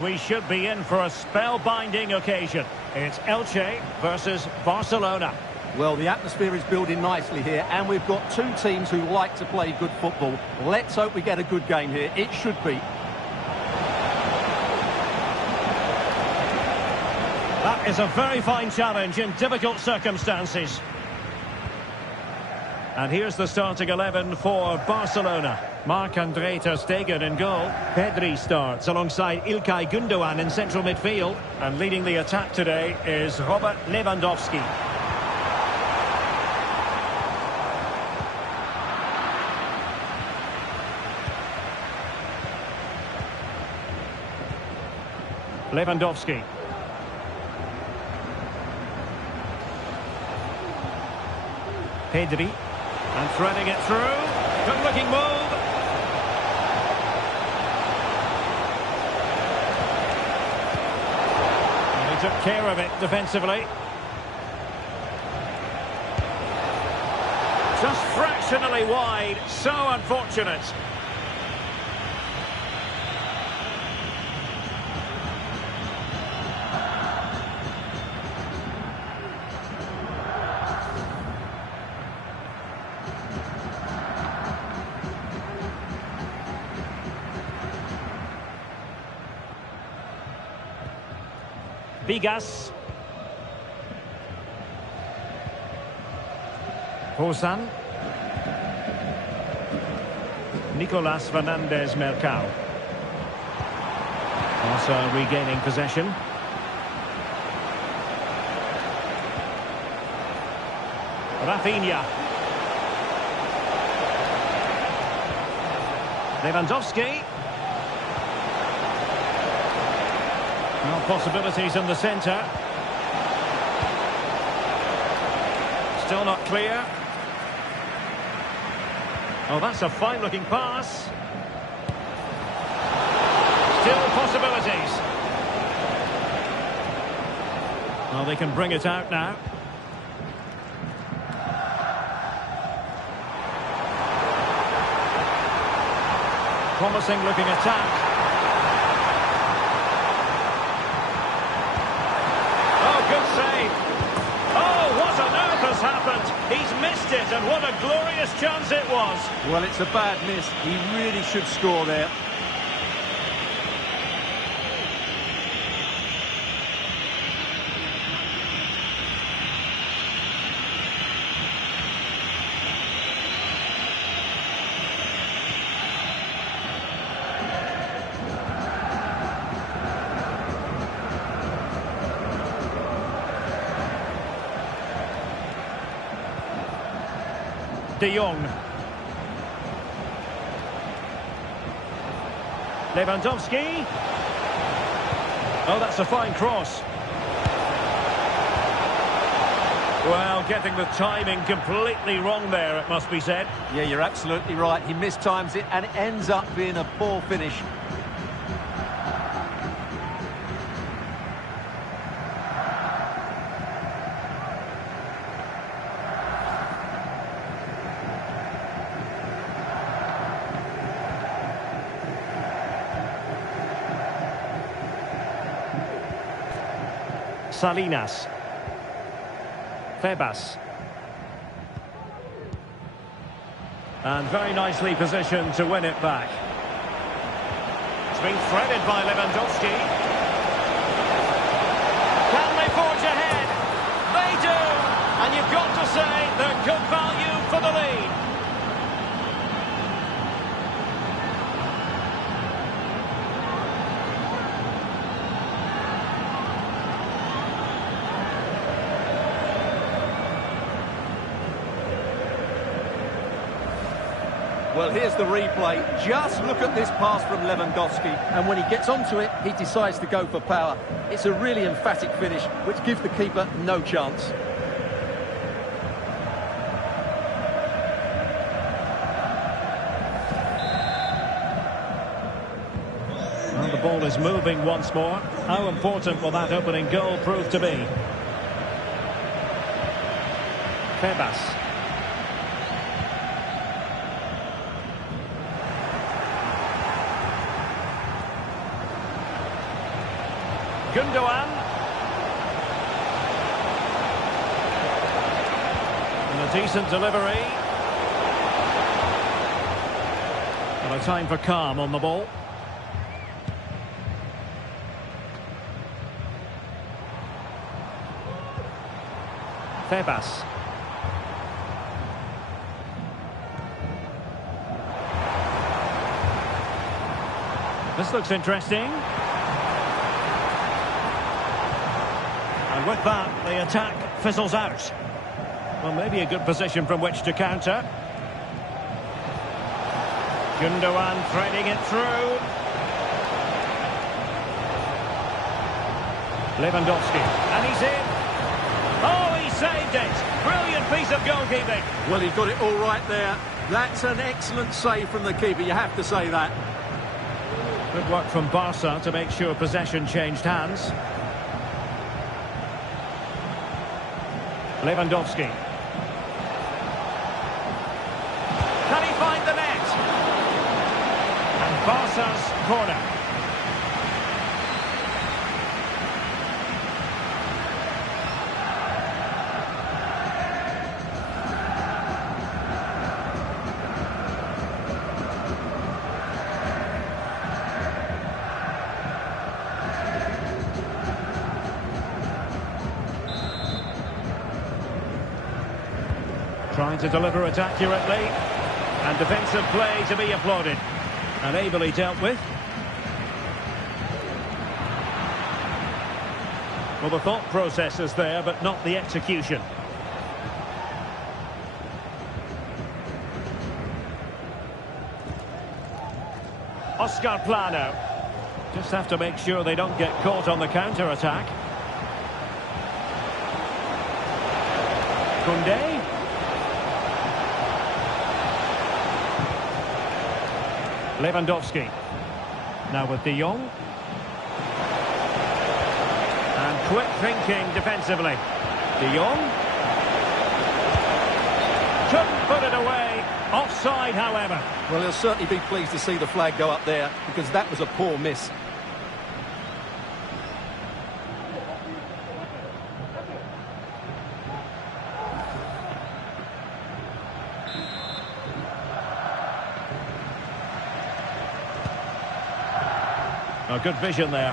We should be in for a spellbinding occasion. It's Elche versus Barcelona. Well, the atmosphere is building nicely here, and we've got two teams who like to play good football. Let's hope we get a good game here. It should be. That is a very fine challenge in difficult circumstances. And here's the starting 11 for Barcelona. Marc-André ter Stegen in goal. Pedri starts alongside Ilkay Gundogan in central midfield. And leading the attack today is Robert Lewandowski. Lewandowski. Pedri. And threading it through. Good looking move. And he took care of it defensively. Just fractionally wide. So unfortunate. Vigas. Hosan. Nicolas Fernandez-Mercado. Also regaining possession. Rafinha. Lewandowski. Well, possibilities in the centre. Still not clear. Oh, that's a fine-looking pass. Still possibilities. Well, they can bring it out now. Promising-looking attack. Good save. Oh, what on earth has happened? He's missed it, and what a glorious chance it was. Well, it's a bad miss. He really should score there. De Jong. Lewandowski. Oh, that's a fine cross. Well, getting the timing completely wrong there, it must be said. Yeah, you're absolutely right. He mistimes it, and it ends up being a poor finish. Salinas. Febas. And very nicely positioned to win it back. It's been threaded by Lewandowski. Can they forge ahead? They do! And you've got to say they're good value for the lead. Well, here's the replay. Just look at this pass from Lewandowski, and when he gets onto it, he decides to go for power. It's a really emphatic finish, which gives the keeper no chance. Well, the ball is moving once more. How important will that opening goal prove to be? Febas. Gundogan. And a decent delivery. And a time for calm on the ball. Febas. This looks interesting. And with that, the attack fizzles out. Well, maybe a good position from which to counter. Gundogan threading it through. Lewandowski. And he's in. Oh, he saved it. Brilliant piece of goalkeeping. Well, he got it all right there. That's an excellent save from the keeper, you have to say that. Good work from Barca to make sure possession changed hands. Lewandowski. Can he find the net? And Barca's corner. Trying to deliver it accurately, and defensive play to be applauded, and ably dealt with. Well, the thought process is there, but not the execution. Oscar Plano. Just have to make sure they don't get caught on the counter-attack. Koundé. Lewandowski. Now with De Jong. And quick thinking defensively. De Jong. Couldn't put it away. Offside, however. Well, he'll certainly be pleased to see the flag go up there, because that was a poor miss. Oh, good vision there.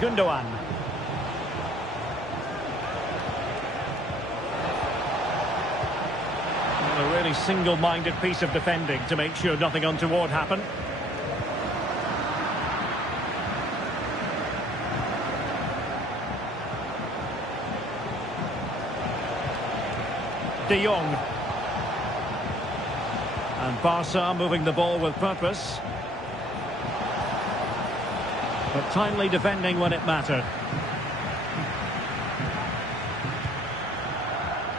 Gundogan. A really single-minded piece of defending to make sure nothing untoward happened. De Jong. And Barca moving the ball with purpose. But timely defending when it mattered.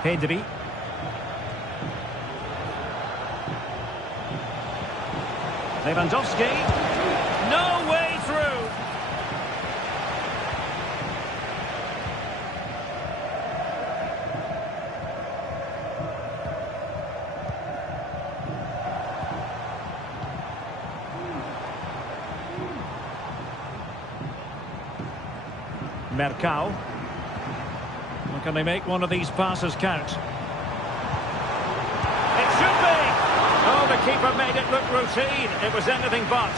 Pedri. Lewandowski. No way through. Mercado. Well, can they make one of these passes count? It should be! Oh, the keeper made it look routine. It was anything but.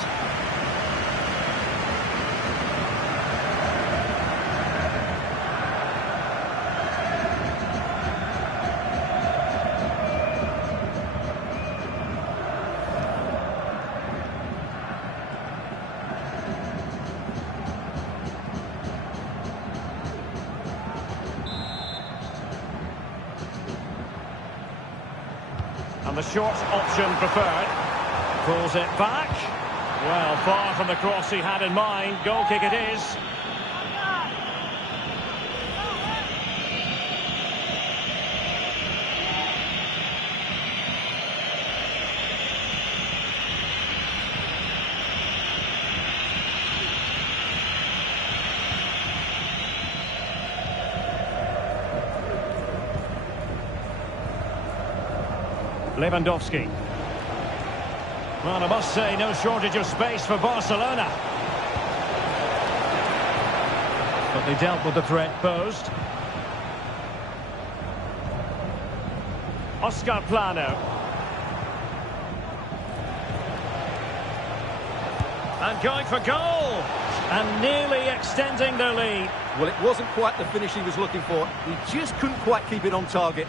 And the short option preferred. Pulls it back. Well, far from the cross he had in mind. Goal kick it is. Lewandowski. Well, I must say, no shortage of space for Barcelona. But they dealt with the threat posed. Oscar Plano. And going for goal. And nearly extending their lead. Well, it wasn't quite the finish he was looking for. He just couldn't quite keep it on target.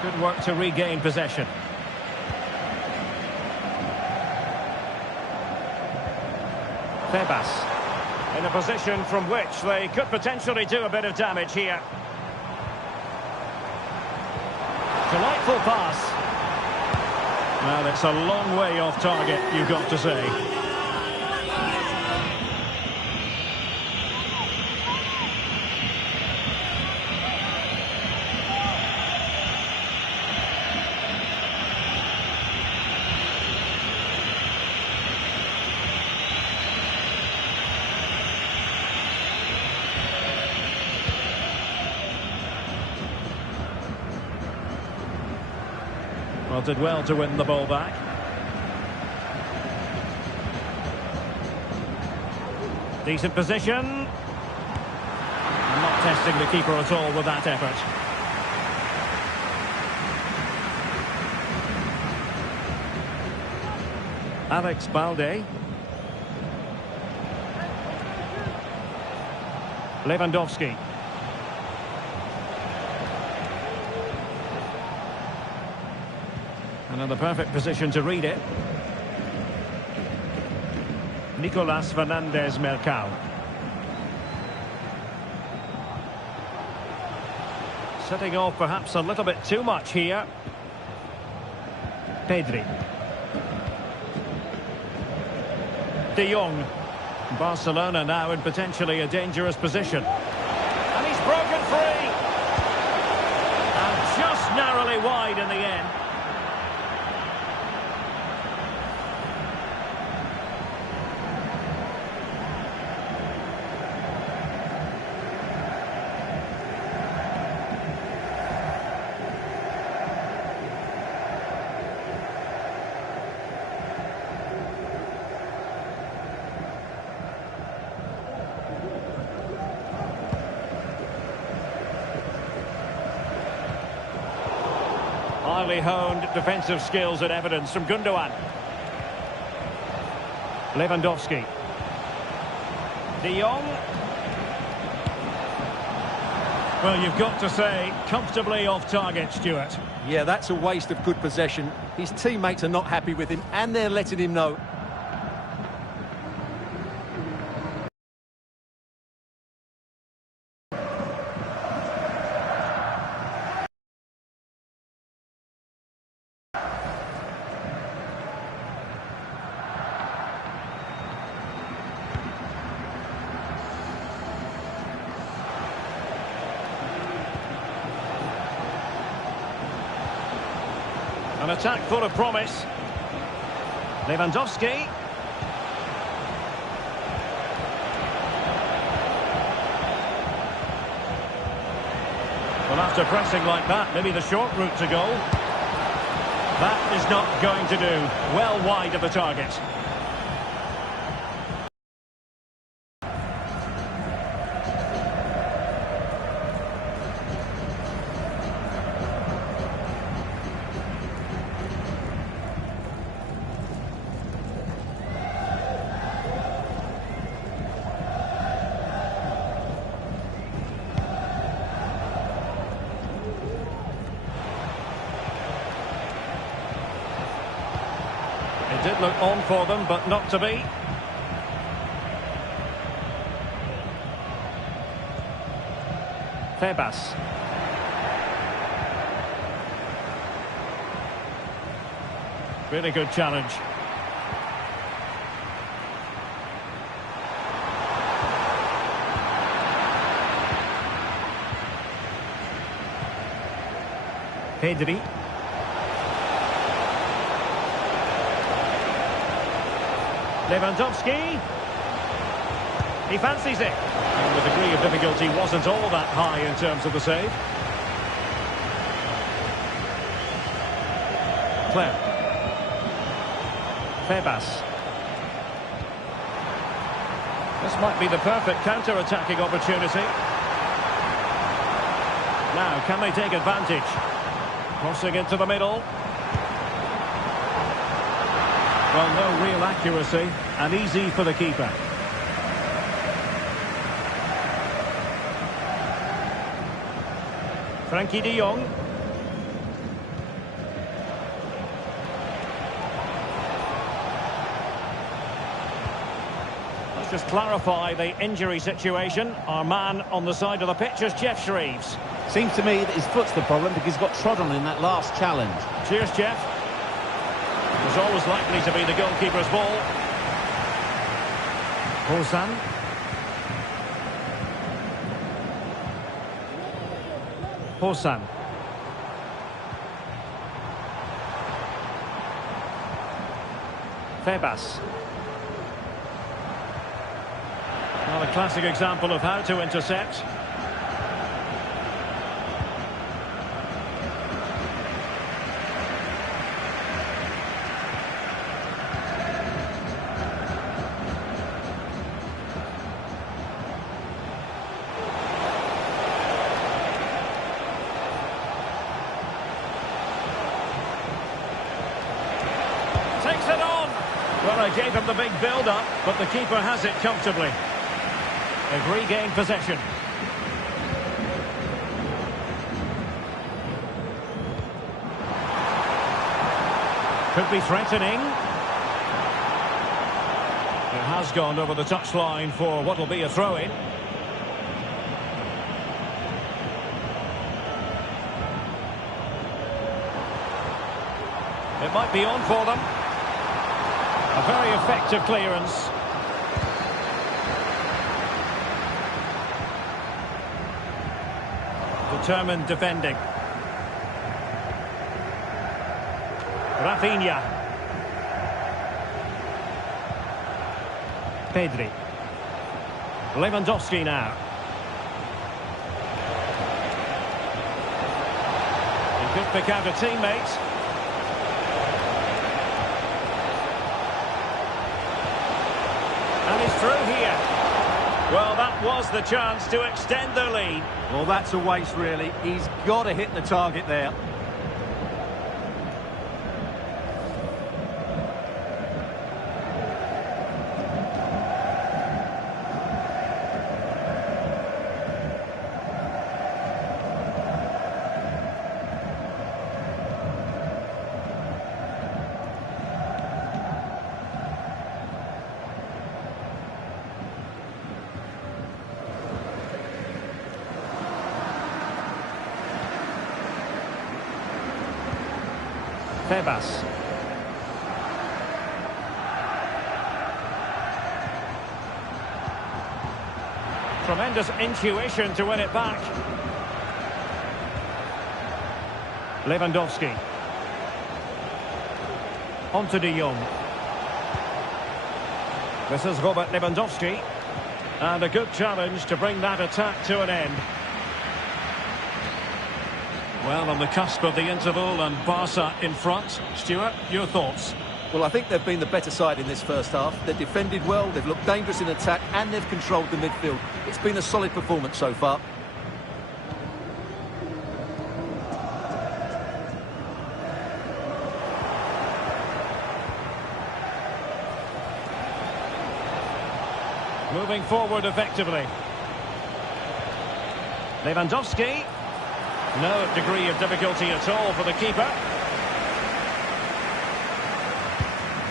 Good work to regain possession. Tebas in a position from which they could potentially do a bit of damage here. Delightful pass. Well, it's a long way off target, you've got to say. Well, did well to win the ball back. Decent position. And not testing the keeper at all with that effort. Alex Balde. Lewandowski. And in the perfect position to read it. Nicolas Fernandez-Mercado. Setting off perhaps a little bit too much here. Pedri. De Jong. Barcelona now in potentially a dangerous position. And he's broken free. And just narrowly wide in the end. Highly honed defensive skills and evidence from Gundogan. Lewandowski. De Jong. Well, you've got to say, comfortably off target, Stuart. Yeah, that's a waste of good possession. His teammates are not happy with him, and they're letting him know. An attack full of promise. Lewandowski. Well, after pressing like that, maybe the short route to goal. That is not going to do. Well wide of the target. It did look on for them, but not to be. Tebas. Really good challenge. Pedri. Lewandowski. He fancies it. And the degree of difficulty wasn't all that high in terms of the save. Clem. Febas. This might be the perfect counter-attacking opportunity. Now, can they take advantage? Crossing into the middle. Well, no real accuracy, and easy for the keeper. Frankie de Jong. Let's just clarify the injury situation. Our man on the side of the pitch is Jeff Shreves. Seems to me that his foot's the problem because he's got trodden in that last challenge. Cheers, Jeff. It was always likely to be the goalkeeper's ball. Hosan. Hosan. Febas. Well, a classic example of how to intercept. Takes it on. Well, I gave him the big build-up, but the keeper has it comfortably. They've regained possession. Could be threatening. It has gone over the touchline for what will be a throw-in. It might be on for them. A very effective clearance. Determined defending. Rafinha. Pedri. Lewandowski now. He could pick out a teammate. And he's through here. Well, that was the chance to extend their lead. Well, that's a waste, really. He's got to hit the target there. Febas. Tremendous intuition to win it back. Lewandowski. On to de Jong. This is Robert Lewandowski. And a good challenge to bring that attack to an end. Well, on the cusp of the interval and Barca in front. Stuart, your thoughts? Well, I think they've been the better side in this first half. They've defended well, they've looked dangerous in attack, and they've controlled the midfield. It's been a solid performance so far. Moving forward effectively. Lewandowski. No degree of difficulty at all for the keeper.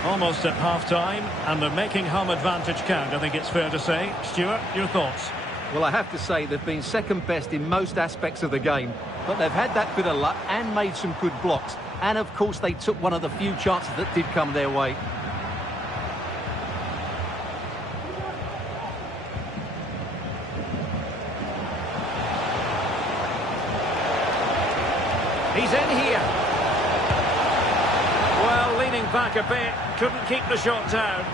Almost at half-time, and they're making home advantage count, I think it's fair to say. Stuart, your thoughts? Well, I have to say they've been second best in most aspects of the game, but they've had that bit of luck and made some good blocks. And, of course, they took one of the few chances that did come their way. He's in here. Well, leaning back a bit, couldn't keep the shot down.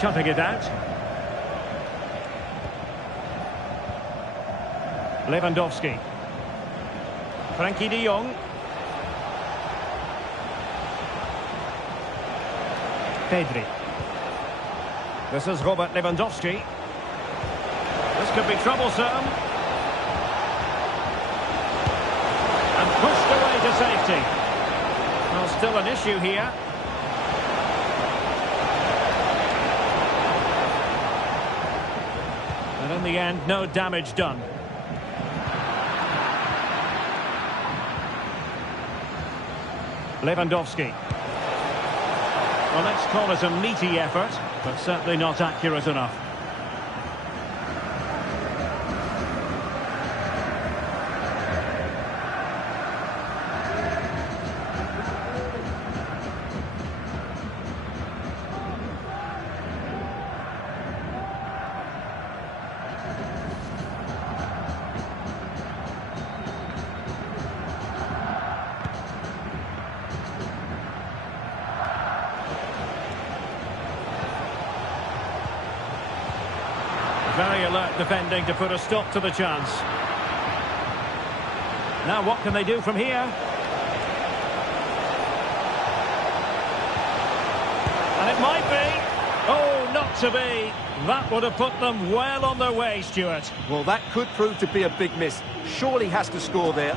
Cutting it out. Lewandowski. Frankie de Jong. Pedri. This is Robert Lewandowski. This could be troublesome. And pushed away to safety. Well, still an issue here. And in the end, no damage done. Lewandowski. Well, let's call it a meaty effort, but certainly not accurate enough. Very alert defending to put a stop to the chance. Now what can they do from here? And it might be. Oh, not to be. That would have put them well on their way, Stuart. Well, that could prove to be a big miss. Surely has to score there.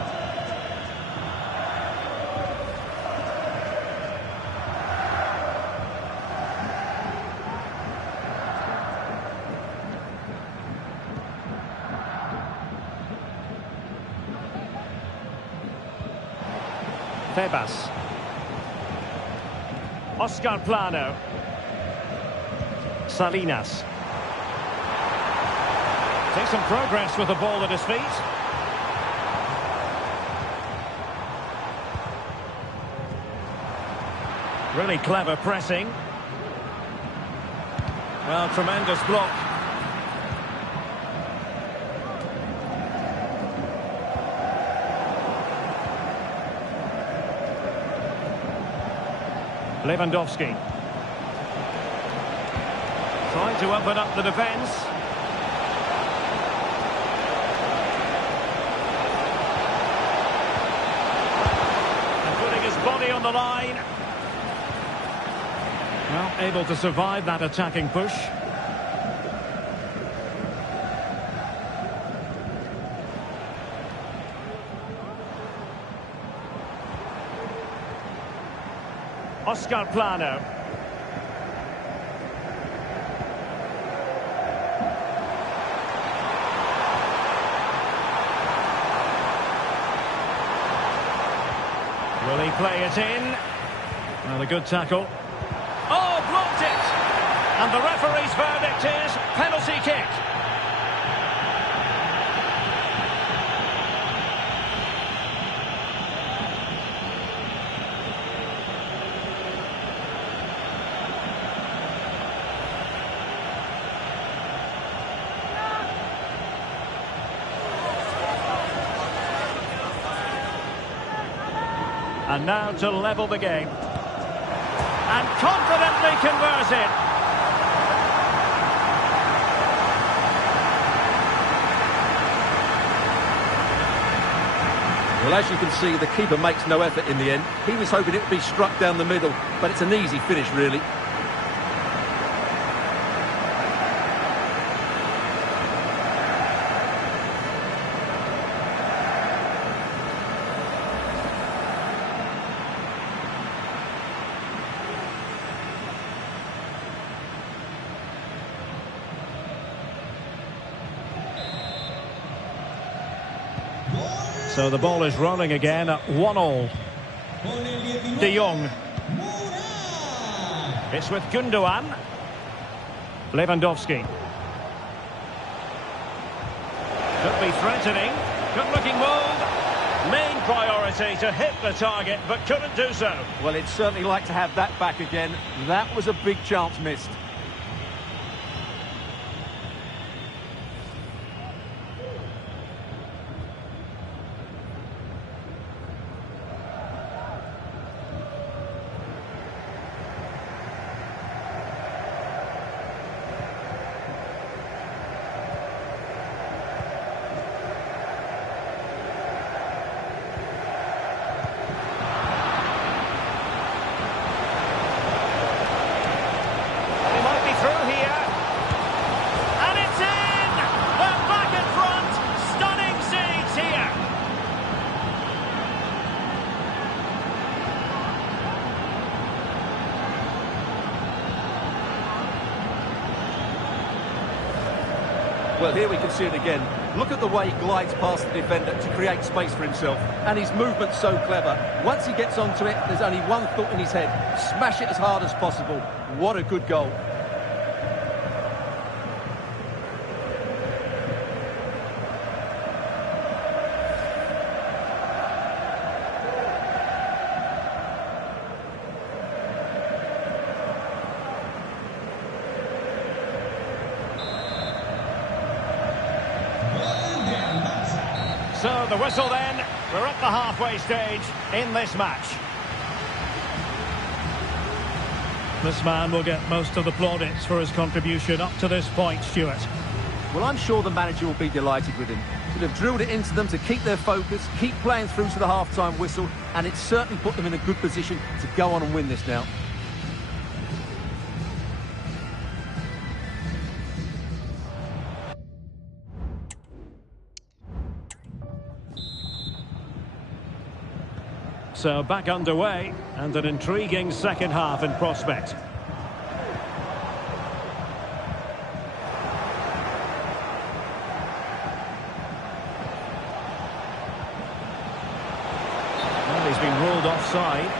Tebas. Oscar Plano. Salinas. Takes some progress with the ball at his feet. Really clever pressing. Well, tremendous block. Lewandowski. Trying to open up the defence. And putting his body on the line. Well, able to survive that attacking push. Oscar Plano. Will he play it in? Well, a good tackle. Oh, blocked it! And the referee's verdict is penalty kick. And now to level the game. And confidently converted. Well, as you can see, the keeper makes no effort in the end. He was hoping it would be struck down the middle, but it's an easy finish, really. So the ball is rolling again at 1-1. De Jong. It's with Gundogan. Lewandowski. Could be threatening. Good looking move. Main priority to hit the target, but couldn't do so. Well, he'd certainly like to have that back again. That was a big chance missed. Well, here we can see it again. Look at the way he glides past the defender to create space for himself. And his movement's so clever. Once he gets onto it, there's only one thought in his head. Smash it as hard as possible. What a good goal. So the whistle then, we're at the halfway stage in this match. This man will get most of the plaudits for his contribution up to this point, Stuart. Well, I'm sure the manager will be delighted with him. He'll have drilled it into them to keep their focus, keep playing through to the half-time whistle, and it's certainly put them in a good position to go on and win this now. So back underway, and an intriguing second half in prospect. Well, he's been ruled offside.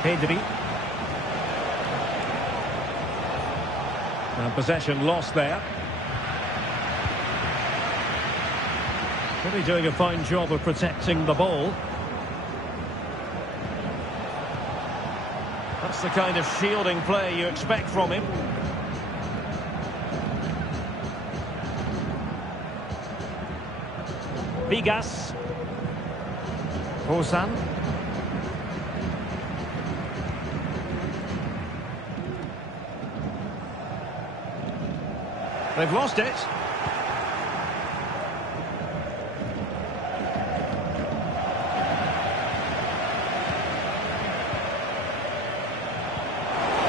Pedri. And possession lost there. Really doing a fine job of protecting the ball. That's the kind of shielding play you expect from him. Vigas. Hosan. They've lost it.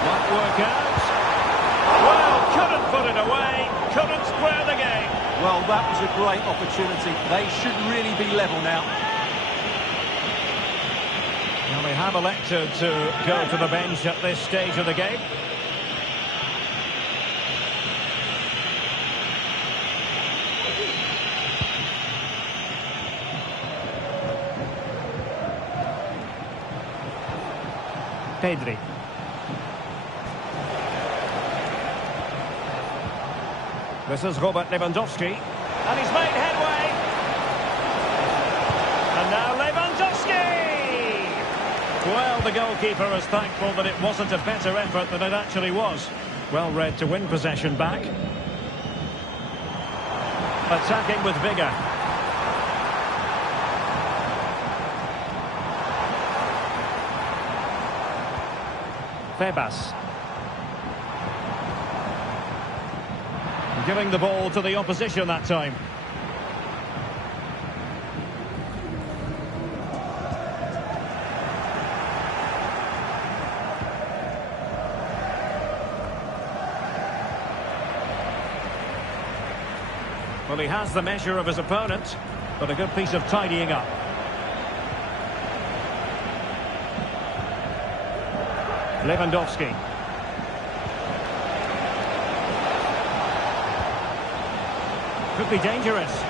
Might work out. Well, couldn't put it away. Couldn't square the game. Well, that was a great opportunity. They should really be level now. Well, they have elected to go to the bench at this stage of the game. Pedri. This is Robert Lewandowski. And he's made headway. And now Lewandowski! Well, the goalkeeper is thankful that it wasn't a better effort than it actually was. Well read to win possession back. Attacking with vigour. Febas. Giving the ball to the opposition that time. Well, he has the measure of his opponent, but a good piece of tidying up. Lewandowski. Could be dangerous.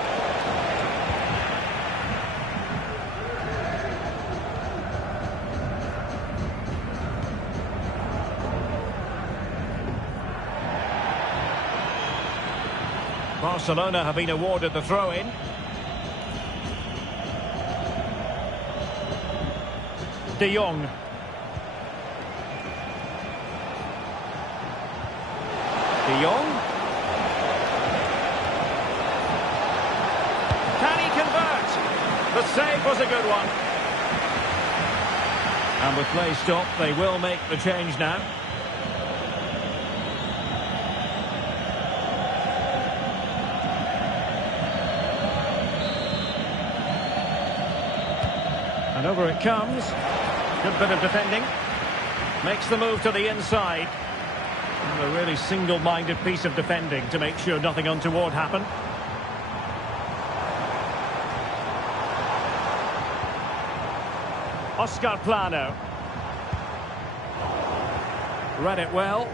Barcelona have been awarded the throw-in. De Jong. De Jong. Can he convert? The save was a good one. And with play stopped, they will make the change now. And over it comes. Good bit of defending. Makes the move to the inside. And a really single-minded piece of defending to make sure nothing untoward happened. Oscar Plano. Read it well.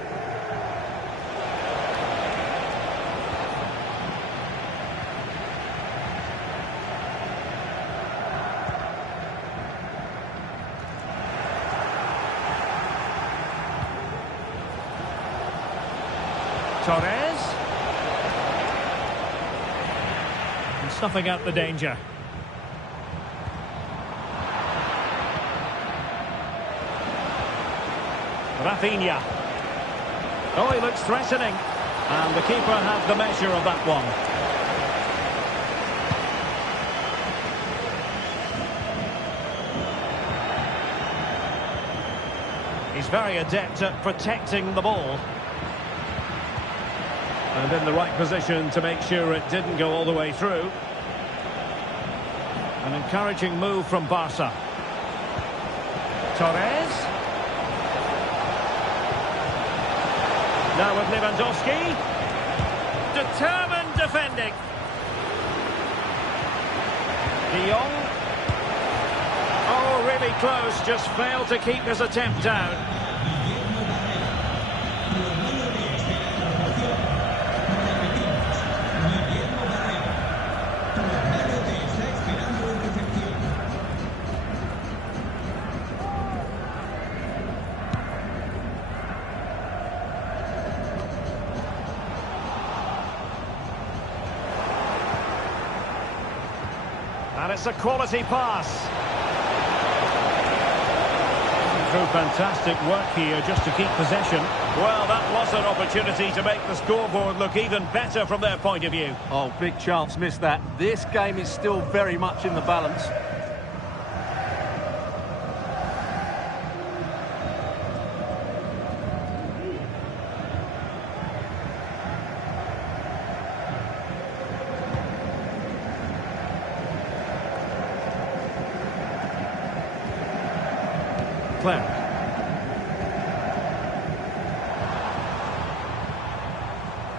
Torres. And snuffing out the danger. Rafinha. Oh, he looks threatening. And the keeper had the measure of that one. He's very adept at protecting the ball. And in the right position to make sure it didn't go all the way through. An encouraging move from Barca. Torres. Now with Lewandowski. Determined defending. De Jong. Oh, really close. Just failed to keep his attempt down. And it's a quality pass. Through fantastic work here just to keep possession. Well, that was an opportunity to make the scoreboard look even better from their point of view. Oh, big chance missed that. This game is still very much in the balance.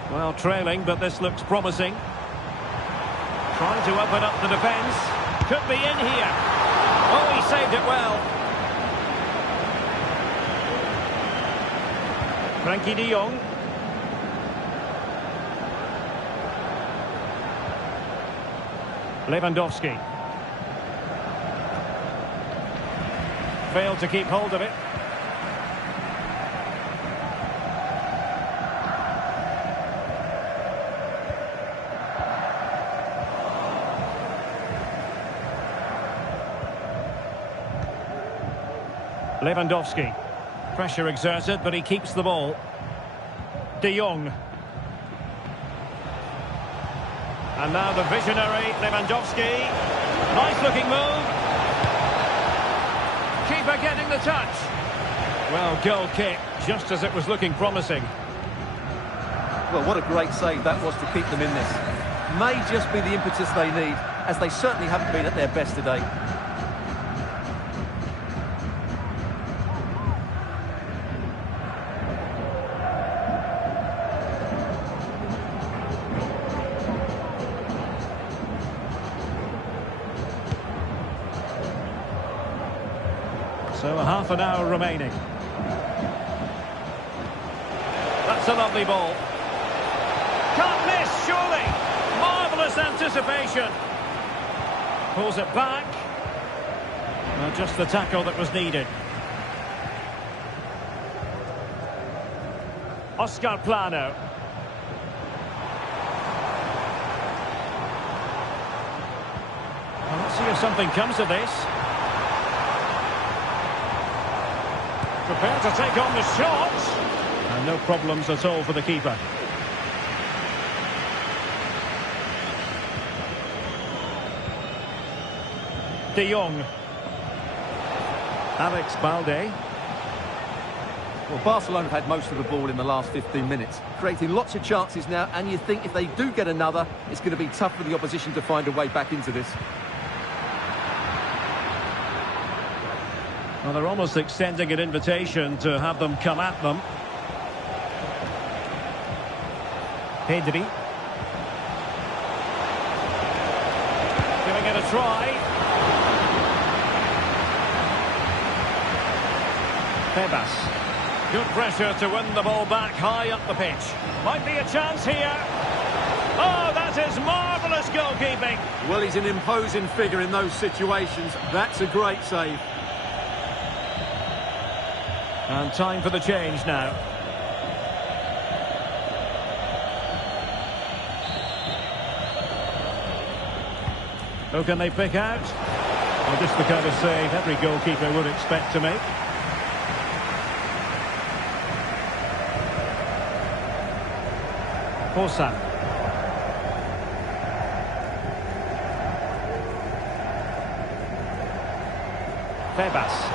Well, trailing, but this looks promising. Trying to open up the defence. Could be in here. Oh, he saved it well. Frankie de Jong. Lewandowski. Failed to keep hold of it. Lewandowski. Pressure exerted, but he keeps the ball. De Jong. And now the visionary Lewandowski. Nice looking move. Keeper getting the touch. Well, goal kick, just as it was looking promising. Well, what a great save that was to keep them in this. May just be the impetus they need, as they certainly haven't been at their best today. So a half an hour remaining. That's a lovely ball. Can't miss, surely. Marvellous anticipation. Pulls it back. Well, just the tackle that was needed. Oscar Plano. Well, let's see if something comes of this. Prepared to take on the shot. And no problems at all for the keeper. De Jong. Alex Balde. Well, Barcelona have had most of the ball in the last 15 minutes, creating lots of chances now, and you think if they do get another, it's going to be tough for the opposition to find a way back into this. Well, they're almost extending an invitation to have them come at them. Pedri. Giving it a try. Tebas. Good pressure to win the ball back high up the pitch. Might be a chance here. Oh, that is marvellous goalkeeping. Well, he's an imposing figure in those situations. That's a great save. And time for the change now. Who can they pick out? Well, just the kind of save every goalkeeper would expect to make. Forza. Tebas.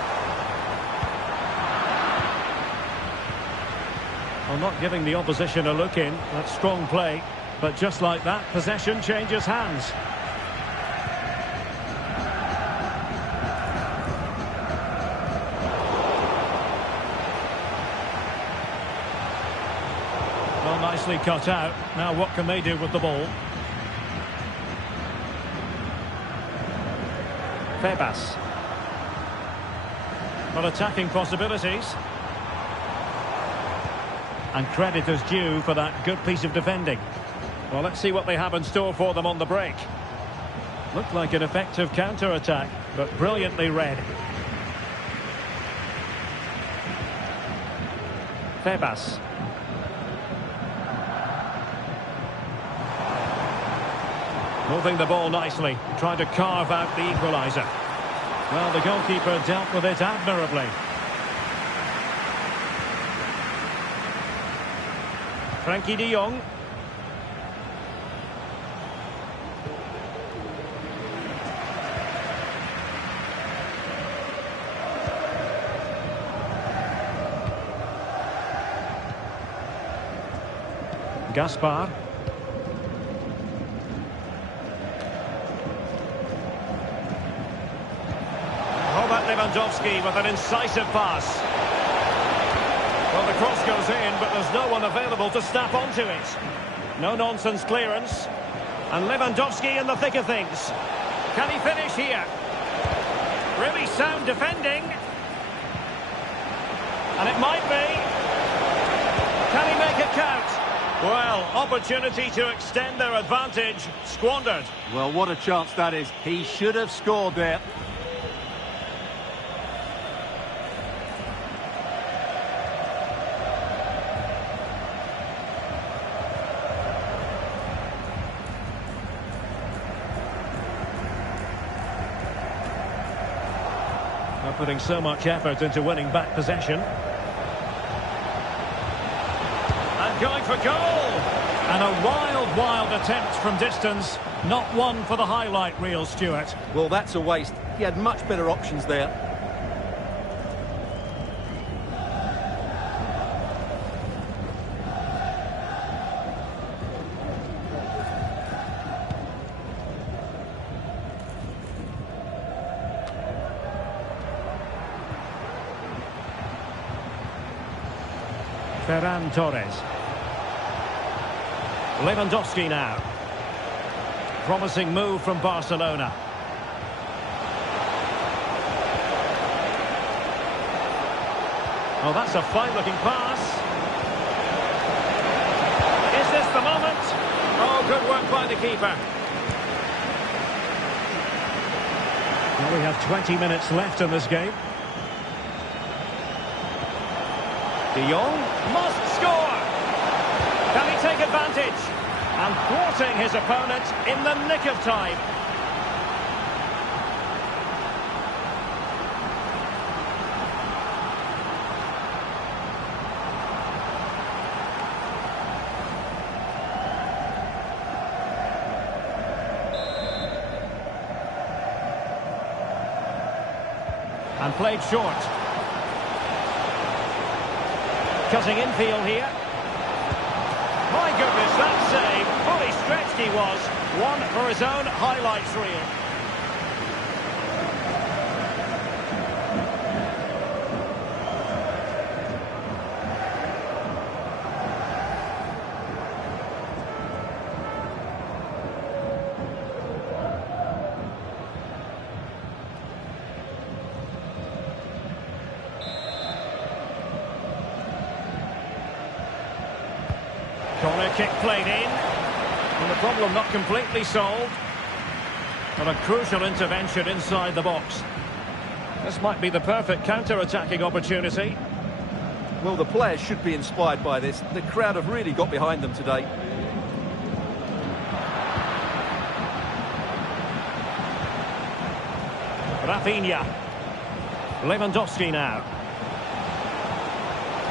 Well, not giving the opposition a look in. That's strong play. But just like that, possession changes hands. Well, nicely cut out. Now what can they do with the ball? Tebas. Well, attacking possibilities. And credit is due for that good piece of defending. Well, let's see what they have in store for them on the break. Looked like an effective counter-attack, but brilliantly read. Tebas. Moving the ball nicely, trying to carve out the equaliser. Well, the goalkeeper dealt with it admirably. Frankie de Jong. Gaspar. Robert Lewandowski with an incisive pass. Well, the cross goes in, but there's no one available to snap onto it. No-nonsense clearance. And Lewandowski in the thick of things. Can he finish here? Really sound defending. And it might be. Can he make it count? Well, opportunity to extend their advantage, squandered. Well, what a chance that is. He should have scored there. They're putting so much effort into winning back possession. And going for goal! And a wild, wild attempt from distance. Not one for the highlight reel, Stuart. Well, that's a waste. He had much better options there. Ferran Torres. Lewandowski now. Promising move from Barcelona. Oh, that's a fine-looking pass. Is this the moment? Oh, good work by the keeper. Well, we have 20 minutes left in this game. De Jong must score. Can he take advantage? And thwarting his opponent in the nick of time. And played short. Cutting infield here. My goodness, that save. Fully stretched he was. One for his own highlights reel. Corner kick played in, and the problem not completely solved. But a crucial intervention inside the box. This might be the perfect counter-attacking opportunity. Well, the players should be inspired by this. The crowd have really got behind them today. Rafinha. Lewandowski now.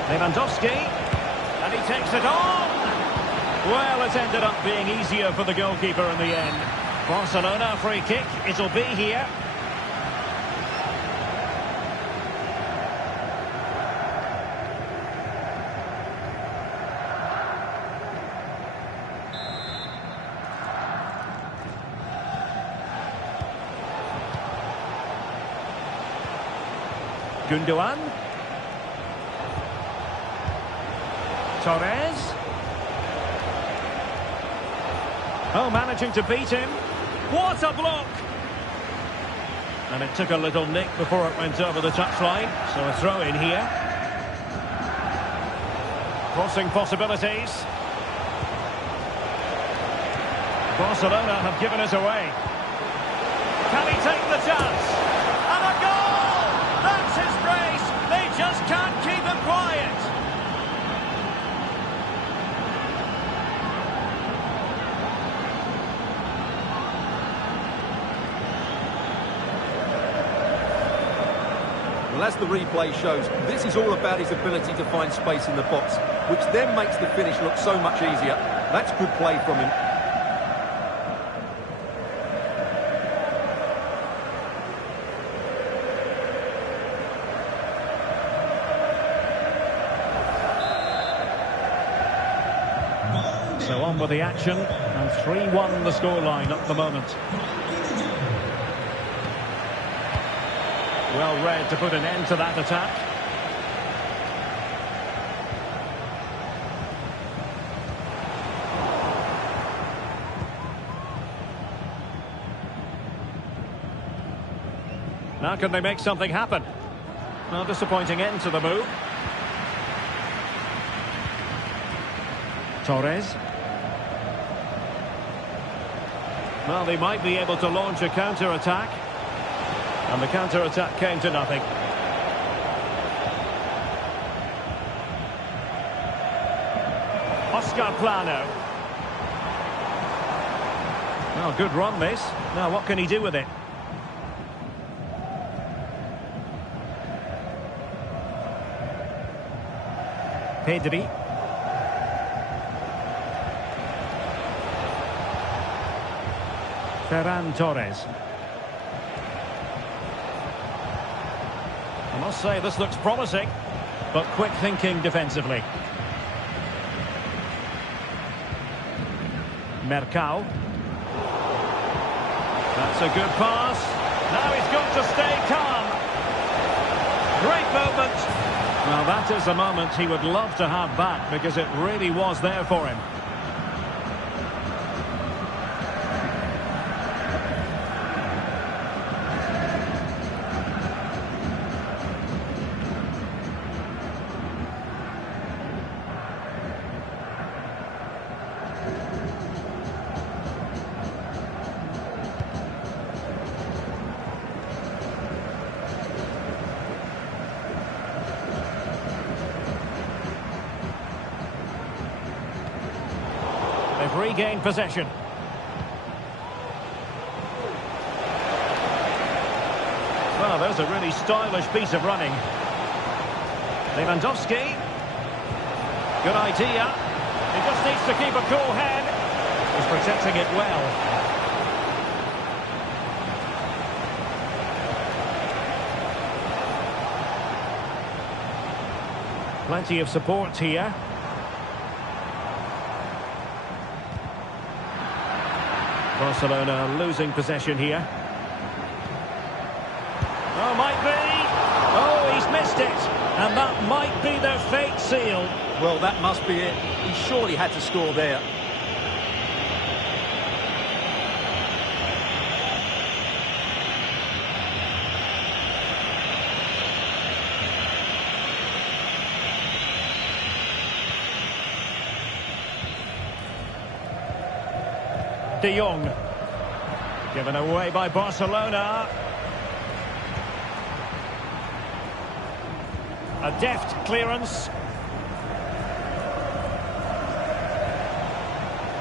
Lewandowski. And he takes it on. Well, it ended up being easier for the goalkeeper in the end. Barcelona free kick. It'll be here. Gundogan. Torres. Oh, managing to beat him. What a block! And it took a little nick before it went over the touchline. So a throw in here. Crossing possibilities. Barcelona have given it away. Can he take the chance? And a goal! That's his brace! They just can't keep him quiet! Well, as the replay shows, this is all about his ability to find space in the box, which then makes the finish look so much easier. That's good play from him. So on with the action, and 3-1 the scoreline at the moment. Well read to put an end to that attack. Now can they make something happen? Well, disappointing end to the move. Torres. Well, they might be able to launch a counter-attack. And the counter-attack came to nothing. Oscar Plano. Oh, good run this. Now what can he do with it? Pedri. Ferran Torres. I must say this looks promising, but quick thinking defensively. Mercado. That's a good pass. Now he's got to stay calm. Great moment. Well, that is a moment he would love to have back because it really was there for him. have regained possession. Well, there's a really stylish piece of running. Lewandowski. Good idea. He just needs to keep a cool head. He's protecting it well. Plenty of support here. Barcelona losing possession here. Oh, might be. Oh, he's missed it. And that might be their fate sealed. Well, that must be it. He surely had to score there. De Jong. Given away by Barcelona. A deft clearance.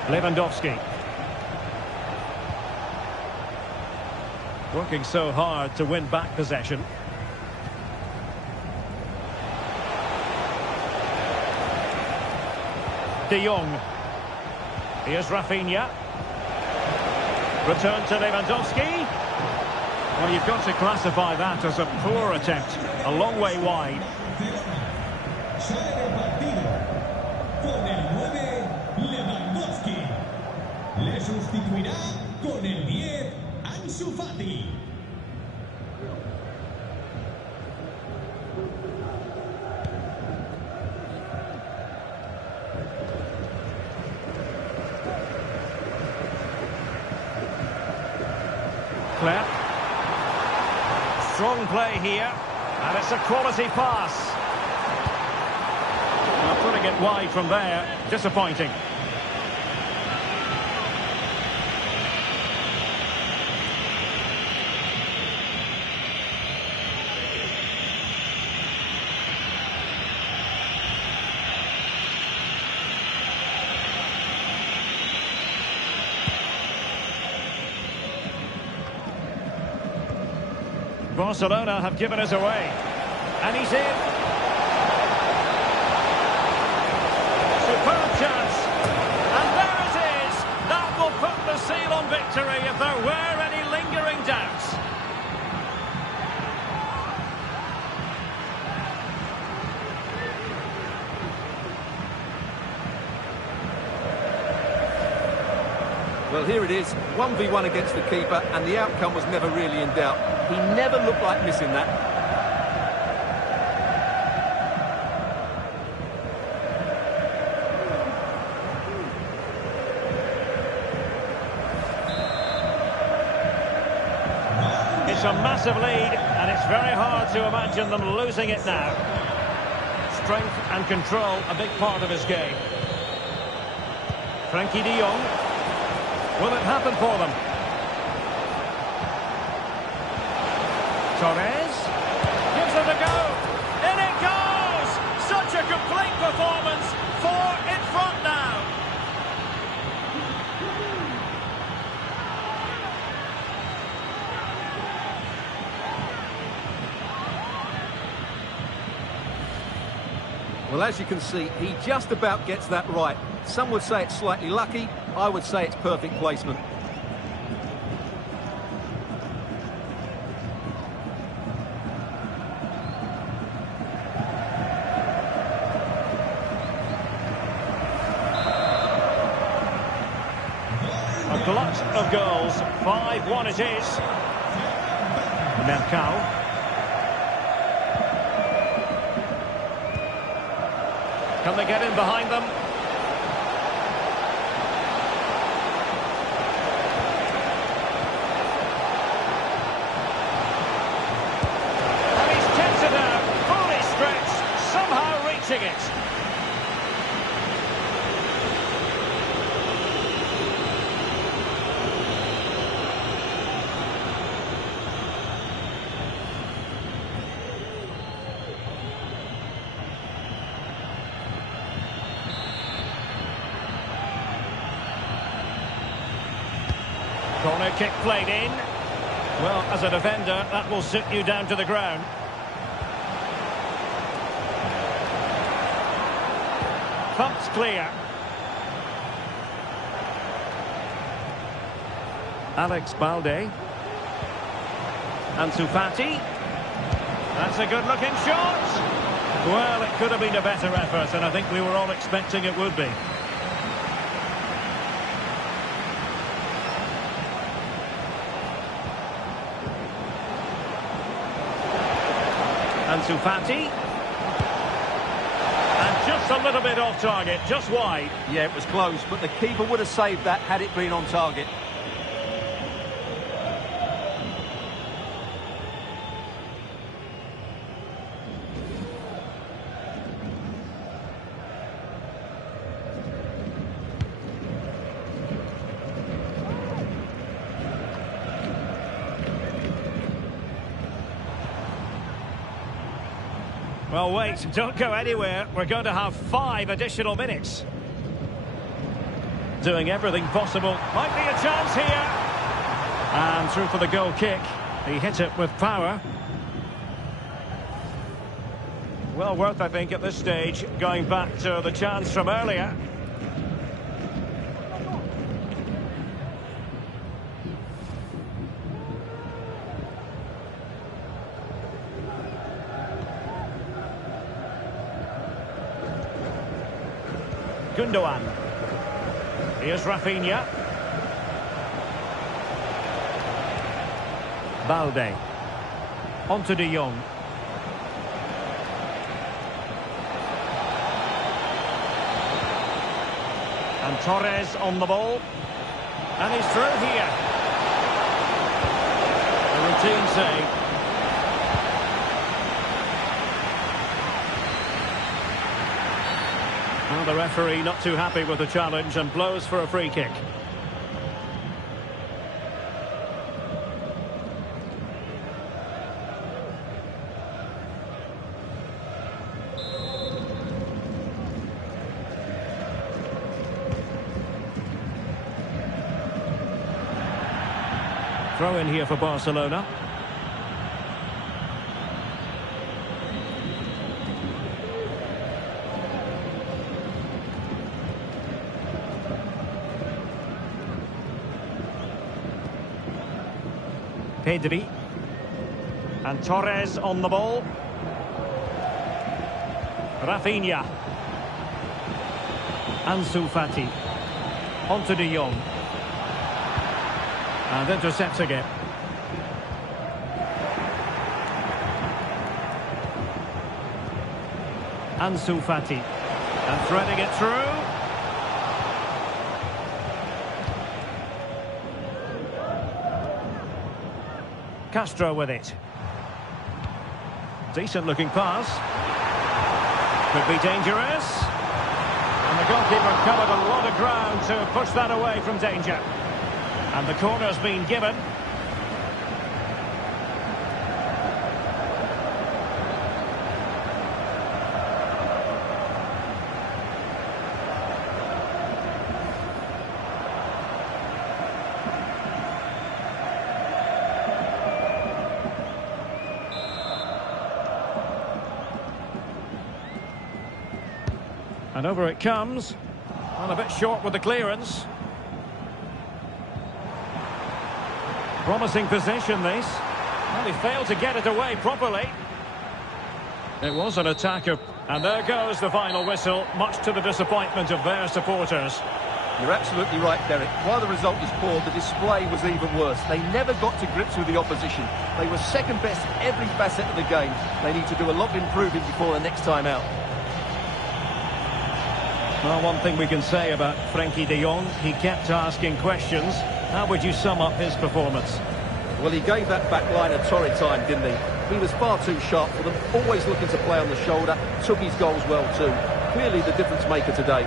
Lewandowski. Working so hard to win back possession. De Jong. Here's Rafinha. Return to Lewandowski. Well, you've got to classify that as a poor attempt. A long way wide. Con el 9, Lewandowski. Le sustituirá con el 10, Ansu Fati. Clef. Strong play here. And it's a quality pass. Putting it wide from there, disappointing. Barcelona have given us away. And he's in. Superb chance. And there it is. That will put the seal on victory if there were any lingering doubts. Well, here it is. 1v1 against the keeper, and the outcome was never really in doubt. He never looked like missing that. It's a massive lead, and it's very hard to imagine them losing it now. Strength and control, a big part of his game. Frankie de Jong. Will it happen for them? Torres. Gives it a go. In it goes! Such a complete performance. 4 in front now. Well, as you can see, he just about gets that right. Some would say it's slightly lucky. I would say it's perfect placement. A glut of goals. 5-1 it is. Mercado. Can they get in behind them? And he's kept it out, fully stretched, somehow reaching it. Corner kick played in. Well, as a defender, that will sit you down to the ground. Thumped clear. Alex Balde. Ansu Fati. That's a good-looking shot. Well, it could have been a better effort, and I think we were all expecting it would be. Ansu Fati. And just a little bit off target, just wide. Yeah, it was close, but the keeper would have saved that had it been on target. Well, wait, don't go anywhere. We're going to have 5 additional minutes. Doing everything possible. Might be a chance here. And through for the goal kick. He hit it with power. Well worth, I think, at this stage, going back to the chance from earlier. Gundogan. Here's Rafinha. Balde. On to De Jong. And Torres on the ball. And he's through here. A routine save. Well, the referee not too happy with the challenge and blows for a free kick. Throw in here for Barcelona. Pedri. And Torres on the ball. Rafinha. Ansu Fati. On to De Jong. And intercepting it. Ansu Fati. And threading it through. Castro with it. Decent looking pass. Could be dangerous. And the goalkeeper covered a lot of ground to push that away from danger. And the corner's been given. And over it comes. Well, a bit short with the clearance. Promising position, this. Well, he failed to get it away properly. It was an attacker. And there goes the final whistle, much to the disappointment of their supporters. You're absolutely right, Derek. While the result is poor, the display was even worse. They never got to grips with the opposition. They were second best in every facet of the game. They need to do a lot of improving before the next time out. Well, one thing we can say about Frenkie de Jong, he kept asking questions. How would you sum up his performance? Well, he gave that back line a torrid time, didn't he? He was far too sharp for them, always looking to play on the shoulder, took his goals well too. Clearly the difference maker today.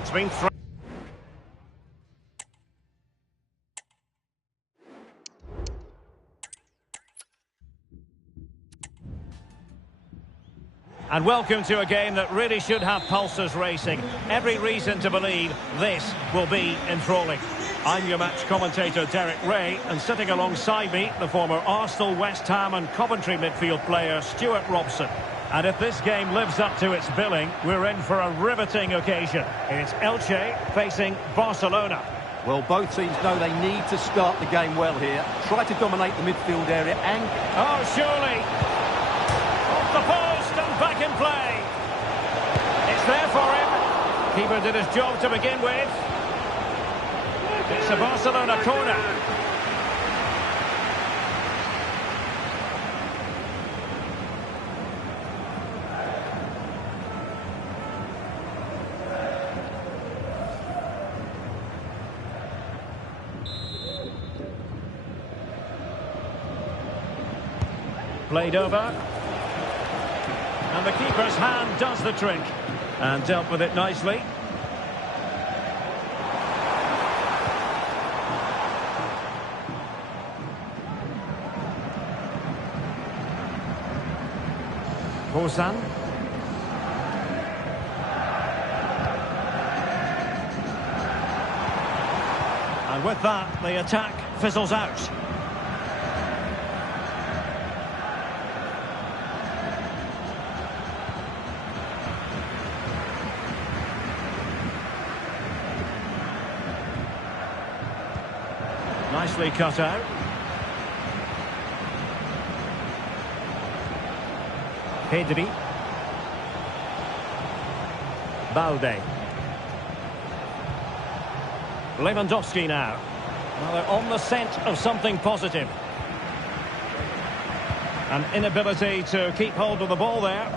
It's been And welcome to a game that really should have pulses racing. Every reason to believe this will be enthralling. I'm your match commentator, Derek Ray, and sitting alongside me, the former Arsenal, West Ham and Coventry midfield player, Stuart Robson. And if this game lives up to its billing, we're in for a riveting occasion. It's Elche facing Barcelona. Well, both teams know they need to start the game well here. Try to dominate the midfield area and... Oh, surely! Off the post and back in play. It's there for him. Keeper did his job to begin with. It's a Barcelona corner. Played over. And the keeper's hand does the trick. And dealt with it nicely. Bosan. And with that, the attack fizzles out. Nicely cut out. Pedri. Balde. Lewandowski now. Well, they're on the scent of something positive. An inability to keep hold of the ball there.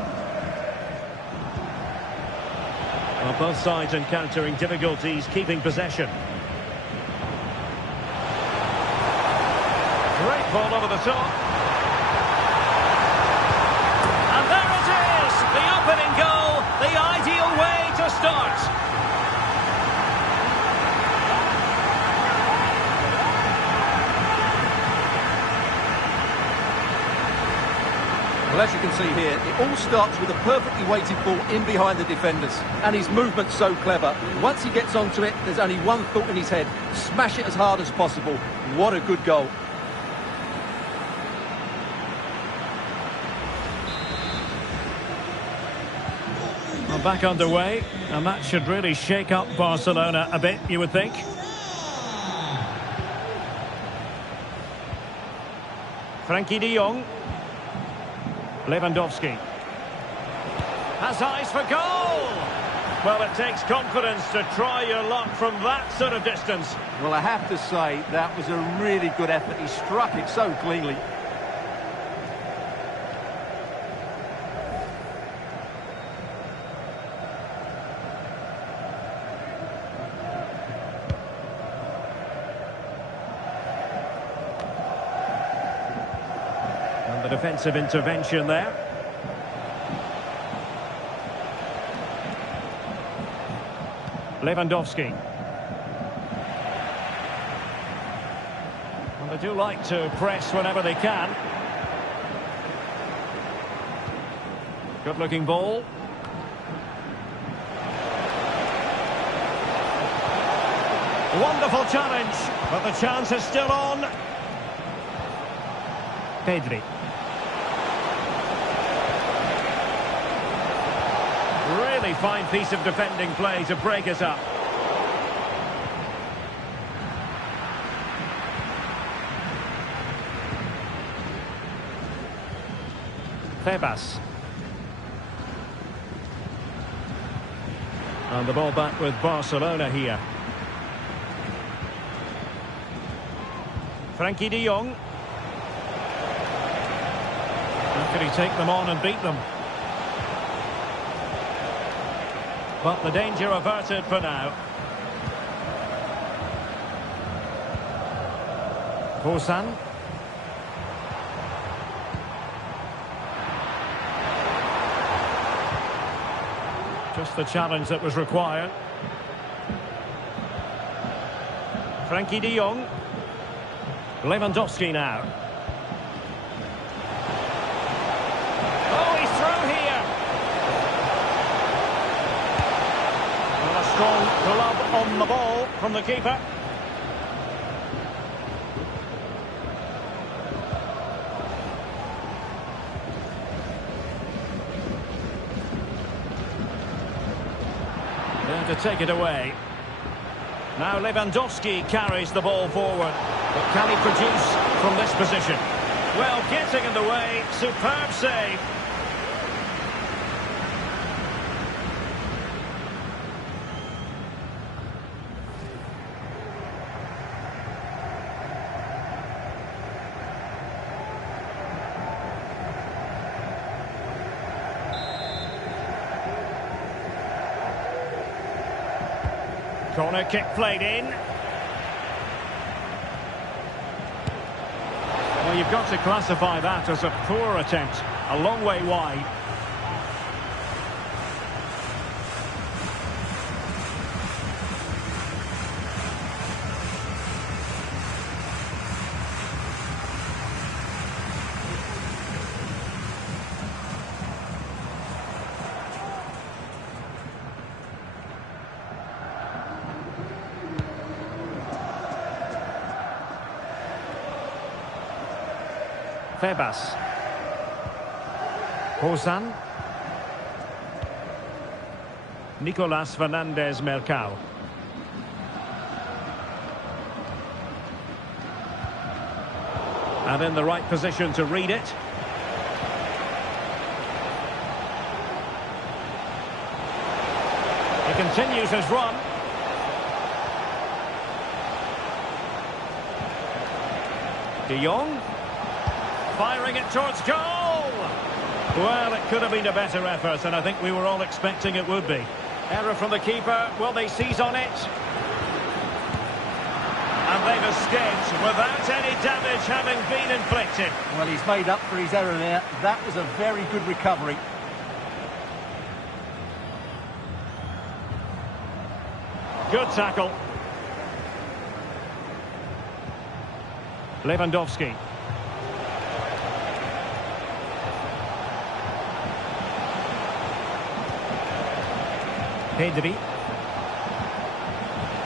Well, both sides encountering difficulties keeping possession. Great ball over the top. And there it is! The opening goal, the ideal way to start. Well, as you can see here, it all starts with a perfectly weighted ball in behind the defenders. And his movement's so clever. Once he gets onto it, there's only one thought in his head. Smash it as hard as possible. What a good goal. Well, back underway, and that should really shake up Barcelona a bit, you would think. Frankie de Jong. Lewandowski. Has eyes for goal! Well, it takes confidence to try your luck from that sort of distance. Well, I have to say, that was a really good effort. He struck it so cleanly. And the defensive intervention there. Lewandowski. Well, they do like to press whenever they can. Good looking ball. Wonderful challenge, but the chance is still on. Pedri. Really fine piece of defending play to break us up. Tebas. And the ball back with Barcelona here. Frankie de Jong. How could he take them on and beat them? But the danger averted for now. Bosan. Just the challenge that was required. Frankie de Jong. Lewandowski now. Oh, he's through here. Strong glove on the ball from the keeper. There to take it away. Now Lewandowski carries the ball forward. But can he produce from this position? Well, getting in the way. Superb save. Corner kick played in. Well, you've got to classify that as a poor attempt. A long way wide. Febas. Hozan. Nicolas Fernandez-Mercado. And in the right position to read it. He continues his run. De Jong. Firing it towards goal! Well, it could have been a better effort, and I think we were all expecting it would be. Error from the keeper. Will they seize on it? And they've escaped without any damage having been inflicted. Well, he's made up for his error there. That was a very good recovery. Good tackle. Lewandowski. Pedri.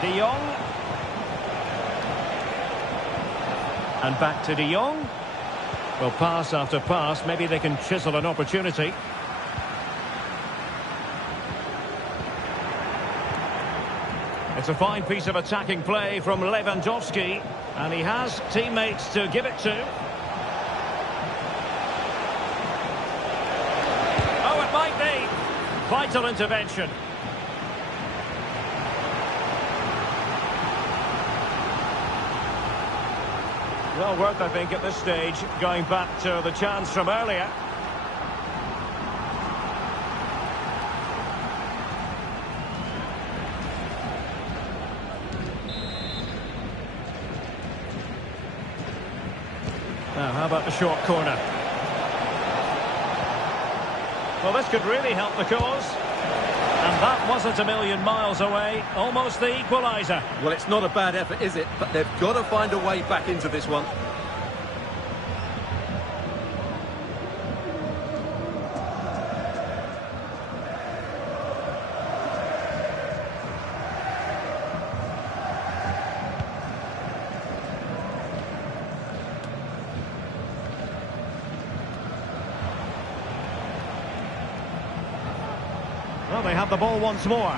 De Jong. And back to De Jong. Well, pass after pass. Maybe they can chisel an opportunity. It's a fine piece of attacking play from Lewandowski. And he has teammates to give it to. Oh, it might be. Vital intervention. Well worth, I think, at this stage, going back to the chance from earlier. Now, how about the short corner? Well, this could really help the cause. And that wasn't a million miles away. Almost the equaliser. Well, it's not a bad effort, is it? But they've got to find a way back into this one. Well, they have the ball once more.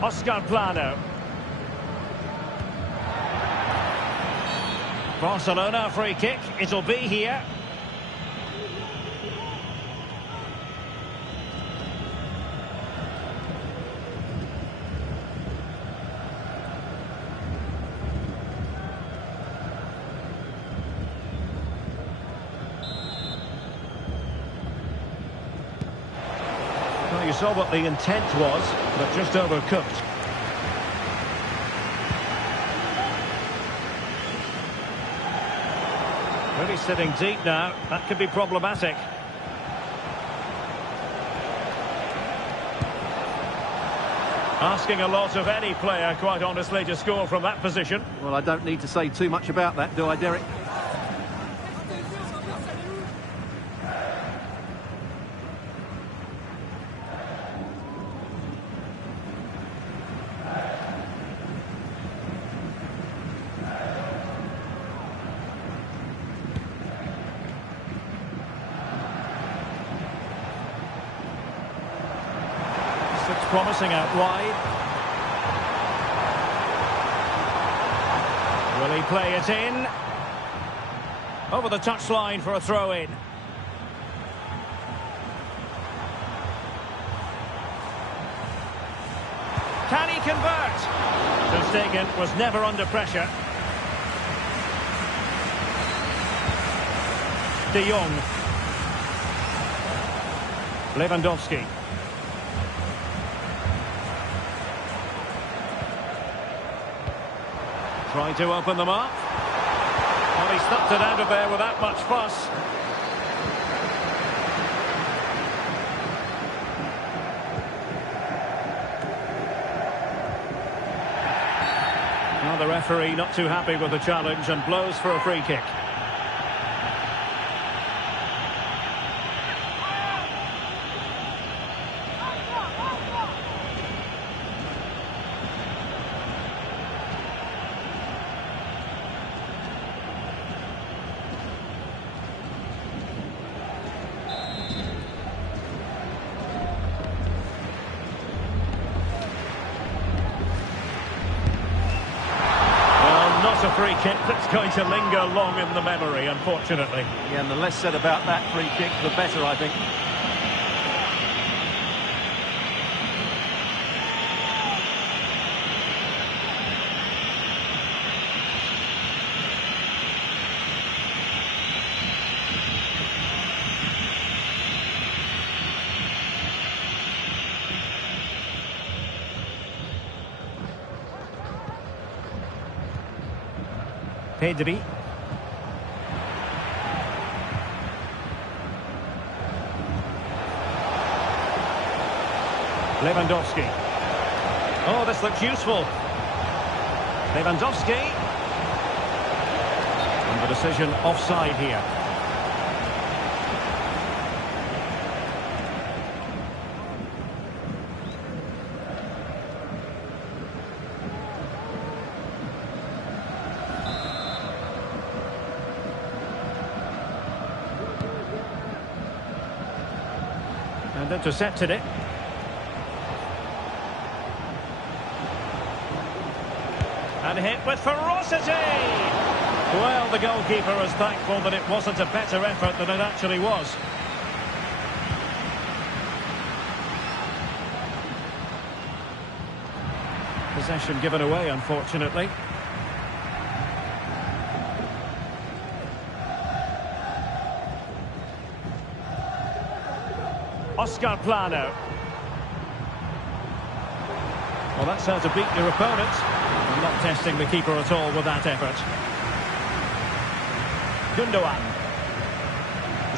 Oscar Plano. Barcelona free kick. It'll be here. Well, you saw what the intent was, but just overcooked. Really sitting deep now. That could be problematic. Asking a lot of any player, quite honestly, to score from that position. Well, I don't need to say too much about that, do I, Derek? promising out wide. Will he play it in? Over the touchline for a throw-in. Can he convert? Ter Stegen was never under pressure. De Jong. Lewandowski. Trying to open them up. Well, he stuffed it out of there without much fuss. Now the referee not too happy with the challenge and blows for a free kick. A free kick that's going to linger long in the memory, unfortunately. Yeah, and the less said about that free kick, the better, I think. Pedri. Lewandowski. Oh, this looks useful. Lewandowski. And the decision offside here. And intercepted it. And hit with ferocity! Well, the goalkeeper is thankful that it wasn't a better effort than it actually was. Possession given away, unfortunately. Oscar Plano. Well, that's how to beat your opponent. I'm not testing the keeper at all with that effort. Gundogan.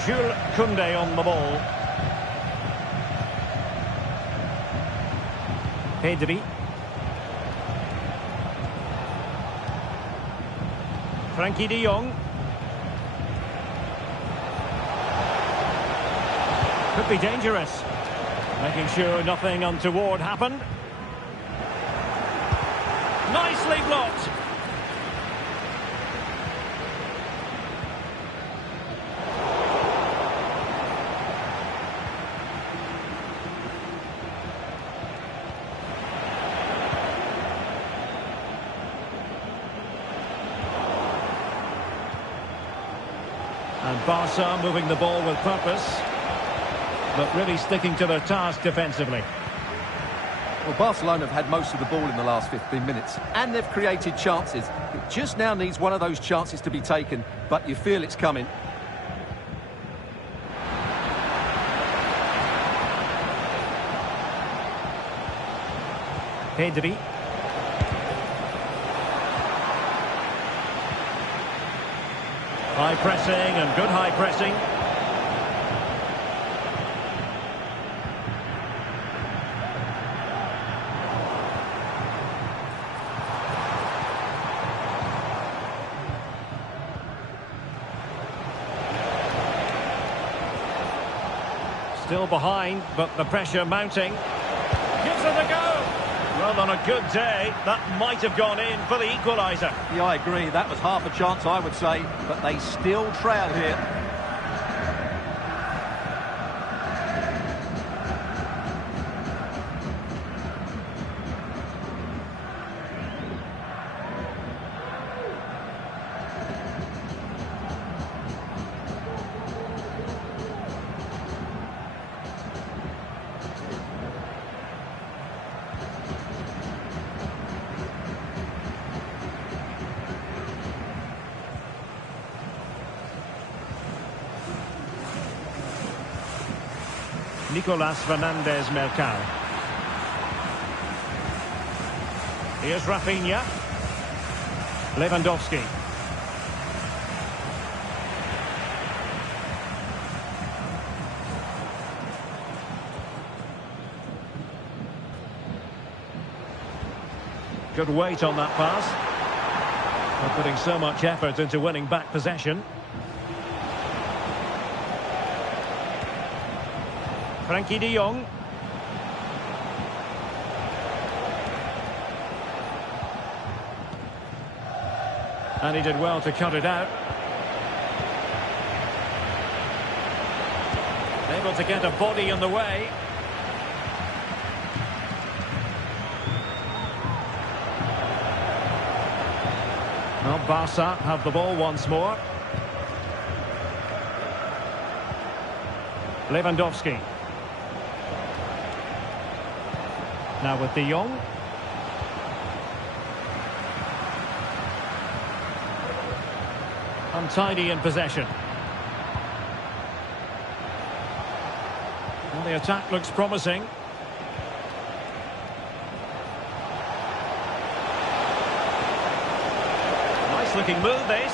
Jules Koundé on the ball. Pedri. Frankie de Jong. Could be dangerous. Making sure nothing untoward happened. Nicely blocked. And Barca moving the ball with purpose, but really sticking to their task defensively. Well, Barcelona have had most of the ball in the last 15 minutes, and they've created chances. It just now needs one of those chances to be taken, but you feel it's coming. Pedri. High pressing and good high pressing. Still behind, but the pressure mounting. Gives it a go. Well, on a good day, that might have gone in for the equaliser. Yeah, I agree. That was half a chance, I would say, but they still trail here. Nicolas Fernandez Mercado. Here's Rafinha. Lewandowski. Good weight on that pass. They're putting so much effort into winning back possession. Frankie de Jong. And he did well to cut it out. Able to get a body in the way. Well, Barca have the ball once more. Lewandowski. Now with de Jong. Untidy in possession. And the attack looks promising. Nice looking move this.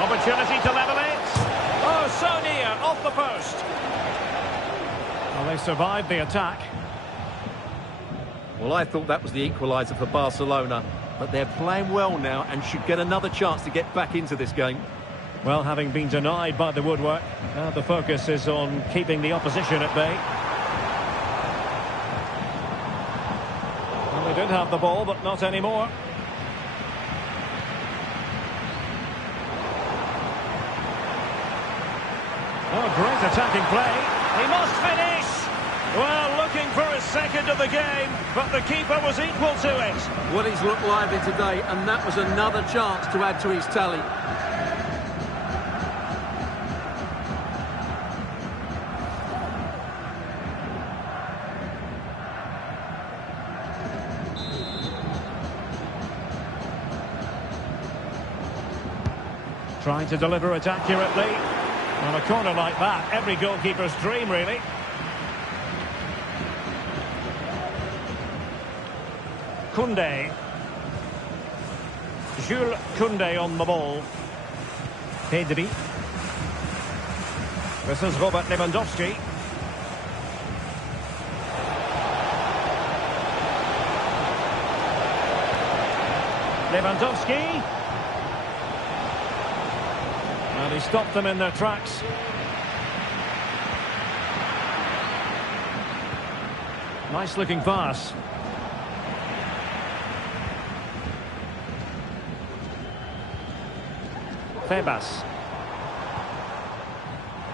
Opportunity to level it. Oh, so near, off the post. Well, they survived the attack. Well, I thought that was the equaliser for Barcelona, but they're playing well now and should get another chance to get back into this game. Well, having been denied by the woodwork, now the focus is on keeping the opposition at bay. Well, they did have the ball, but not anymore. Oh, great attacking play. He must finish. Well, looking for his second of the game, but the keeper was equal to it. Well, he's looked lively today, and that was another chance to add to his tally. Trying to deliver it accurately. On a corner like that, every goalkeeper's dream, really. Koundé. Jules Koundé on the ball. Pedri. This is Robert Lewandowski. Lewandowski. And he stopped them in their tracks. Nice looking pass. Febas.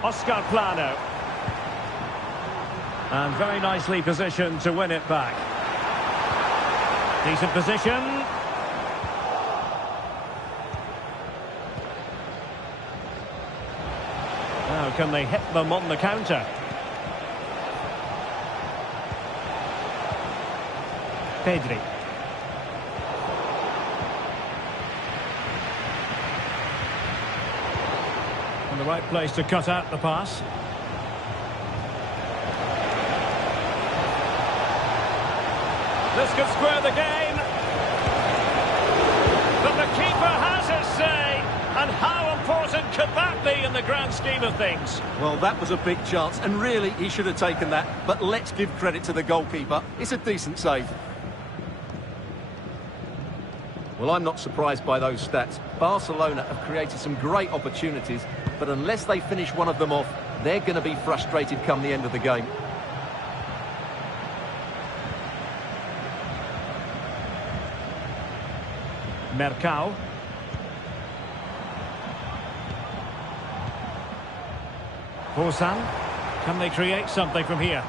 Oscar Plano. And very nicely positioned to win it back. Decent position. Now can they hit them on the counter? Pedri. In the right place to cut out the pass. This could square the game. But the keeper has his say. And how important could that be in the grand scheme of things? Well, that was a big chance, and really he should have taken that. But let's give credit to the goalkeeper. It's a decent save. Well, I'm not surprised by those stats. Barcelona have created some great opportunities, but unless they finish one of them off, they're going to be frustrated come the end of the game. Mercado. Bosan. Can they create something from here?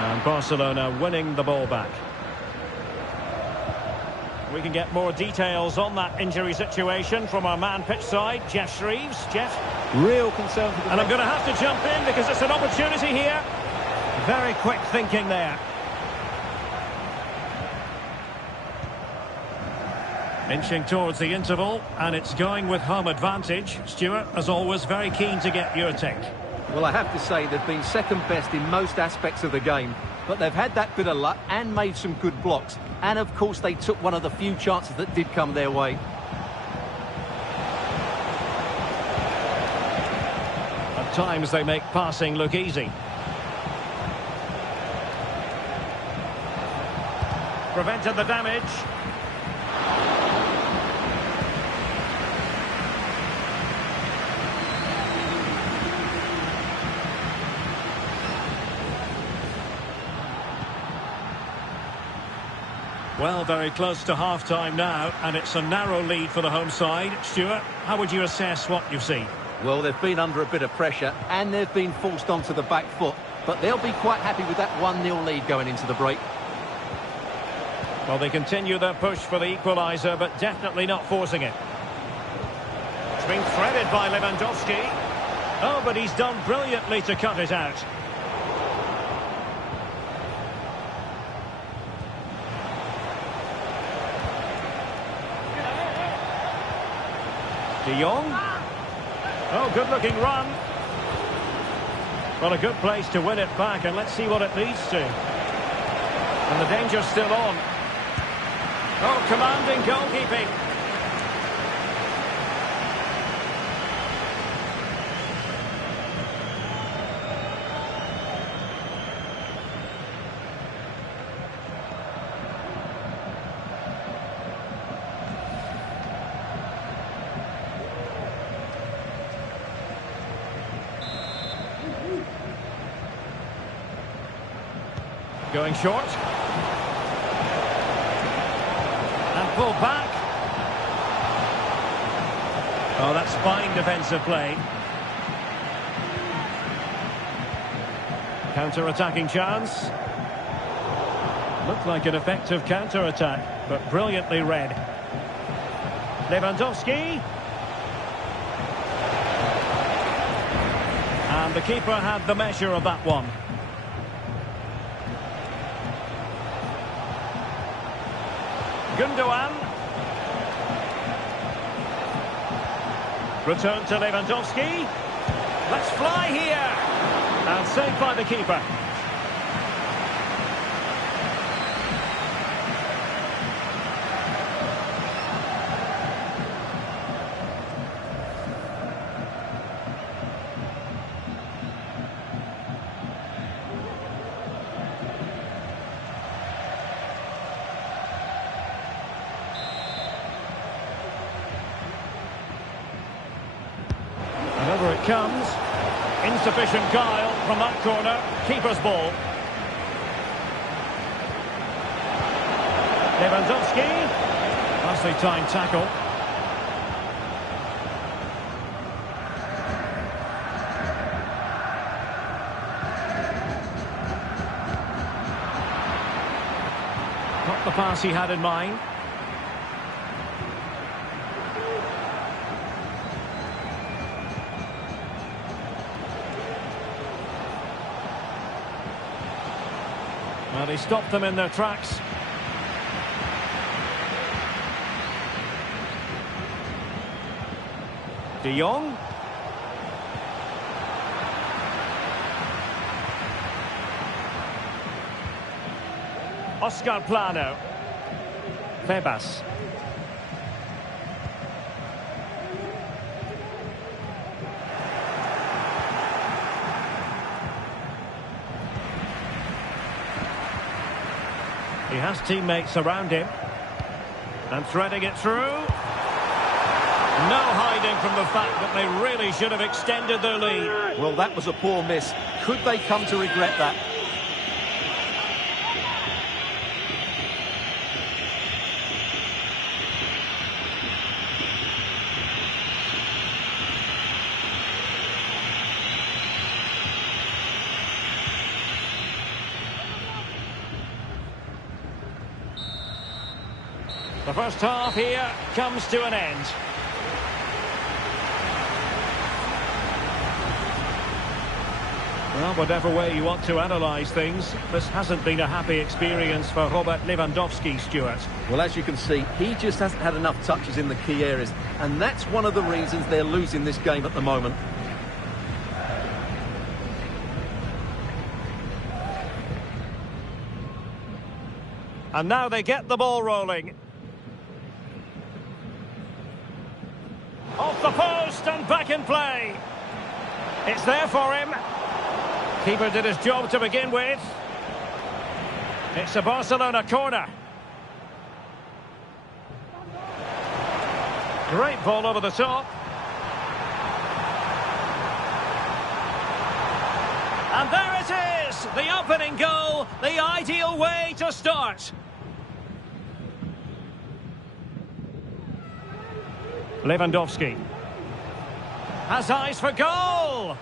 And Barcelona winning the ball back. We can get more details on that injury situation from our man pitch side, Jeff Shreves. Jeff? Real concern for the... And I'm going to have to jump in because it's an opportunity here. Very quick thinking there. Inching towards the interval, and it's going with home advantage. Stuart, as always, very keen to get your take. Well, I have to say they've been second best in most aspects of the game, but they've had that bit of luck and made some good blocks. And, of course, they took one of the few chances that did come their way. At times they make passing look easy. Prevented the damage. Well, very close to half-time now, and it's a narrow lead for the home side. Stuart, how would you assess what you've seen? Well, they've been under a bit of pressure, and they've been forced onto the back foot. But they'll be quite happy with that 1-0 lead going into the break. Well, they continue their push for the equaliser, but definitely not forcing it. It's been threaded by Lewandowski. Oh, but he's done brilliantly to cut it out. De Jong. Oh, good-looking run. Well, a good place to win it back, and let's see what it leads to. And the danger's still on. Oh, commanding goalkeeping. Going short. And pulled back. Oh, that's fine defensive play. Counter-attacking chance. Looked like an effective counter-attack, but brilliantly read. Lewandowski. And the keeper had the measure of that one. Gundogan. Return to Lewandowski. Let's fly here. And saved by the keeper. Over it comes. Insufficient guile from that corner. Keeper's ball. Lewandowski. Nicely timed tackle. Not the pass he had in mind. Well, he stopped them in their tracks. De Jong. Oscar Plano. Febas. He has teammates around him. And threading it through. No hiding from the fact that they really should have extended their lead. Well, that was a poor miss. Could they come to regret that? The first half here comes to an end. Well, whatever way you want to analyse things, this hasn't been a happy experience for Robert Lewandowski, Stuart. Well, as you can see, he just hasn't had enough touches in the key areas, and that's one of the reasons they're losing this game at the moment. And now they get the ball rolling. Off the post and back in play. It's there for him. Keeper did his job to begin with. It's a Barcelona corner. Great ball over the top. And there it is! The opening goal, the ideal way to start. Lewandowski has eyes for goal.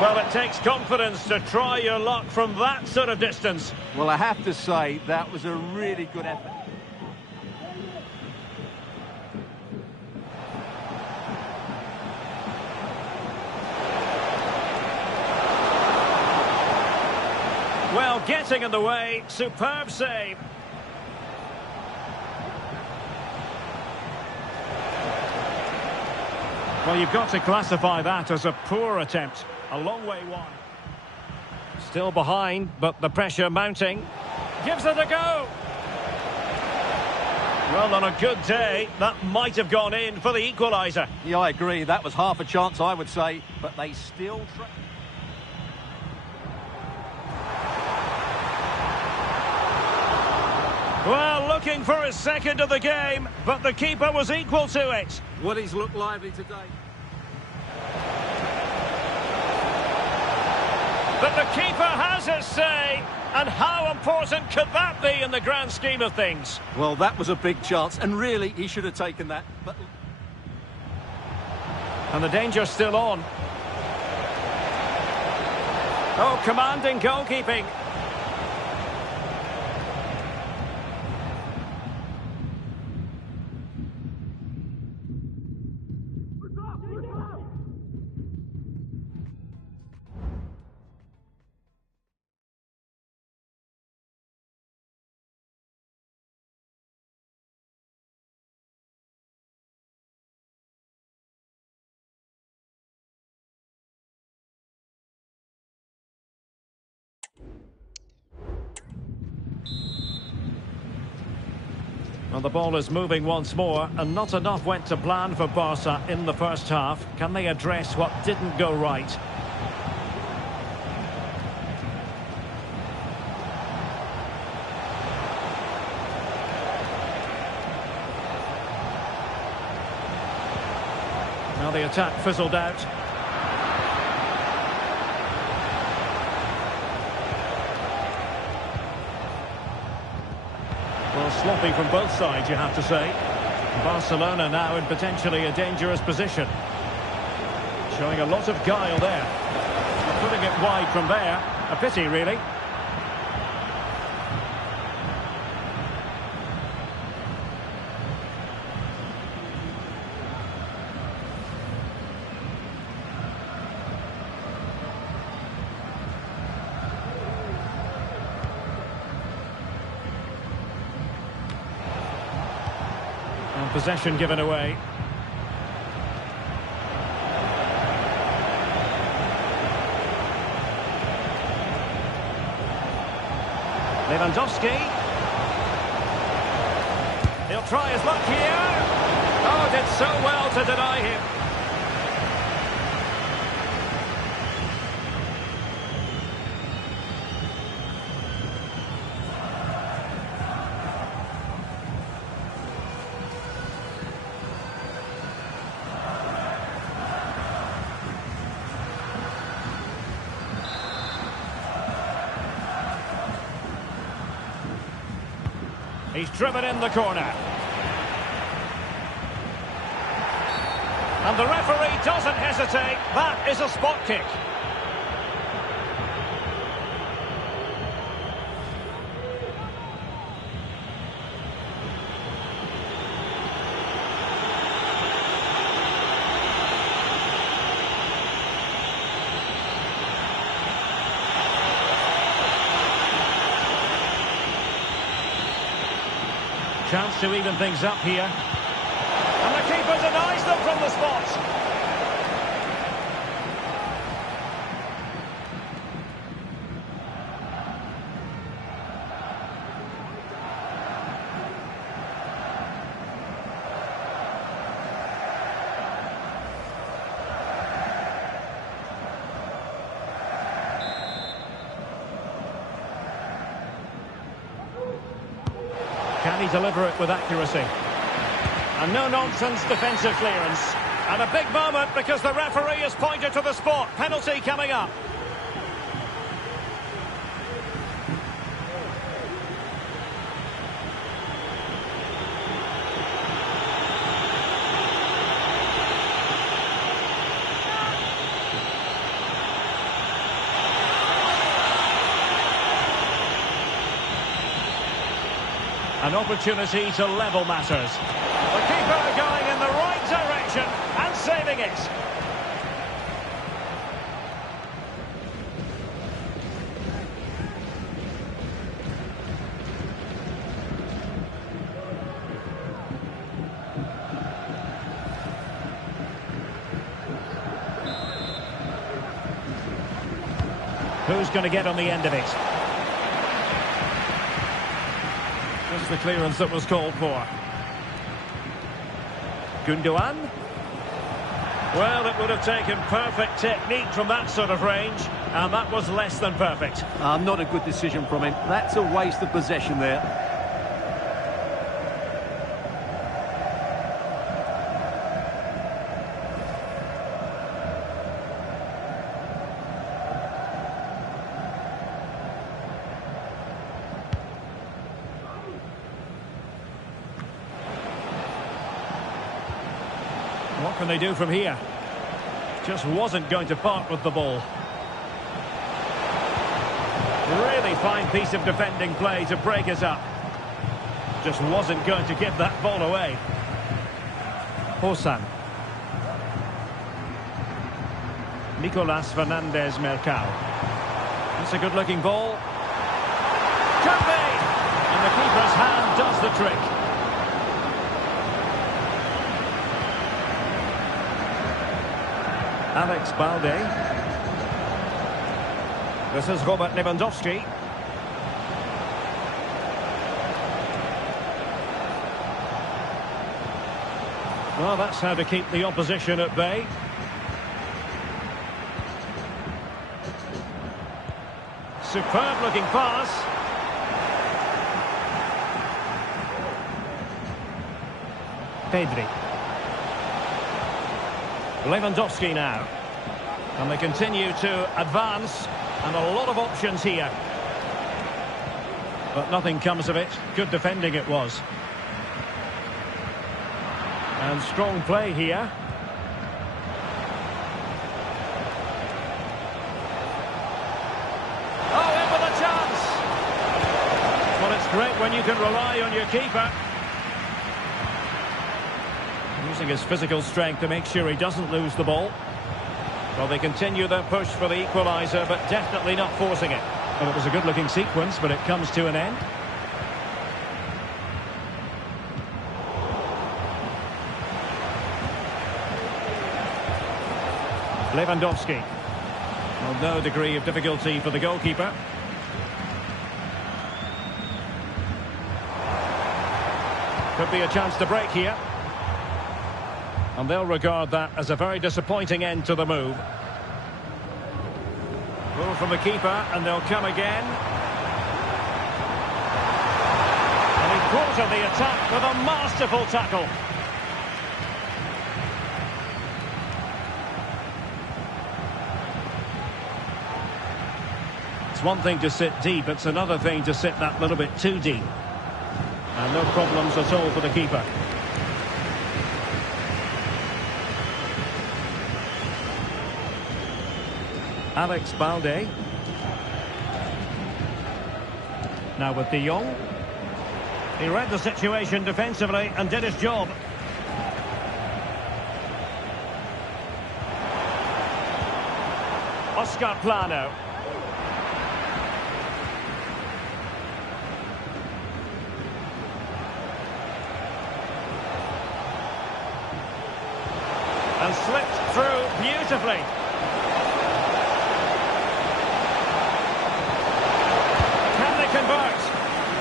Well, it takes confidence to try your luck from that sort of distance. Well, I have to say, that was a really good effort. Well, getting in the way, superb save. Well, you've got to classify that as a poor attempt. A long way wide. Still behind, but the pressure mounting. Gives it a go. Well, on a good day, that might have gone in for the equaliser. Yeah, I agree. That was half a chance, I would say. But they still... Well, looking for his second of the game, but the keeper was equal to it. Well, he's looked lively today. But the keeper has his say, and how important could that be in the grand scheme of things? Well, that was a big chance, and really, he should have taken that. But... And the danger's still on. Oh, commanding goalkeeping. Well, the ball is moving once more, and not enough went to plan for Barca in the first half. Can they address what didn't go right? Now the attack fizzled out. Well, sloppy from both sides, you have to say. Barcelona now in potentially a dangerous position. Showing a lot of guile there. Putting it wide from there. A pity, really. Possession given away. Lewandowski. He'll try his luck here. Oh, did so well to deny him. He's driven in the corner. And the referee doesn't hesitate. That is a spot kick. Chance to even things up here. And the keeper denies them from the spot. Can he deliver it with accuracy? And no-nonsense defensive clearance. And a big moment because the referee has pointed to the spot. Penalty coming up. An opportunity to level matters. The keeper going in the right direction and saving it. Who's going to get on the end of it? Just the clearance that was called for. Gundogan. Well, it would have taken perfect technique from that sort of range, and that was less than perfect. Not a good decision from him. That's a waste of possession there. What can they do from here? Just wasn't going to part with the ball. Really fine piece of defending play to break us up. Just wasn't going to give that ball away. Hosan. Nicolas Fernandez-Mercado. That's a good-looking ball. Could be! And the keeper's hand does the trick. Alex Balde. This is Robert Lewandowski. Well, that's how to keep the opposition at bay. Superb looking pass. Pedri. Lewandowski now. And they continue to advance. And a lot of options here. But nothing comes of it. Good defending it was. And strong play here. Oh, in with a chance! Well, it's great when you can rely on your keeper. Using his physical strength to make sure he doesn't lose the ball. Well, they continue their push for the equaliser, but definitely not forcing it. Well, it was a good-looking sequence, but it comes to an end. Lewandowski. Well, no degree of difficulty for the goalkeeper. Could be a chance to break here. And they'll regard that as a very disappointing end to the move. Goal from the keeper, and they'll come again. And he quartered the attack with a masterful tackle. It's one thing to sit deep, it's another thing to sit that little bit too deep. And no problems at all for the keeper. Alex Balde. Now with De Jong. He read the situation defensively and did his job. Oscar Plano. And slipped through beautifully. Convert.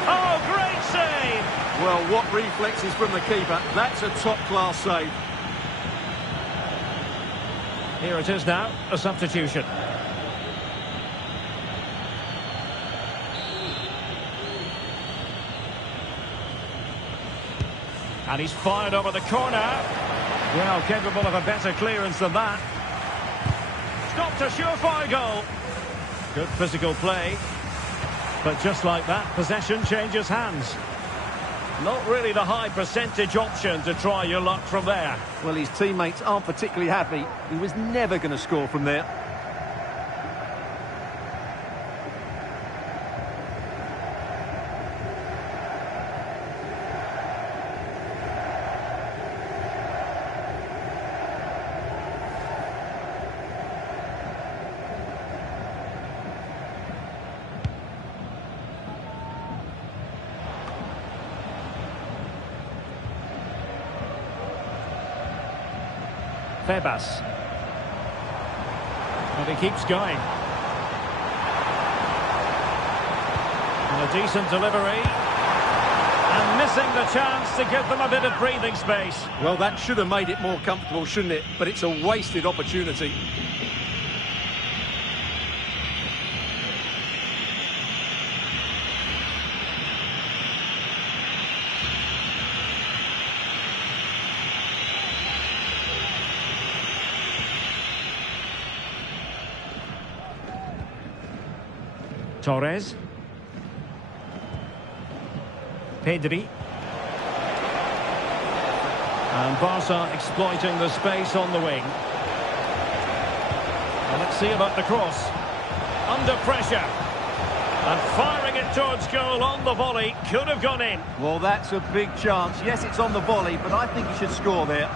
Oh, great save! Well, what reflexes from the keeper. That's a top-class save. Here it is now, a substitution. And he's fired over the corner. Well, capable of a better clearance than that. Stopped a surefire goal. Good physical play. But just like that, possession changes hands. Not really the high percentage option to try your luck from there. Well, his teammates aren't particularly happy. He was never going to score from there. Febas. And he keeps going. And a decent delivery. And missing the chance to give them a bit of breathing space. Well, that should have made it more comfortable, shouldn't it? But it's a wasted opportunity. Torres. Pedri. And Barca exploiting the space on the wing. And let's see about the cross. Under pressure. And firing it towards goal on the volley. Could have gone in. Well, that's a big chance. Yes, it's on the volley, but I think he should score there.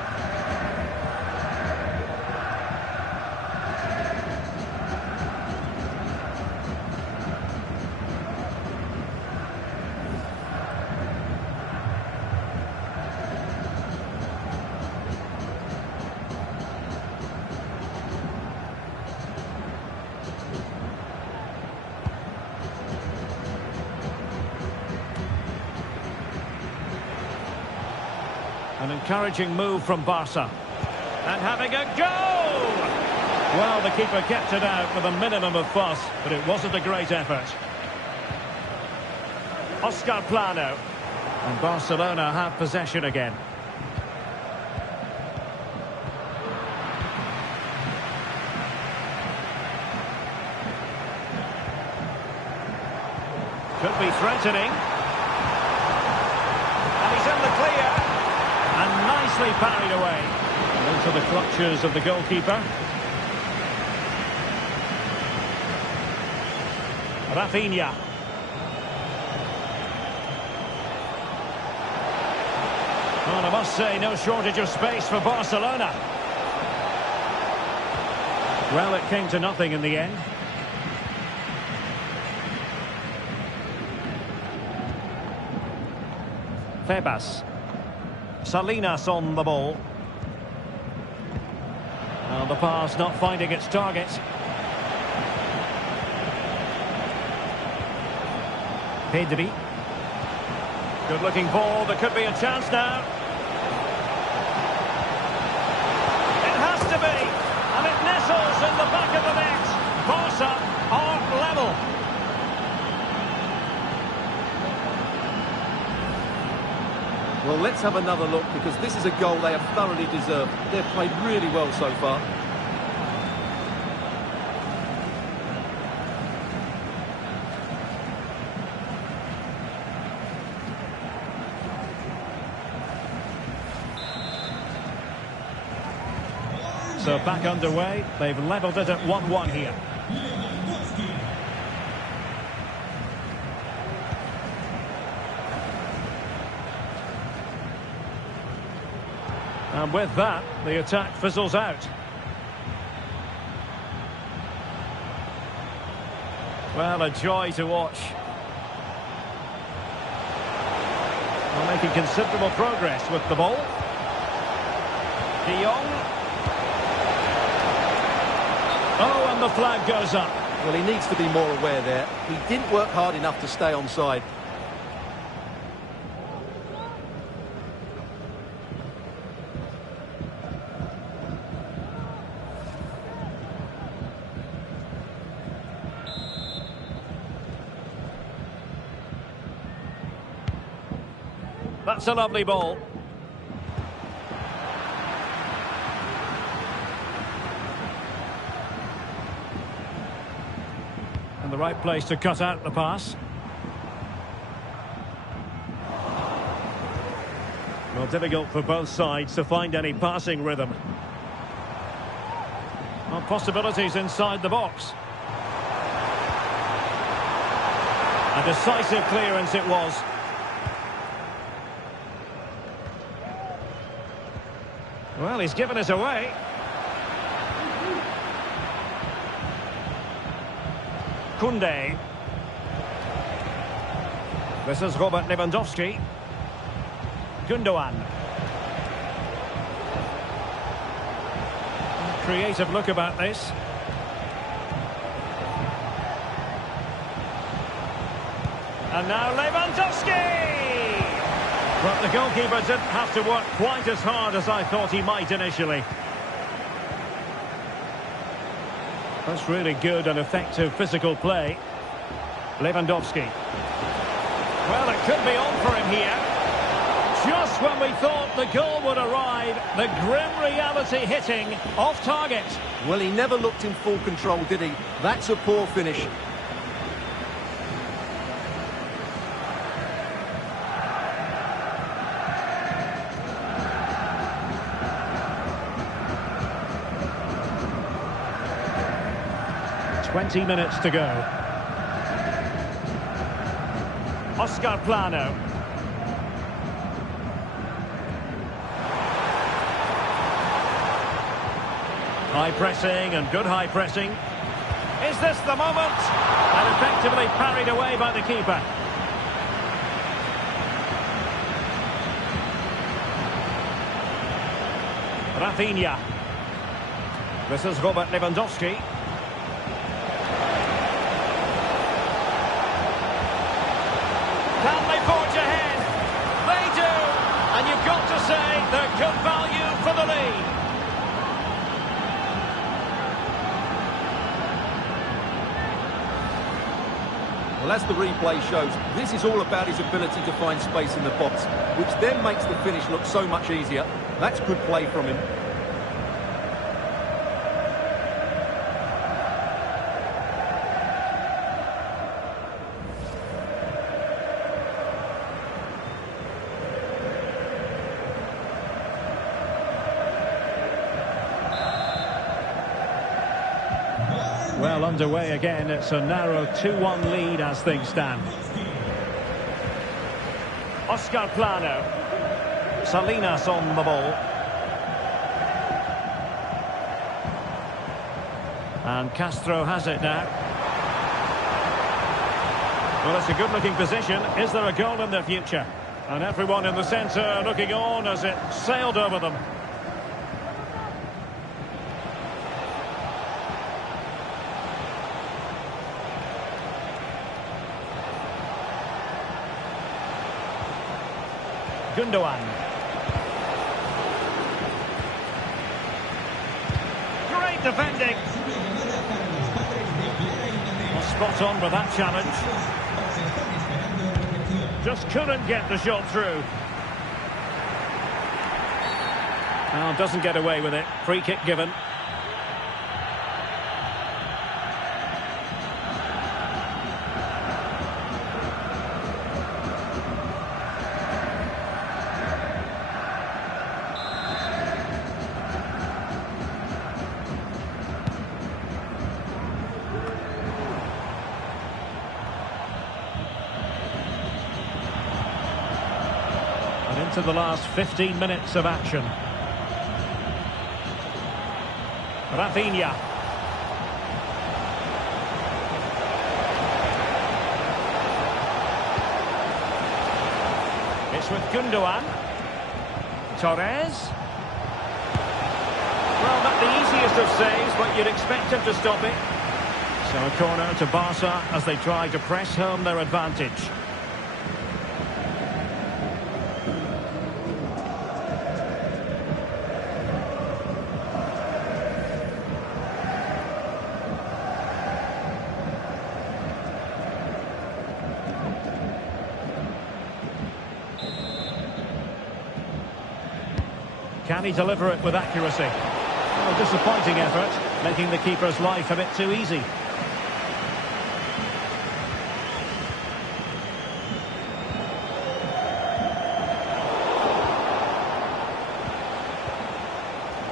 An encouraging move from Barca. And having a go! Well, the keeper kept it out with a minimum of fuss, but it wasn't a great effort. Oscar Plano. And Barcelona have possession again. Could be threatening. And he's in the clear. And nicely parried away. Into the clutches of the goalkeeper. Rafinha. Well, I must say, no shortage of space for Barcelona. Well, it came to nothing in the end. Febas. Salinas on the ball. Well, the pass not finding its target. Pedri. Good looking ball. There could be a chance now. It has to be. And it nestles in the back of the net. Barca are level. Well, let's have another look, because this is a goal they have thoroughly deserved. They've played really well so far. So back underway. They've levelled it at 1-1 here. And with that, the attack fizzles out. Well, a joy to watch. Well, making considerable progress with the ball. De Jong. Oh, and the flag goes up. Well, he needs to be more aware there. He didn't work hard enough to stay onside. That's a lovely ball. the right place to cut out the pass. Well, difficult for both sides to find any passing rhythm. Well, possibilities inside the box. A decisive clearance it was. Well, he's given it away. Koundé. This is Robert Lewandowski. Gundogan. Creative look about this. And now Lewandowski! But the goalkeeper didn't have to work quite as hard as I thought he might initially. That's really good and effective physical play. Lewandowski. Well, it could be on for him here. Just when we thought the goal would arrive, the grim reality hitting off target. Well, he never looked in full control, did he? That's a poor finish. Twenty minutes to go. Oscar Plano. High pressing and good high pressing. Is this the moment? And effectively parried away by the keeper. Rafinha. This is Robert Lewandowski. Can they forge ahead? They do! And you've got to say they're good value for the lead. Well, as the replay shows, this is all about his ability to find space in the box, which then makes the finish look so much easier. That's good play from him. Well, underway again. It's a narrow 2-1 lead as things stand. Oscar Plano. Salinas on the ball. And Castro has it now. Well, it's a good-looking position. Is there a goal in the future? And everyone in the centre looking on as it sailed over them. Gundogan. Great defending. Well, spot on with that challenge. Just couldn't get the shot through. Well, doesn't get away with it. Free kick given. Into the last 15 minutes of action. Rafinha. It's with Gundogan. Torres. Well, not the easiest of saves, but you'd expect him to stop it. So a corner to Barca as they try to press home their advantage. Can he deliver it with accuracy? Well, disappointing effort, making the keeper's life a bit too easy.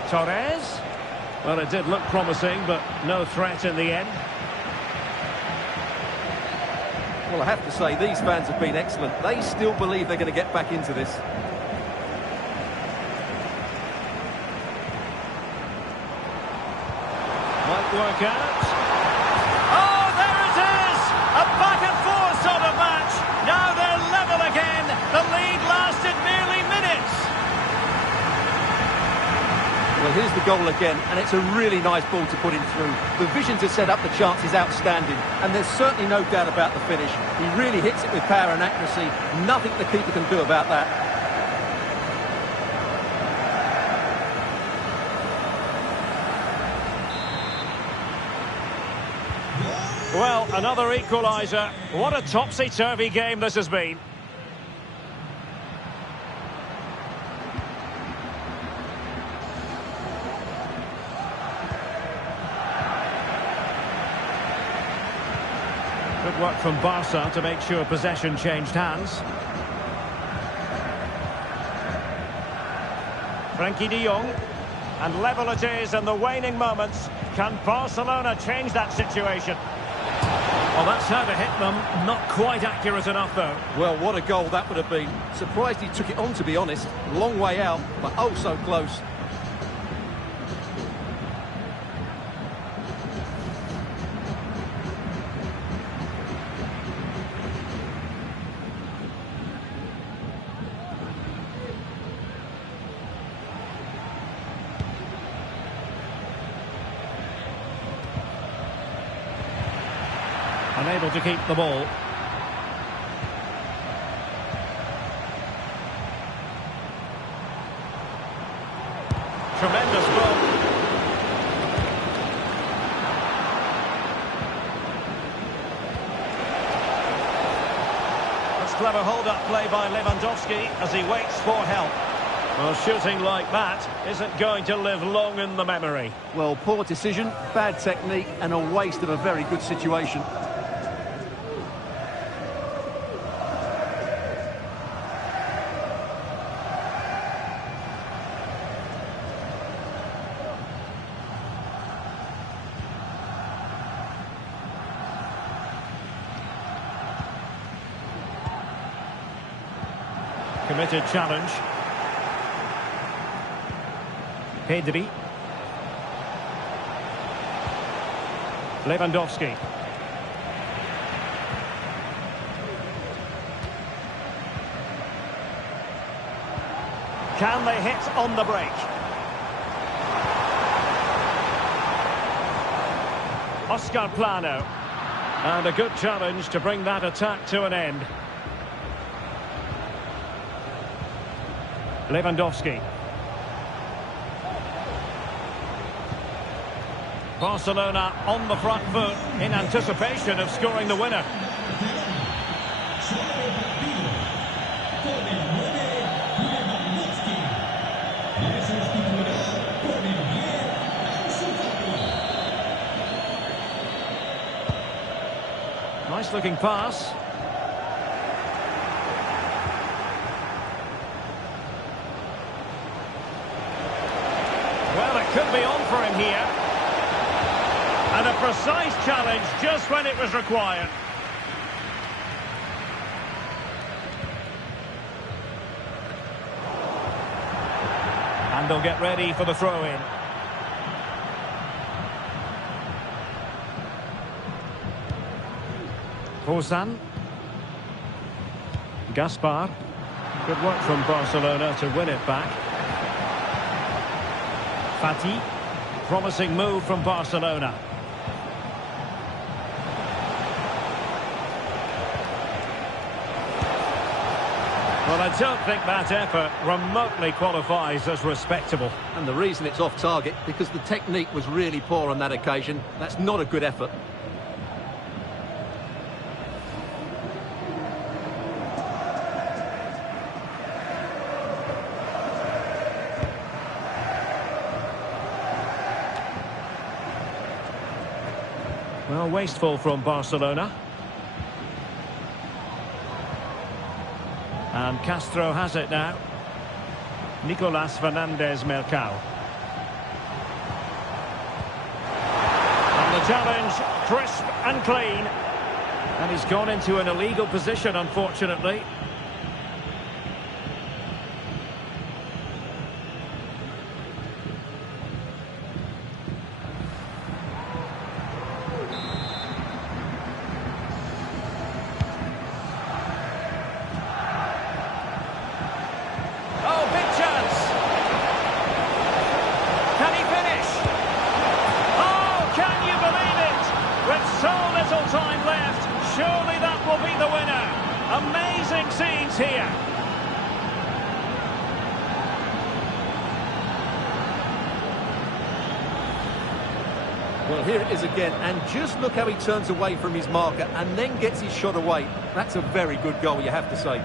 Torres. Well, it did look promising, but no threat in the end. Well, I have to say, these fans have been excellent. They still believe they're going to get back into this. Might work out. Oh, there it is! A back-and-forth sort of match. Now they're level again. The lead lasted merely minutes. Well, here's the goal again, and it's a really nice ball to put him through. The vision to set up the chance is outstanding, and there's certainly no doubt about the finish. He really hits it with power and accuracy. Nothing the keeper can do about that. Well, another equaliser. What a topsy-turvy game this has been. Good work from Barca to make sure possession changed hands. Frankie de Jong. And level it is in the waning moments. Can Barcelona change that situation? Well, that's how to hit them. Not quite accurate enough, though. Well, what a goal that would have been. Surprised he took it on, to be honest. Long way out, but oh so close. Unable to keep the ball. Tremendous ball. That's clever hold-up play by Lewandowski as he waits for help. Well, shooting like that isn't going to live long in the memory. Well, poor decision, bad technique, and a waste of a very good situation. Committed challenge. Pedri. Lewandowski. Can they hit on the break? Oscar Plano. And a good challenge to bring that attack to an end. Lewandowski. Barcelona on the front foot in anticipation of scoring the winner. Nice looking pass. Well, it could be on for him here. And a precise challenge just when it was required. And they'll get ready for the throw-in. Kozan. Gaspar. Good work from Barcelona to win it back. Fati. Promising move from Barcelona. Well, I don't think that effort remotely qualifies as respectable. And the reason it's off target, because the technique was really poor on that occasion. That's not a good effort. Well, wasteful from Barcelona. And Castro has it now. Nicolas Fernandez Mercado. Challenge crisp and clean. And he's gone into an illegal position, unfortunately. Oh, big chance! Can he finish? Oh, can you believe it? With so little time left, surely that will be the winner. Amazing scenes here. Well, here it is again, and just look how he turns away from his marker and then gets his shot away. That's a very good goal, you have to say.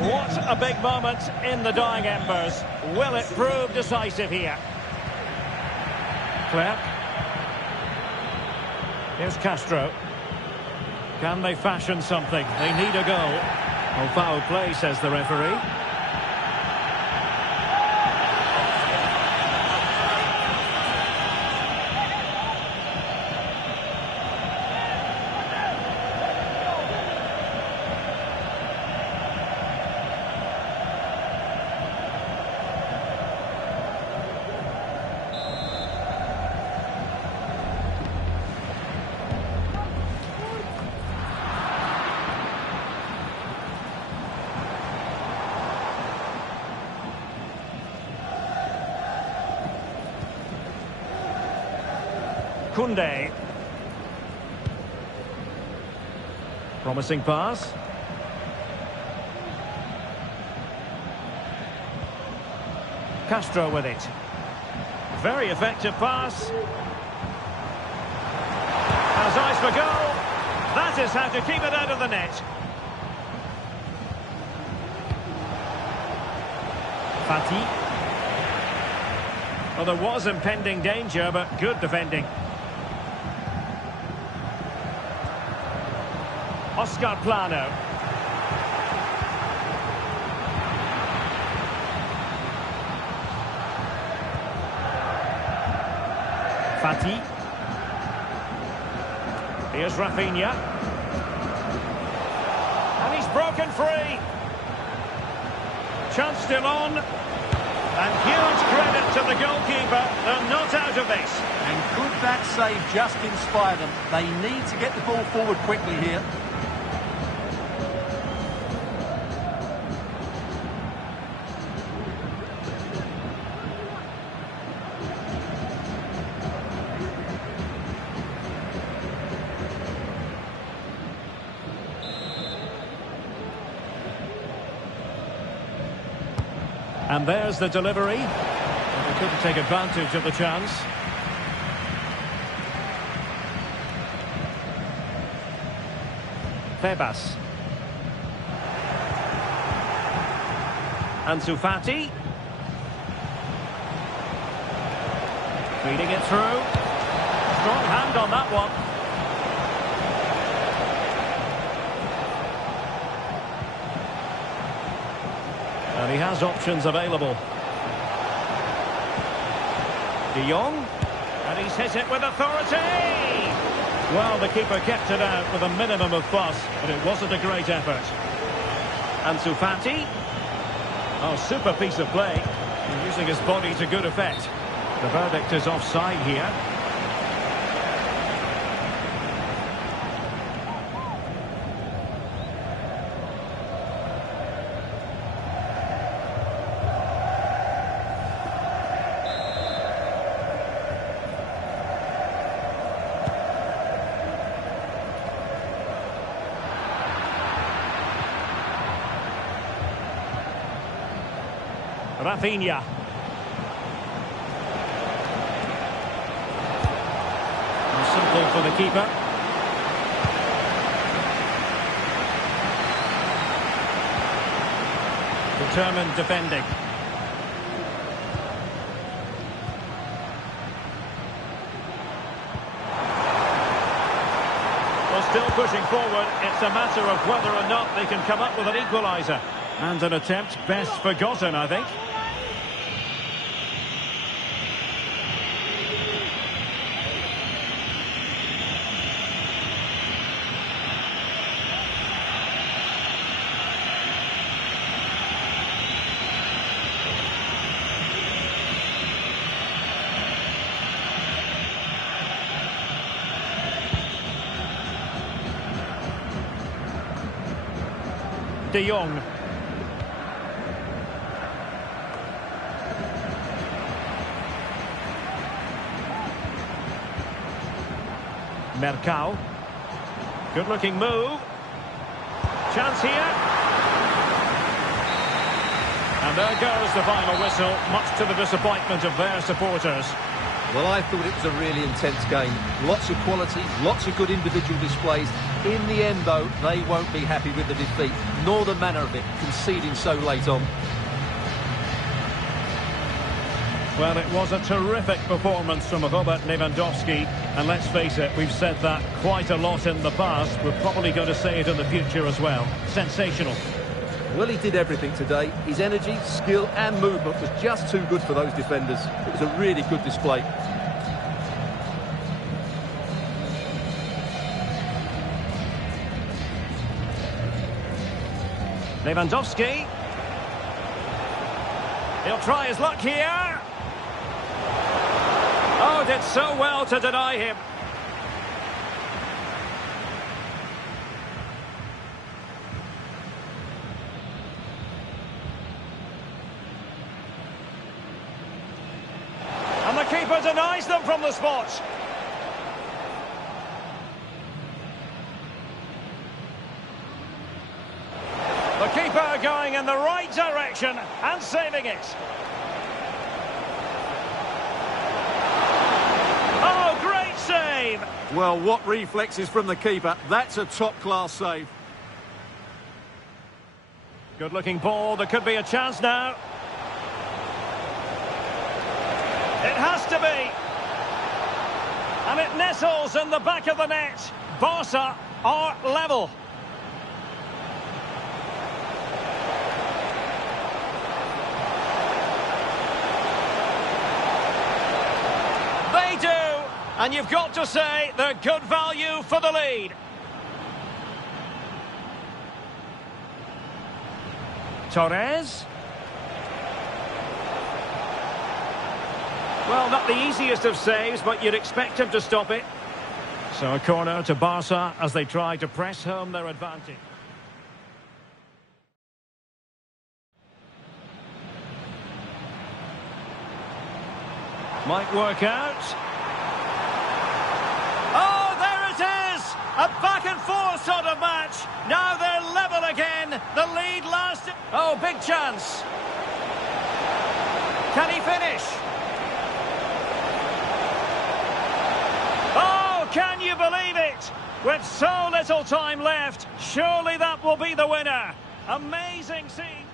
What a big moment in the dying embers. Will it prove decisive here? Clerc. Here's Castro. Can they fashion something? They need a goal. Oh, foul play, says the referee. Koundé. Promising pass. Castro with it. Very effective pass. Has eyes for goal. That is how to keep it out of the net. Fati. Well, there was impending danger, but good defending. Oscar Plano. Fati. Here's Rafinha. And he's broken free. Chance still on. And huge credit to the goalkeeper. They're not out of this. And could that save just inspire them? They need to get the ball forward quickly here. And there's the delivery. But they couldn't take advantage of the chance. Febas. Ansu Fati. Feeding it through. Strong hand on that one. And he has options available. De Jong. And he's hit it with authority. Well, the keeper kept it out with a minimum of fuss, but it wasn't a great effort. Ansu Fati. Oh, super piece of play. He's using his body to good effect. The verdict is offside here. Rafinha. Simple for the keeper. determined defending. Well, still pushing forward. It's a matter of whether or not they can come up with an equaliser. And an attempt best forgotten, I think. De Jong. Mercado. Good-looking move. Chance here. And there goes the final whistle, much to the disappointment of their supporters. Well, I thought it was a really intense game. Lots of quality, lots of good individual displays. In the end, though, they won't be happy with the defeat, nor the manner of it, conceding so late on. Well, it was a terrific performance from Robert Lewandowski. And let's face it, we've said that quite a lot in the past. We're probably going to say it in the future as well. Sensational. Well, he did everything today. His energy, skill and movement was just too good for those defenders. It was a really good display. Lewandowski. He'll try his luck here. Oh, did so well to deny him. And the keeper denies them from the spot. The keeper going in the right direction and saving it. Oh, great save! Well, what reflexes from the keeper. That's a top-class save. Good-looking ball. There could be a chance now. It has to be. And it nestles in the back of the net. Barca are level. They do. And you've got to say they're good value for the lead. Torres. Well, not the easiest of saves, but you'd expect him to stop it. So a corner to Barca as they try to press home their advantage. Might work out. Oh, there it is! A back-and-forth sort of match. Now they're level again. The lead lasted. Oh, big chance. Can he finish? Oh, can you believe it? With so little time left, surely that will be the winner. Amazing scene.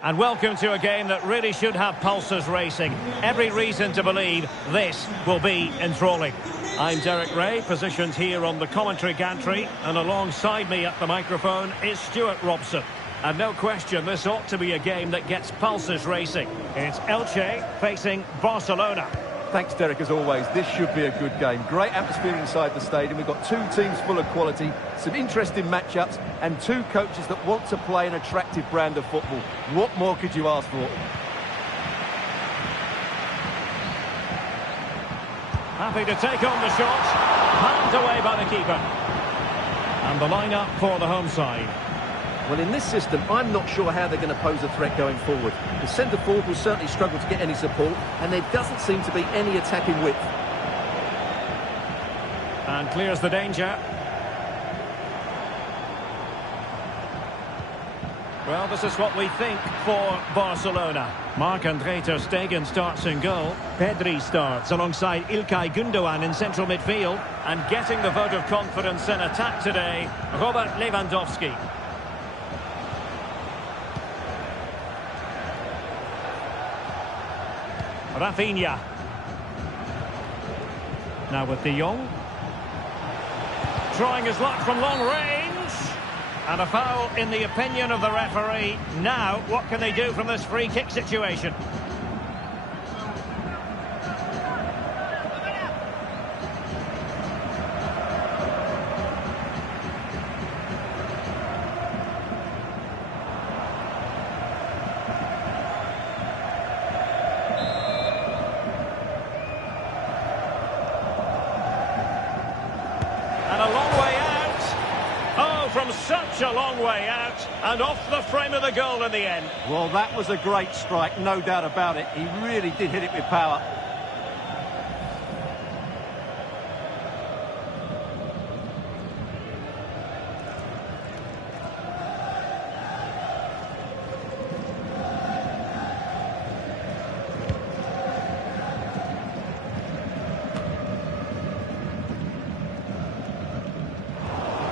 And welcome to a game that really should have pulses racing. Every reason to believe this will be enthralling. I'm Derek Ray, positioned here on the commentary gantry, and alongside me at the microphone is Stuart Robson. And no question, this ought to be a game that gets pulses racing. It's Elche facing Barcelona. Thanks, Derek, as always. This should be a good game. Great atmosphere inside the stadium. We've got two teams full of quality, some interesting matchups, and two coaches that want to play an attractive brand of football. What more could you ask for? Happy to take on the shot. Palmed away by the keeper. And the lineup for the home side. Well, in this system, I'm not sure how they're going to pose a threat going forward. The centre-forward will certainly struggle to get any support, and there doesn't seem to be any attacking width. And clears the danger. Well, this is what we think for Barcelona. Marc-Andre ter Stegen starts in goal. Pedri starts alongside Ilkay Gundogan in central midfield. And getting the vote of confidence in attack today, Robert Lewandowski. Rafinha. Now with De Jong. Trying his luck from long range. And a foul in the opinion of the referee. Now, what can they do from this free kick situation? And a long way out. Oh, from such a long way out. And off the frame of the goal in the end. Well, that was a great strike, no doubt about it. He really did hit it with power.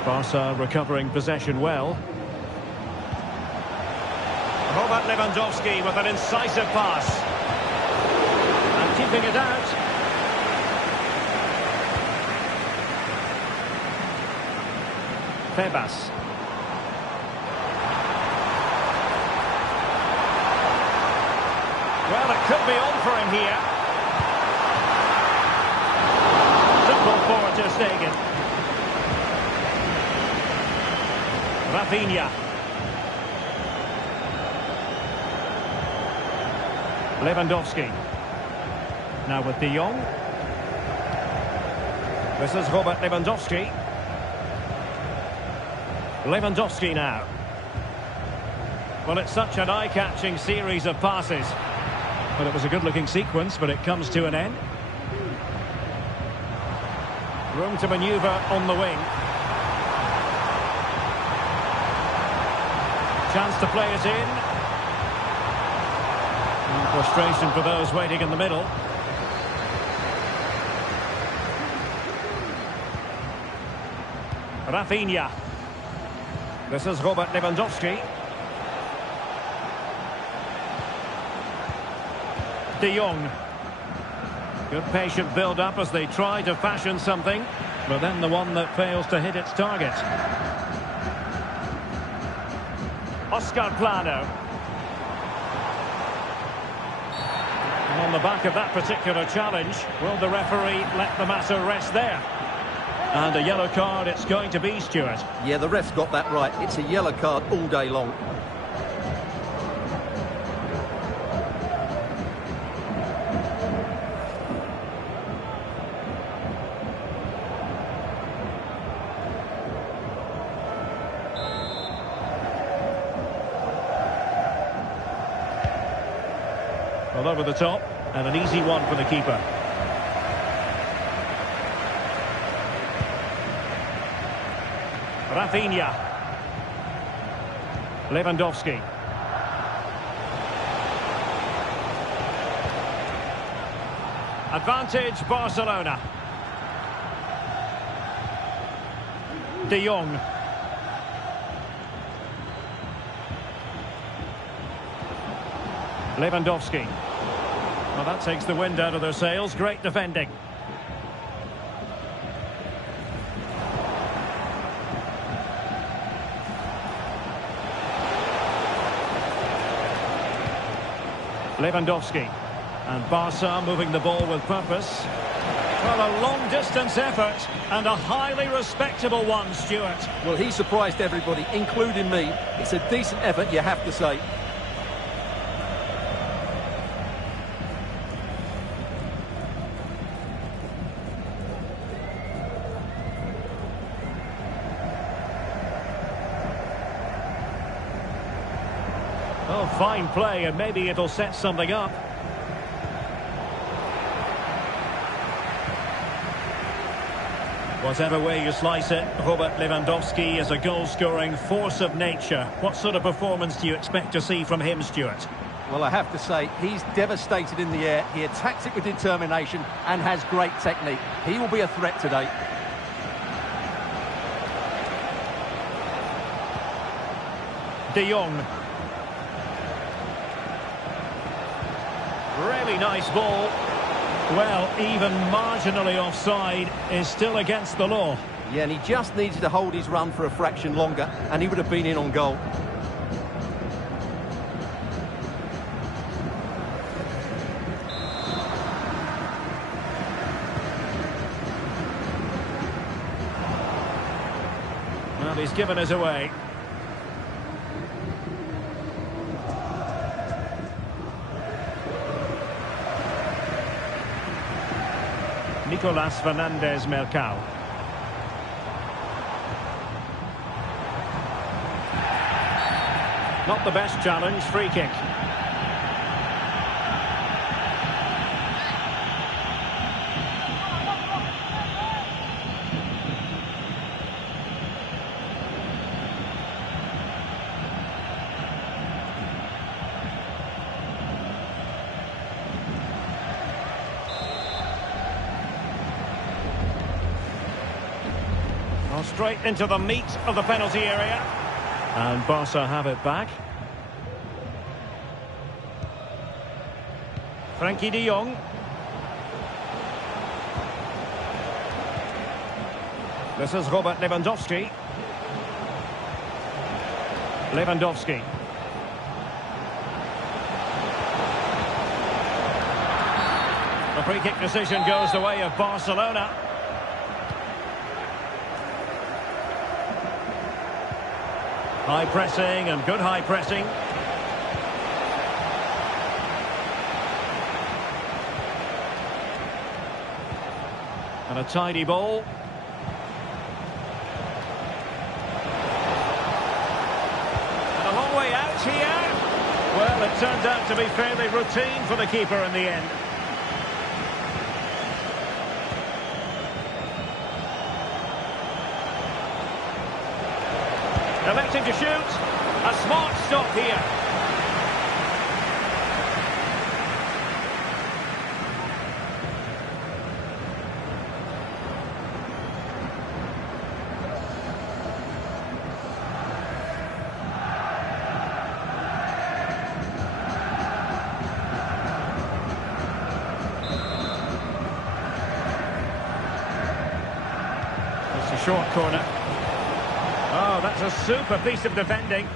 Barca recovering possession well. Robert Lewandowski with an incisive pass. And keeping it out. Febas. Well, it could be on for him here. Simple forward to Stegen. Rafinha. Lewandowski. Now with De Jong. This is Robert Lewandowski. Lewandowski now. Well, it's such an eye-catching series of passes. Well, it was a good-looking sequence, but it comes to an end. Room to manoeuvre on the wing. Chance to play it in. And frustration for those waiting in the middle. Rafinha. This is Robert Lewandowski. De Jong. Good patient build-up as they try to fashion something, but then the one that fails to hit its target. Oscar Plano. And on the back of that particular challenge, will the referee let the matter rest there? And a yellow card it's going to be, Stuart. Yeah, the ref's got that right. It's a yellow card all day long. Well, over the top, and an easy one for the keeper. Rafinha. Lewandowski. Advantage Barcelona. De Jong. Lewandowski. Well, that takes the wind out of their sails. Great defending. Lewandowski. And Barca moving the ball with purpose. Well, a long-distance effort and a highly respectable one, Stuart. Well, he surprised everybody, including me. It's a decent effort, you have to say. Oh, fine play, and maybe it'll set something up. Whatever way you slice it, Robert Lewandowski is a goal-scoring force of nature. What sort of performance do you expect to see from him, Stuart? Well, I have to say, he's devastated in the air. He attacks it with determination and has great technique. He will be a threat today. De Jong. Really nice ball. Well, even marginally offside is still against the law. Yeah, and he just needed to hold his run for a fraction longer, and he would have been in on goal. Well, he's given us away. Nicolas Fernandez-Mercado. Not the best challenge, free kick. Straight into the meat of the penalty area. And Barca have it back. Frankie de Jong. This is Robert Lewandowski. Lewandowski. The free kick decision goes the way of Barcelona. High pressing and good high pressing. And a tidy ball. And a long way out here. Well, it turned out to be fairly routine for the keeper in the end. Electing to shoot. A smart stop here. It's a short corner. Oh, that's a super piece of defending.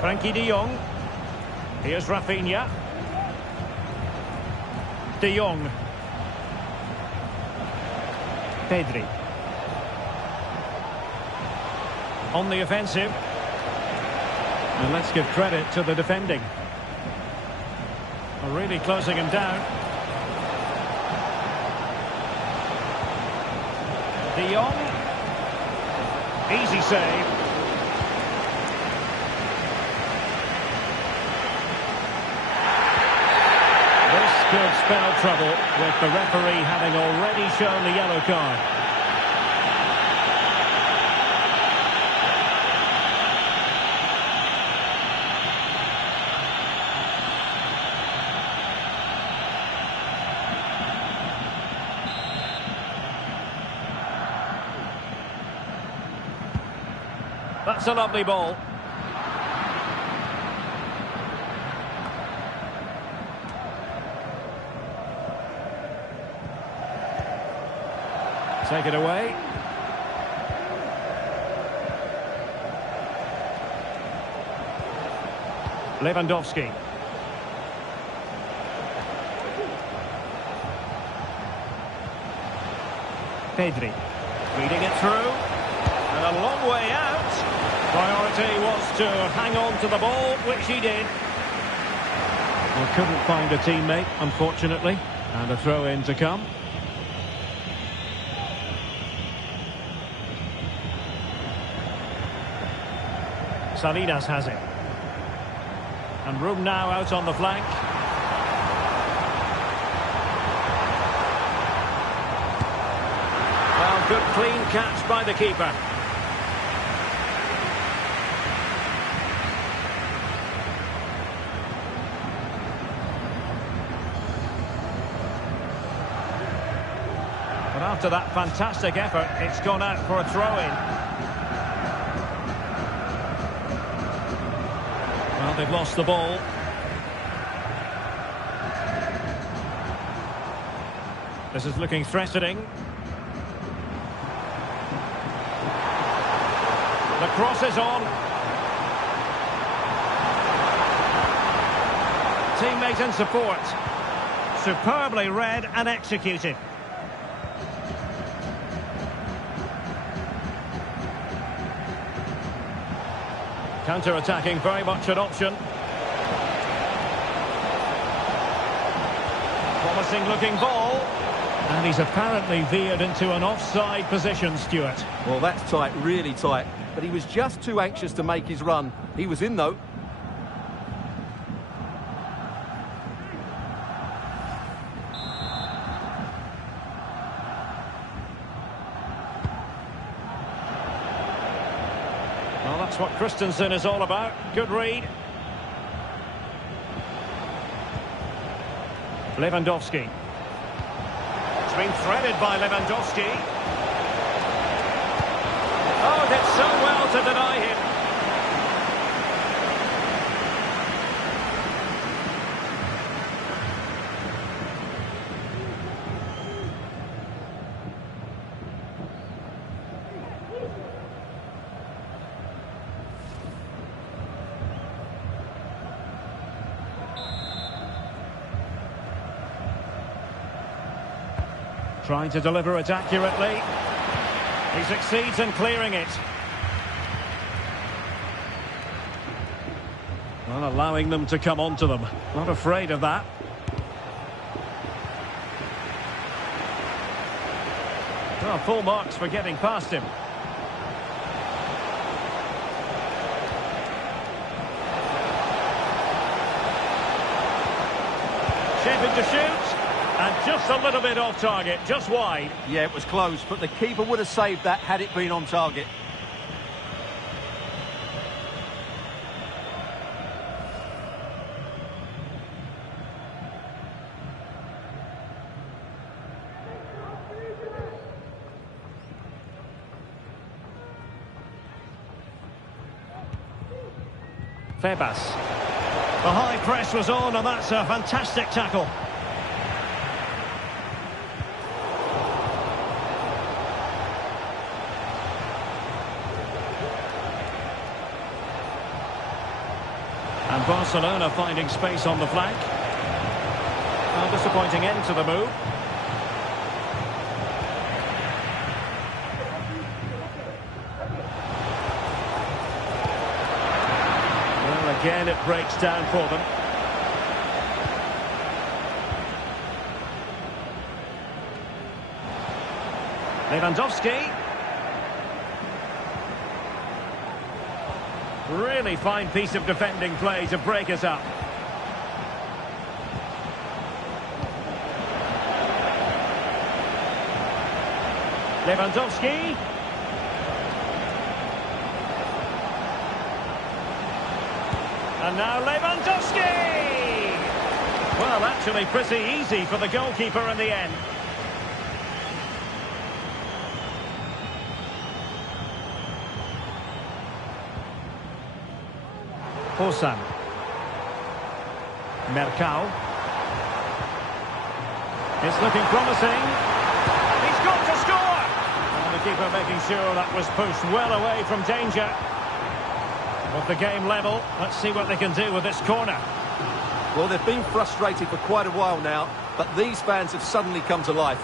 Frankie de Jong. Here's Rafinha. De Jong. Pedri. On the offensive. And let's give credit to the defending. Really closing him down. De Jong. Easy save. This could spell trouble with the referee having already shown the yellow card. That's a lovely ball. Take it away. Lewandowski. Pedri. Reading it through. And a long way out. Priority was to hang on to the ball, which he did. Well, couldn't find a teammate, unfortunately. And a throw-in to come. Salinas has it. And room now out on the flank. Well, good clean catch by the keeper. But after that fantastic effort, it's gone out for a throw-in. Well, they've lost the ball. This is looking threatening. The cross is on. Teammate and support. Superbly read and executed. Counter-attacking, very much an option. Promising looking ball. And he's apparently veered into an offside position, Stuart. Well, that's tight, really tight. But he was just too anxious to make his run. He was in, though. Well, that's what Christensen is all about. Good read. Lewandowski. It's been threaded by Lewandowski. Oh, did so well to deny him. Trying to deliver it accurately. He succeeds in clearing it. Well, allowing them to come onto them. Not afraid of that. Well, full marks for getting past him. Shaping to shoot. And just a little bit off target, just wide. Yeah, it was close, but the keeper would have saved that had it been on target. Febas. The high press was on, and that's a fantastic tackle. And Barcelona finding space on the flank. A disappointing end to the move. Well, again it breaks down for them. Lewandowski. Really fine piece of defending play to break us up. Lewandowski. And now Lewandowski! Well, actually pretty easy for the goalkeeper in the end. Osan. Mercao. It's looking promising. He's got to score! And the keeper making sure that was pushed well away from danger. With the game level, let's see what they can do with this corner. Well, they've been frustrated for quite a while now, but these fans have suddenly come to life.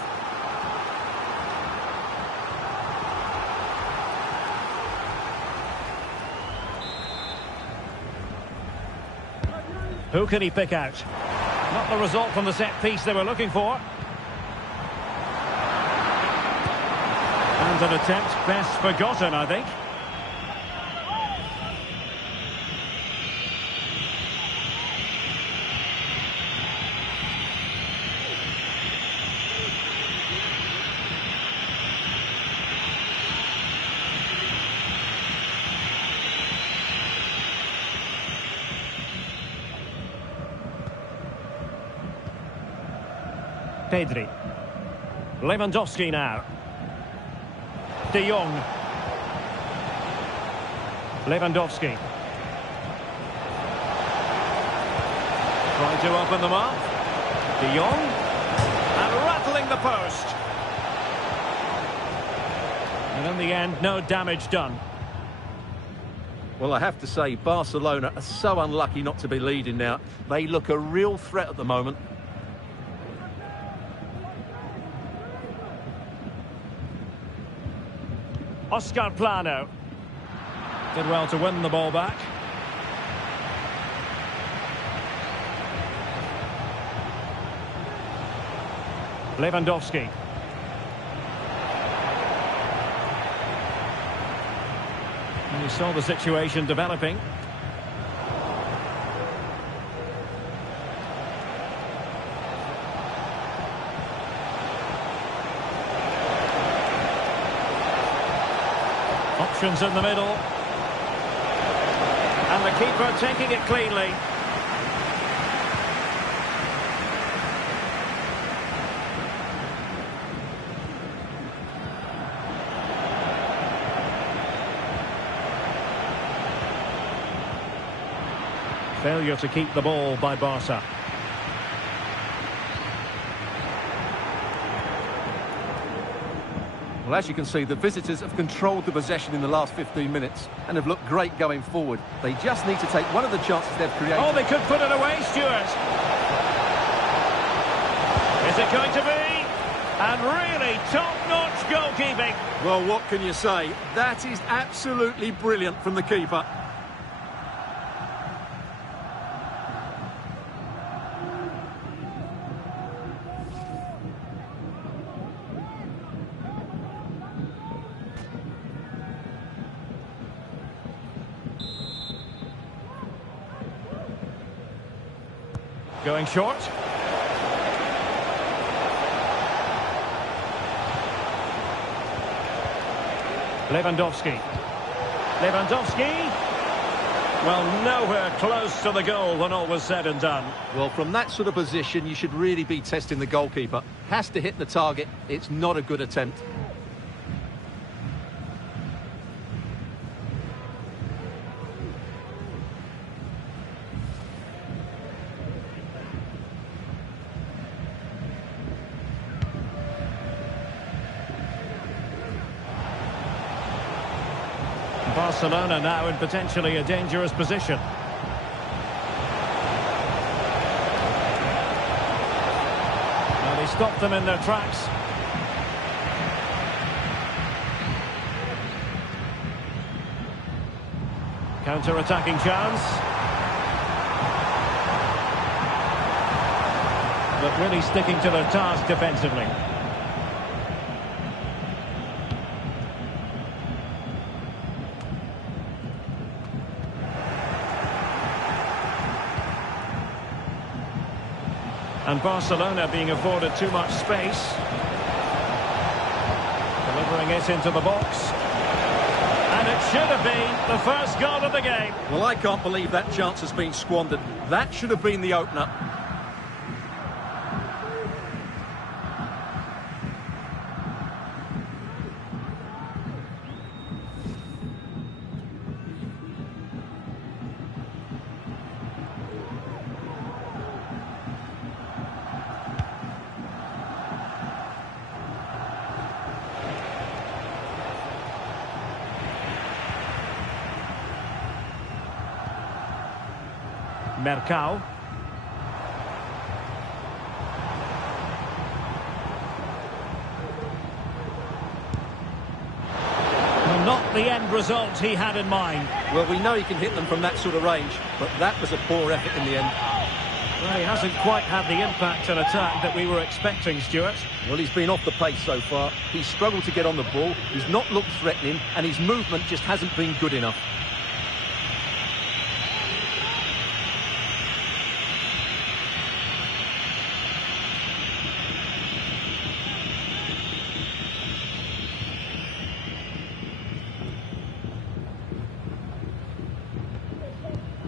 Who can he pick out? Not the result from the set piece they were looking for. And an attempt best forgotten, I think. Pedri. Lewandowski now. De Jong. Lewandowski. Trying to open them up. De Jong. And rattling the post. And in the end, no damage done. Well, I have to say, Barcelona are so unlucky not to be leading now. They look a real threat at the moment. Oscar Plano. Did well to win the ball back. Lewandowski. And you saw the situation developing. Options in the middle. And the keeper taking it cleanly. Failure to keep the ball by Barca. Well, as you can see, the visitors have controlled the possession in the last 15 minutes and have looked great going forward. They just need to take one of the chances they've created. Oh, they could put it away, Stuart. Is it going to be? And really top-notch goalkeeping. Well, what can you say? That is absolutely brilliant from the keeper. Going short. Lewandowski. Lewandowski. Well, nowhere close to the goal when all was said and done. Well, from that sort of position, you should really be testing the goalkeeper. Has to hit the target. It's not a good attempt. Barcelona now in potentially a dangerous position. And he stopped them in their tracks. Counter-attacking chance. But really sticking to their task defensively. And Barcelona being afforded too much space. Delivering it into the box. And it should have been the first goal of the game. Well, I can't believe that chance has been squandered. That should have been the opener. Mercao. Well, not the end result he had in mind. Well, we know he can hit them from that sort of range, but that was a poor effort in the end. Well, he hasn't quite had the impact and attack that we were expecting, Stuart. Well, he's been off the pace so far. He's struggled to get on the ball. He's not looked threatening, and his movement just hasn't been good enough.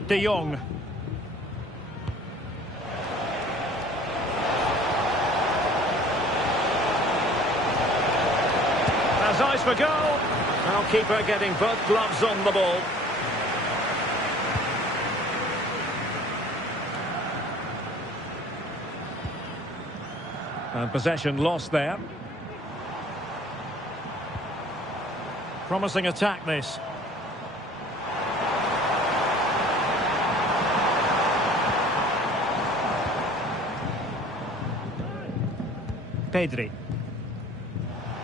De Jong. Has eyes for goal. Now keeper getting both gloves on the ball. And possession lost there. Promising attack this. Pedri.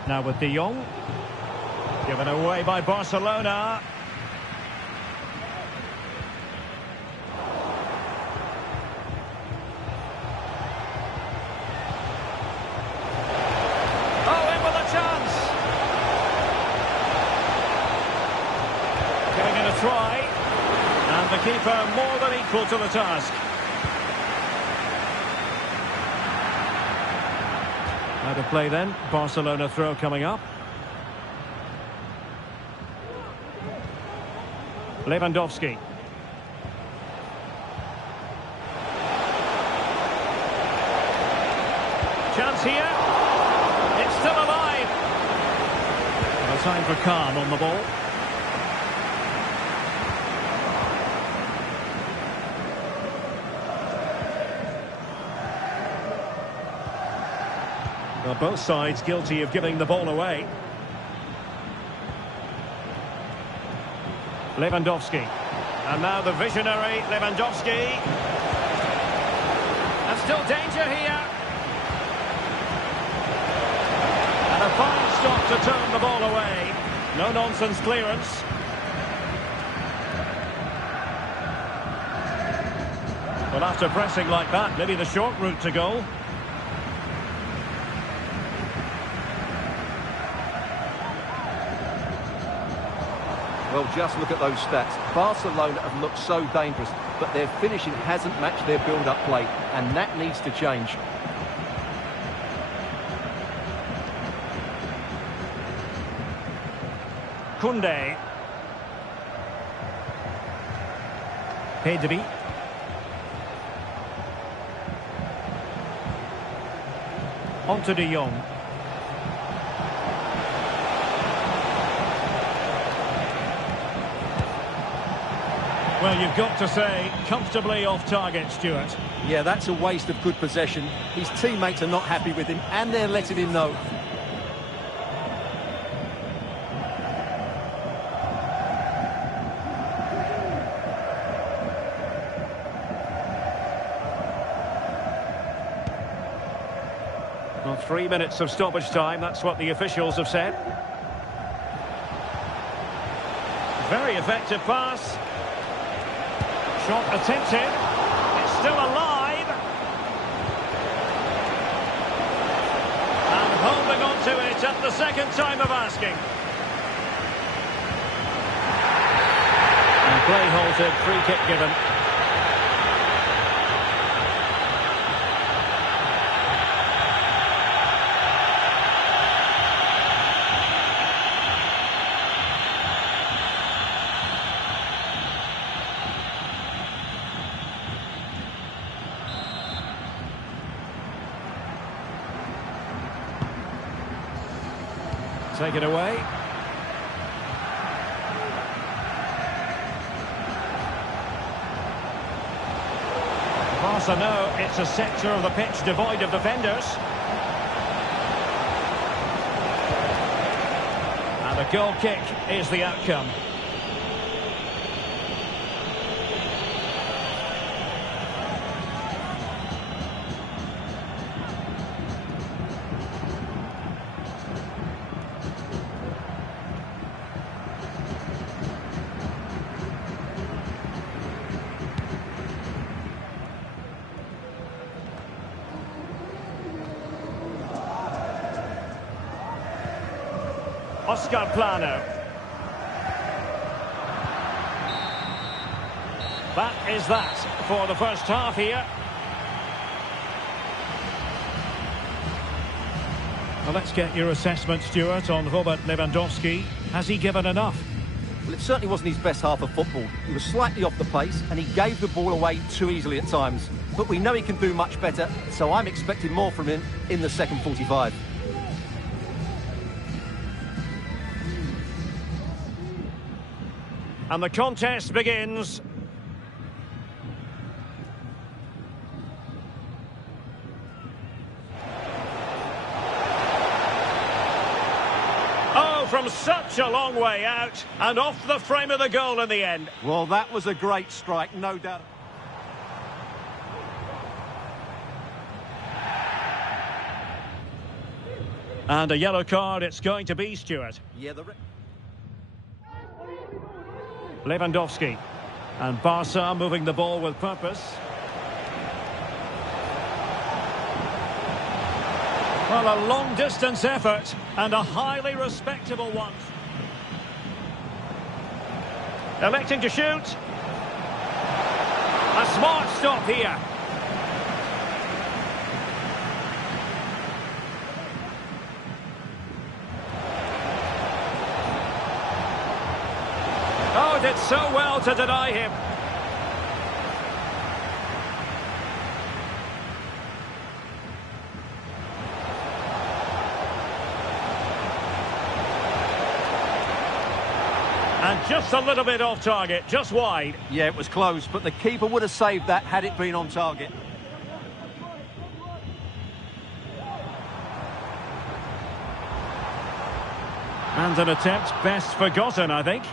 Now with De Jong. Given away by Barcelona. Oh, in with a chance. Giving it a try. And the keeper more than equal to the task. Out of play then. Barcelona throw coming up. Lewandowski. Chance here. It's still alive. No time for calm on the ball. Well, both sides guilty of giving the ball away. Lewandowski. And now the visionary Lewandowski. And still danger here. And a fine stop to turn the ball away. No nonsense clearance. Well, after pressing like that, maybe the short route to goal. Well, just look at those stats. Barcelona have looked so dangerous, but their finishing hasn't matched their build-up play, and that needs to change. Koundé. Pedri. On to De Jong. Well, you've got to say, comfortably off target, Stuart. Yeah, that's a waste of good possession. His teammates are not happy with him, and they're letting him know. Well, 3 minutes of stoppage time, that's what the officials have said. Very effective pass. Shot attempted. It's still alive. And holding on to it at the second time of asking. And play halted, free kick given. Take it away. Barca know it's a sector of the pitch devoid of defenders. And a goal kick is the outcome. Oscar Plano. That is that for the first half here. Well, let's get your assessment, Stuart, on Robert Lewandowski. Has he given enough? Well, it certainly wasn't his best half of football. He was slightly off the pace and he gave the ball away too easily at times. But we know he can do much better, so I'm expecting more from him in the second 45. And the contest begins. From such a long way out and off the frame of the goal in the end. Well, that was a great strike, no doubt. And a yellow card it's going to be, Stuart. Yeah, Lewandowski. And Barca moving the ball with purpose. Well, a long-distance effort and a highly respectable one. Electing to shoot. A smart stop here. Oh, did so well to deny him. And just a little bit off target, just wide. Yeah, it was close, but the keeper would have saved that had it been on target. And an attempt best forgotten, I think.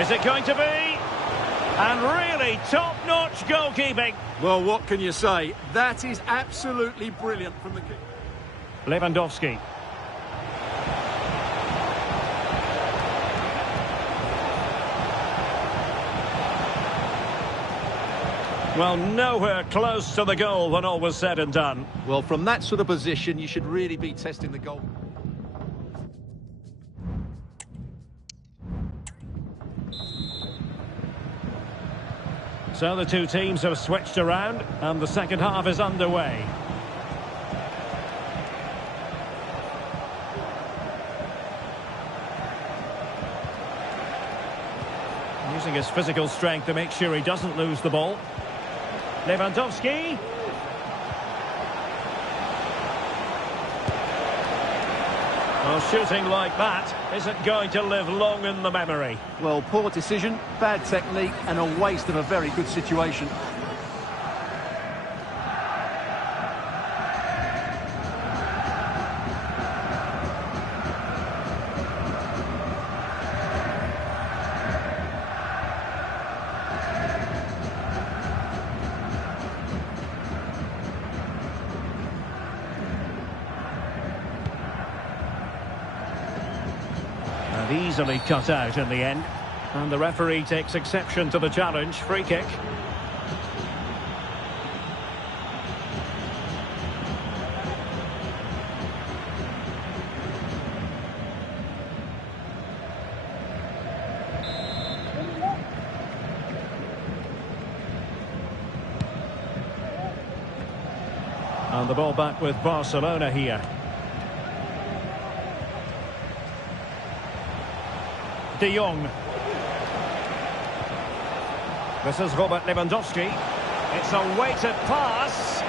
Is it going to be? And really top-notch goalkeeping. Well, what can you say? That is absolutely brilliant from the keeper. Lewandowski. Well, nowhere close to the goal when all was said and done. Well, from that sort of position, you should really be testing the goal. So the two teams have switched around and the second half is underway. Using his physical strength to make sure he doesn't lose the ball. Lewandowski. Well, shooting like that isn't going to live long in the memory. Well, poor decision, bad technique, and a waste of a very good situation. Easily cut out in the end. And the referee takes exception to the challenge. Free kick. And the ball back with Barcelona here. De Jong. This is Robert Lewandowski. It's a weighted pass.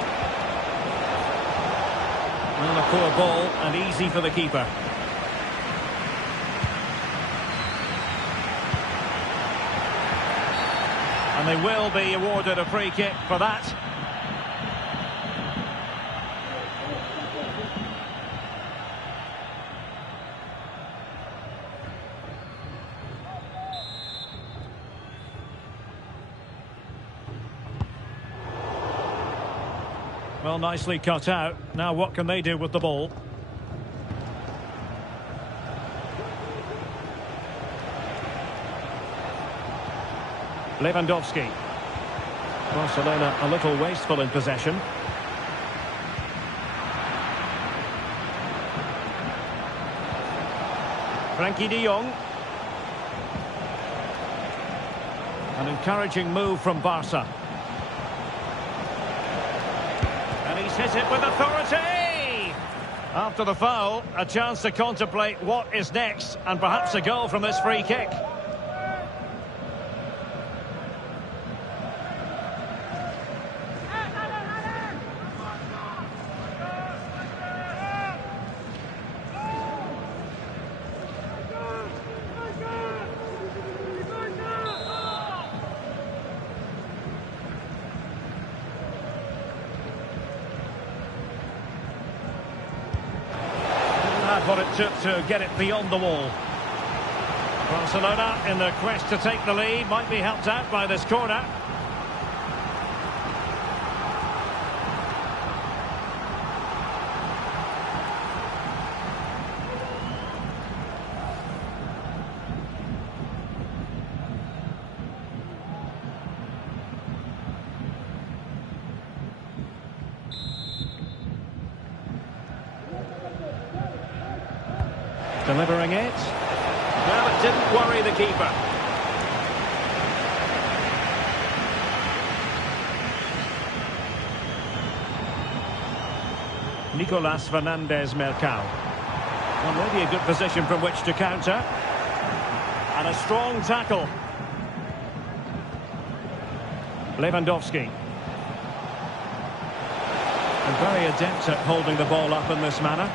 And a poor ball and easy for the keeper. And they will be awarded a free kick for that. Well, nicely cut out. Now what can they do with the ball? Lewandowski. Barcelona a little wasteful in possession. Frankie de Jong. An encouraging move from Barca. And he's hit it with authority! After the foul, a chance to contemplate what is next, and perhaps a goal from this free kick. What it took to get it beyond the wall. Barcelona, in their quest to take the lead, might be helped out by this corner. Delivering it. Well, it didn't worry the keeper. Nicolas Fernandez-Mercado. Well, maybe a good position from which to counter. And a strong tackle. Lewandowski. And very adept at holding the ball up in this manner.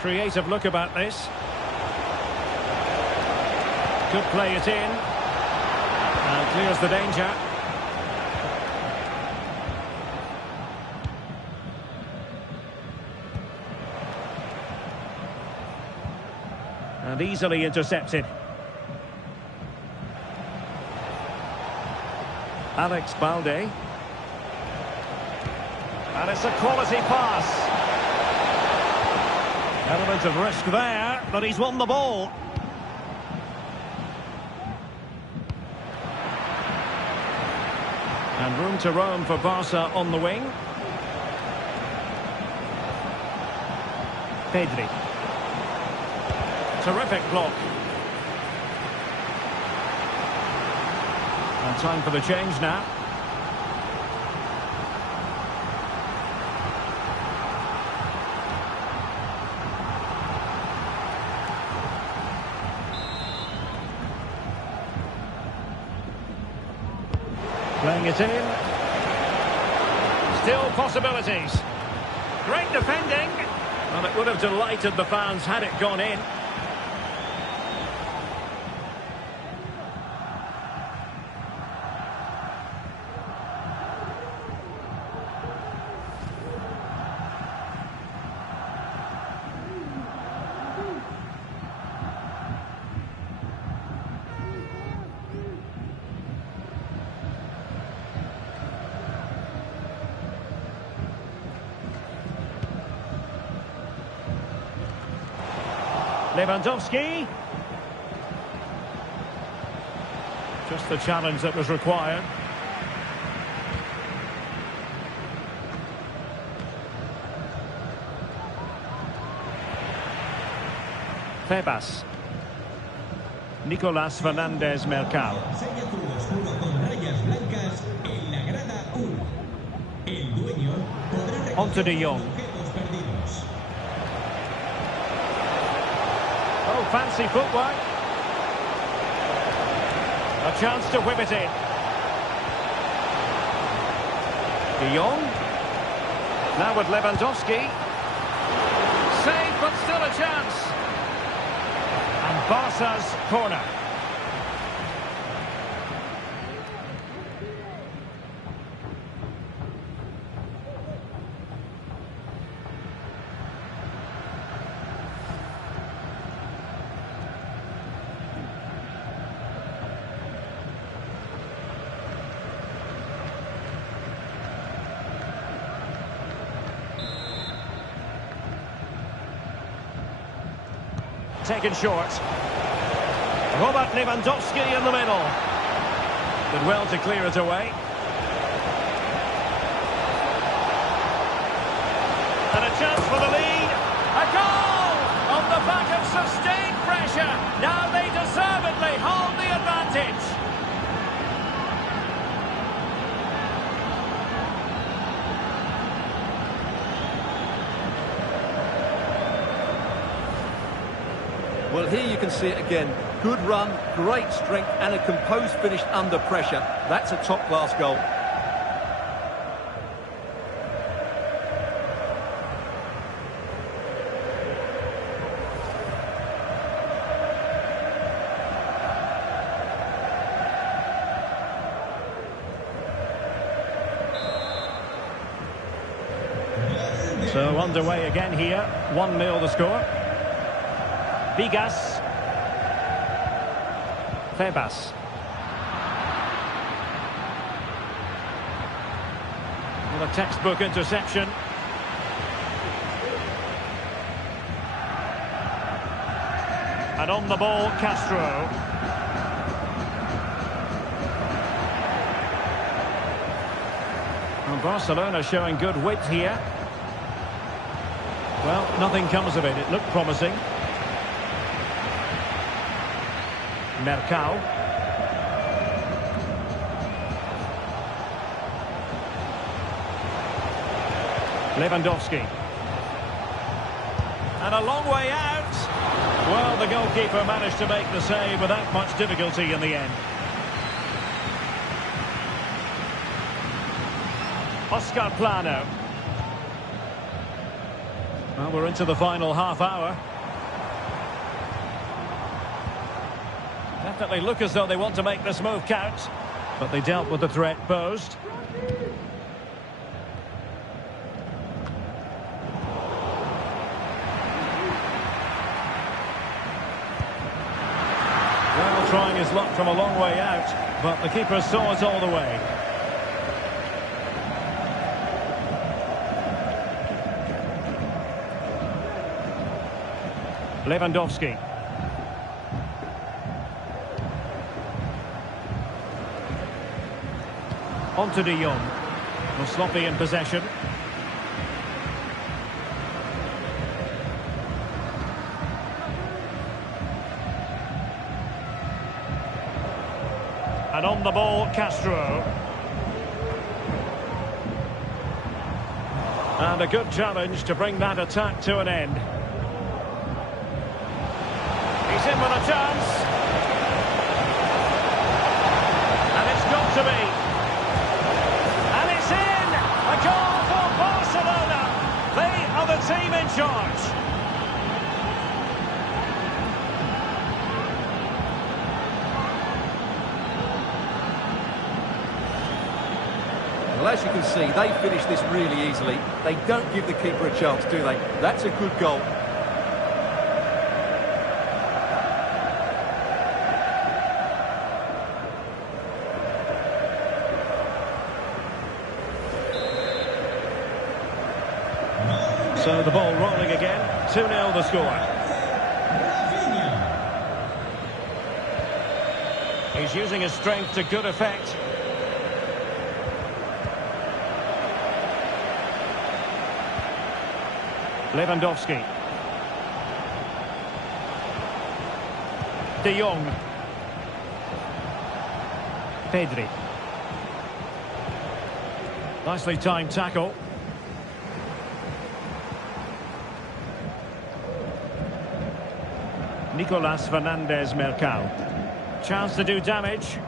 Creative look about this. Could play it in. And clears the danger. And easily intercepted. Alex Balde. And it's a quality pass. Element of risk there, but he's won the ball. And room to roam for Barca on the wing. Pedri. Terrific block. And time for the change now. Playing it in. Still possibilities. Great defending. Well, it would have delighted the fans had it gone in. Lewandowski. Just the challenge that was required. Febas. Nicolas Fernandez-Mercado. Onto de Jong. Oh, fancy footwork. A chance to whip it in. De Jong. Now with Lewandowski. Save, but still a chance. And Barca's corner. taken short. Robert Lewandowski in the middle. Did well to clear it away. And a chance for the lead. A goal! On the back of sustained pressure. Now they deservedly hold the advantage. Well, here you can see it again. Good run, great strength, and a composed finish under pressure. That's a top-class goal. So underway again here. 1-0 the score. Vigas. Febas. Well, a textbook interception. And on the ball, Castro. And Barcelona showing good width here. Well, nothing comes of it. It looked promising. Mercado. Lewandowski. And a long way out. Well, the goalkeeper managed to make the save without much difficulty in the end. Oscar Plano. Well, we're into the final half hour. Definitely look as though they want to make this move count, but they dealt with the threat posed. Well, trying his luck from a long way out, but the keeper saw it all the way. Lewandowski. On to De Jong. Well, sloppy in possession. And on the ball, Castro. And a good challenge to bring that attack to an end. He's in with a chance. And it's got to be. And it's in! A goal for Barcelona. They are the team in charge. Well, as you can see, they finish this really easily. They don't give the keeper a chance, do they? That's a good goal. So the ball rolling again. 2-0 the score. He's using his strength to good effect. Lewandowski. De Jong. Pedri. Nicely timed tackle. Nicolas Fernandez Mercado. Chance to do damage.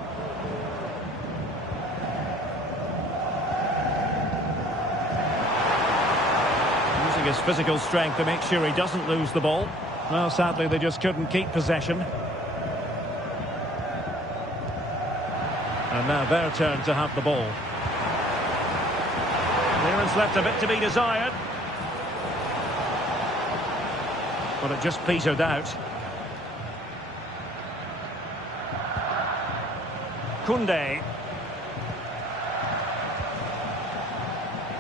Using his physical strength to make sure he doesn't lose the ball. Well, sadly, they just couldn't keep possession. And now their turn to have the ball. Clearance left a bit to be desired. But it just petered out. Koundé.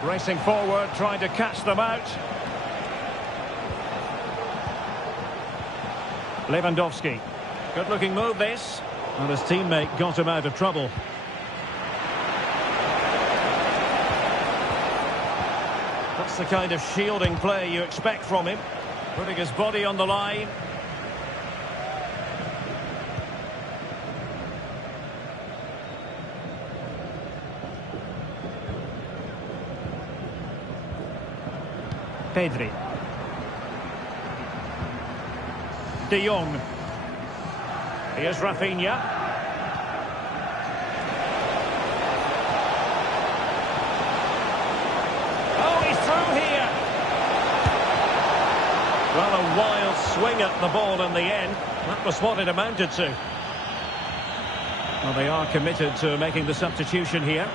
Racing forward, trying to catch them out. Lewandowski. Good-looking move, this. And his teammate got him out of trouble. That's the kind of shielding play you expect from him. Putting his body on the line. Pedri. De Jong. Here's Rafinha. Oh, he's through here. Well, a wild swing at the ball in the end. That was what it amounted to. Well, they are committed to making the substitution here.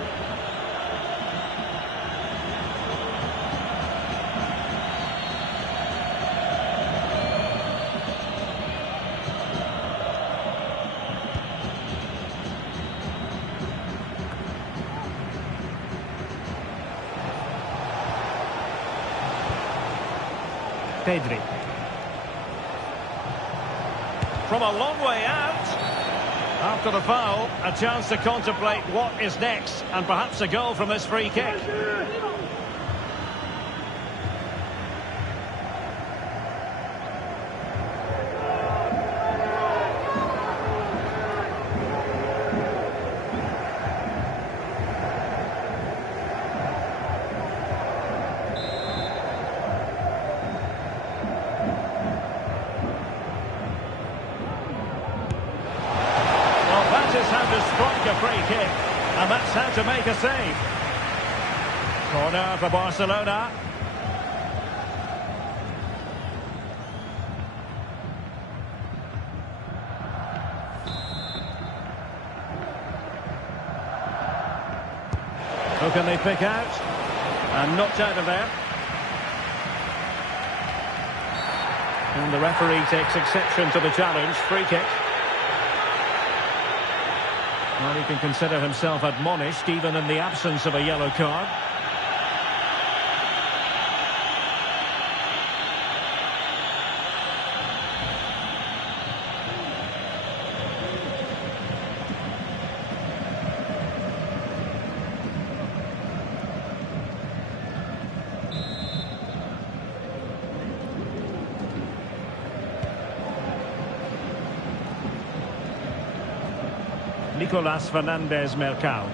Pedri. From a long way out. After the foul, a chance to contemplate what is next, and perhaps a goal from this free kick. How to strike a free kick, and that's how to make a save. Corner for Barcelona. Who can they pick out? And knocked out of there. And the referee takes exception to the challenge. Free kick. Well, he can consider himself admonished even in the absence of a yellow card. Nicolas Fernandez-Mercado.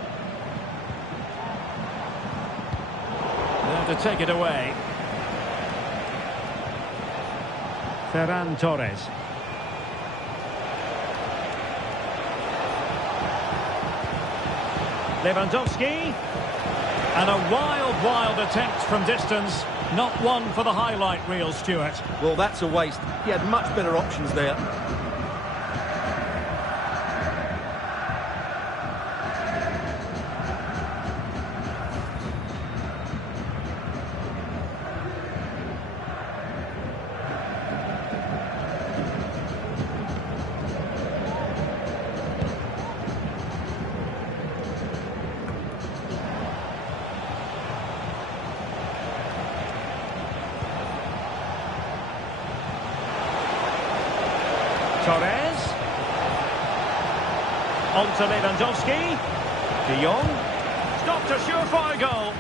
There to take it away. Ferran Torres. Lewandowski. And a wild attempt from distance. Not one for the highlight reel, Stuart. Well, that's a waste. He had much better options there. Torres. On to Lewandowski. De Jong. Stopped a surefire goal.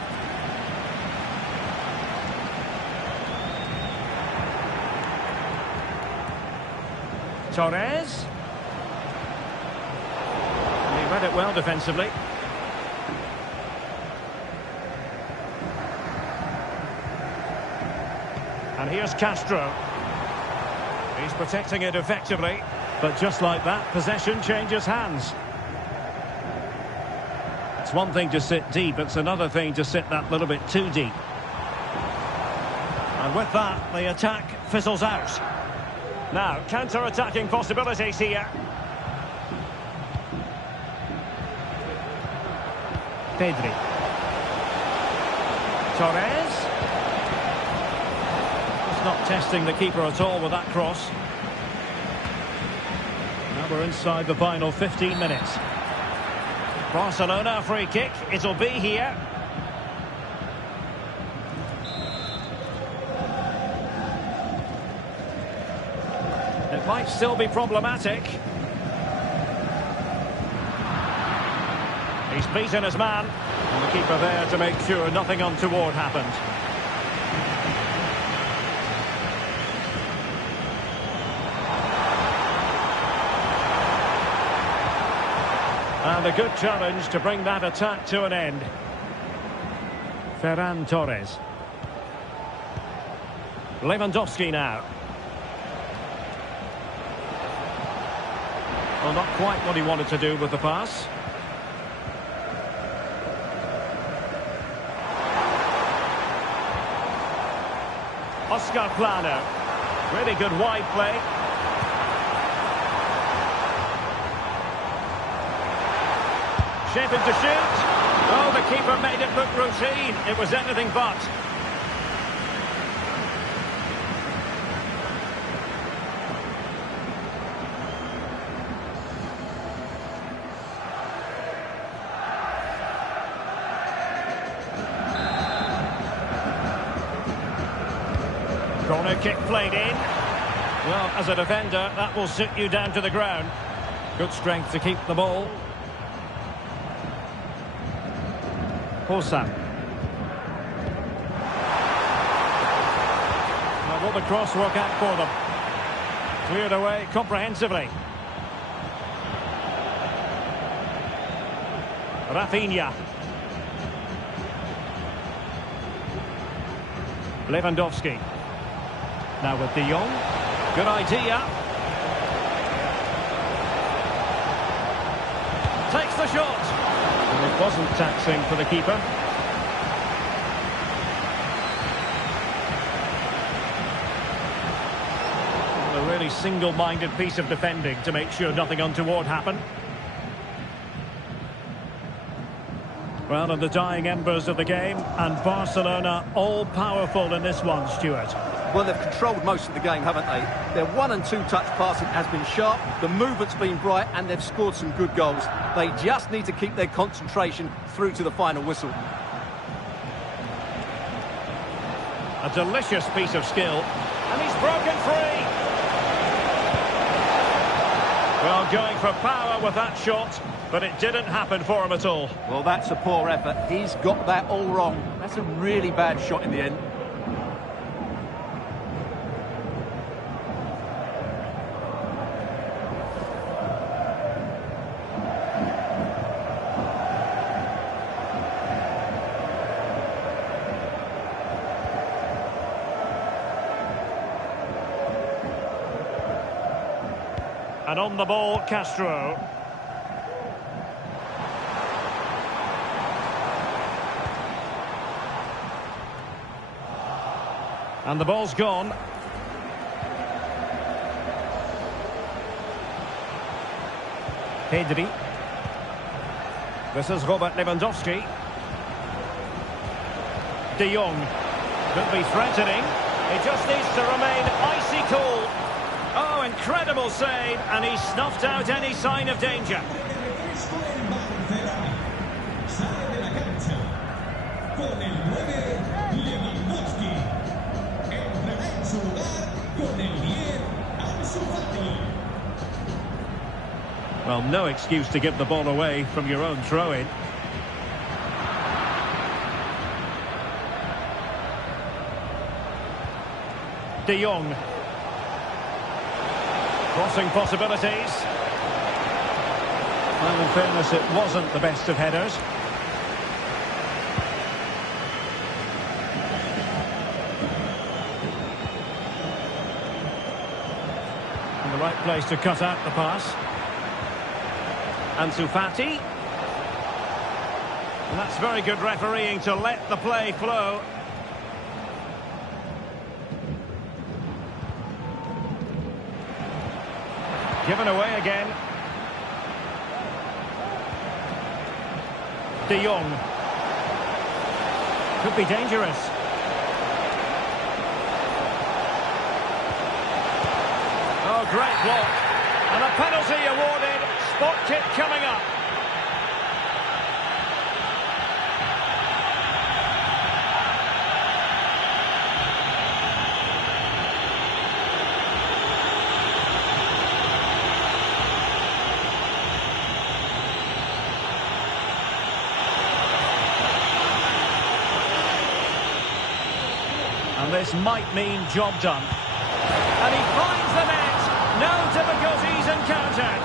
Torres. He read it well defensively. And here's Castro. He's protecting it effectively, but just like that, possession changes hands. It's one thing to sit deep, it's another thing to sit that little bit too deep. And with that, the attack fizzles out. Now, counter-attacking possibilities here. Pedri. Torres. Not testing the keeper at all with that cross. Now we're inside the final 15 minutes. Barcelona free kick. It'll be here. It It might still be problematic. He's beaten his man. And the keeper there to make sure nothing untoward happened. And a good challenge to bring that attack to an end. Ferran Torres. Lewandowski now. Well, not quite what he wanted to do with the pass. Oscar Plano. Really good wide play. Shaping to shoot. Oh, the keeper made it look routine. It was anything but. Corner kick played in. Well, as a defender, that will sit you down to the ground. Good strength to keep the ball. Hossa. Well, will the cross work out for them? Cleared away comprehensively. Rafinha. Lewandowski. Now with De Jong. Good idea. Takes the shot. And it wasn't taxing for the keeper. A really single-minded piece of defending to make sure nothing untoward happened. Well, in the dying embers of the game, and Barcelona all-powerful in this one, Stuart. Well, they've controlled most of the game, haven't they? Their 1- and 2-touch passing has been sharp, the movement's been bright, and they've scored some good goals. They just need to keep their concentration through to the final whistle. A delicious piece of skill, and he's broken free. Well, going for power with that shot, but it didn't happen for him at all. Well, that's a poor effort. He's got that all wrong. That's a really bad shot in the end. And on the ball, Castro. And the ball's gone. Pedri. This is Robert Lewandowski. De Jong. Could be threatening. He just needs to remain icy cool. Oh, incredible save, and he snuffed out any sign of danger. Well, no excuse to give the ball away from your own throw-in. De Jong. Crossing possibilities. Well, in fairness, it wasn't the best of headers. In the right place to cut out the pass. Ansu Fati. And that's very good refereeing to let the play flow. Given away again. De Jong. Could be dangerous. Oh, great block. And a penalty awarded. Spot kick coming up. And this might mean job done. And he finds the net. No difficulties encountered.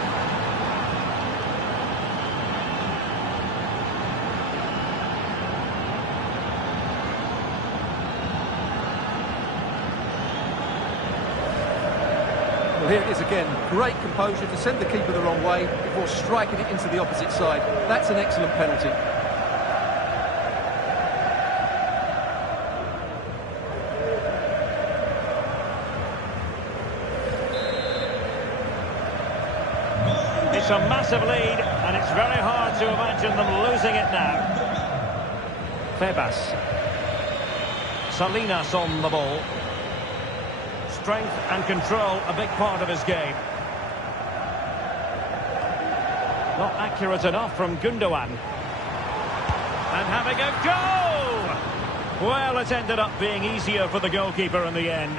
Well, here it is again. Great composure to send the keeper the wrong way before striking it into the opposite side. That's an excellent penalty. It's a massive lead, and it's very hard to imagine them losing it now. Febas. Salinas on the ball. Strength and control, a big part of his game. Not accurate enough from Gundogan. And having a go! Well, it ended up being easier for the goalkeeper in the end.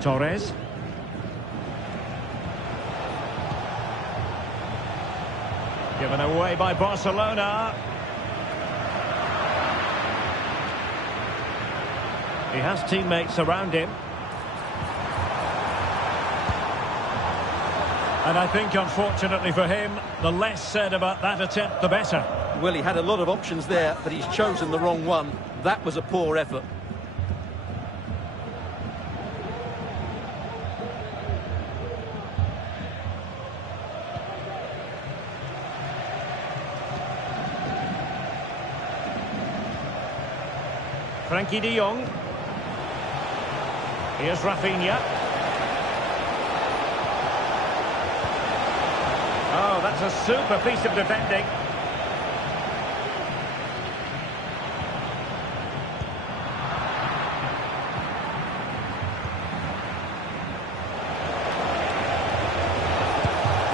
Torres. Given away by Barcelona. He has teammates around him. And I think, unfortunately for him, the less said about that attempt, the better. Well, he had a lot of options there, but he's chosen the wrong one. That was a poor effort. Frankie de Jong. Here's Rafinha. Oh, that's a super piece of defending.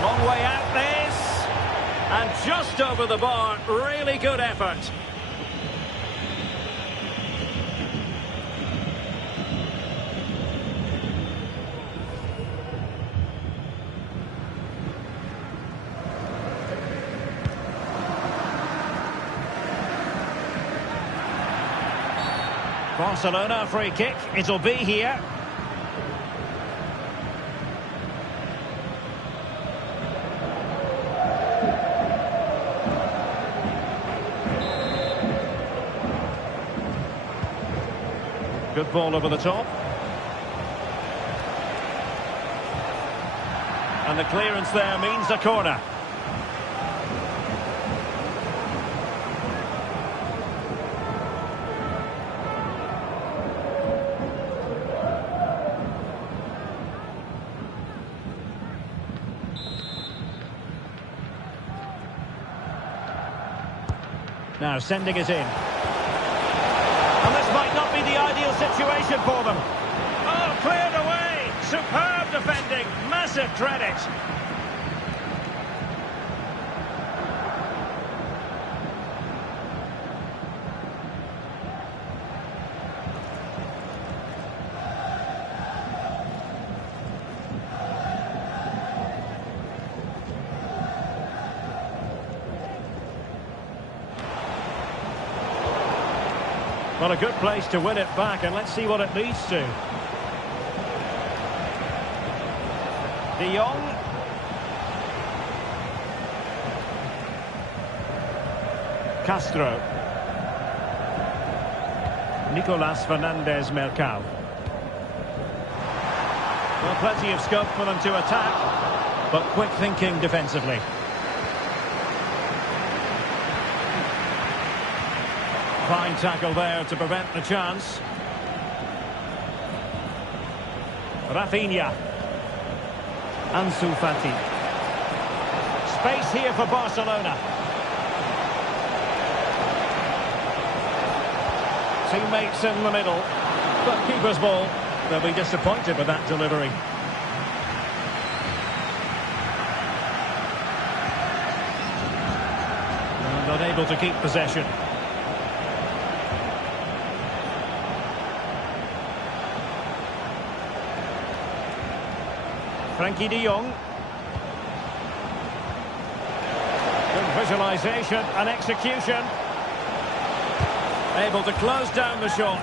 Long way out this. And just over the bar. Really good effort. Barcelona free kick, it'll be here. Good ball over the top. And the clearance there means a corner. Now sending it in. And this might not be the ideal situation for them. Oh, cleared away. Superb defending. Massive credit. Well, a good place to win it back, and let's see what it leads to. De Jong. Castro. Nicolas Fernandez-Mercal. Well, plenty of scope for them to attack, but quick thinking defensively. Fine tackle there to prevent the chance. Rafinha. Ansu Fati. Space here for Barcelona. Teammates in the middle. But keeper's ball. They'll be disappointed with that delivery. And unable to keep possession. Frankie de Jong. Good visualisation and execution. Able to close down the shot.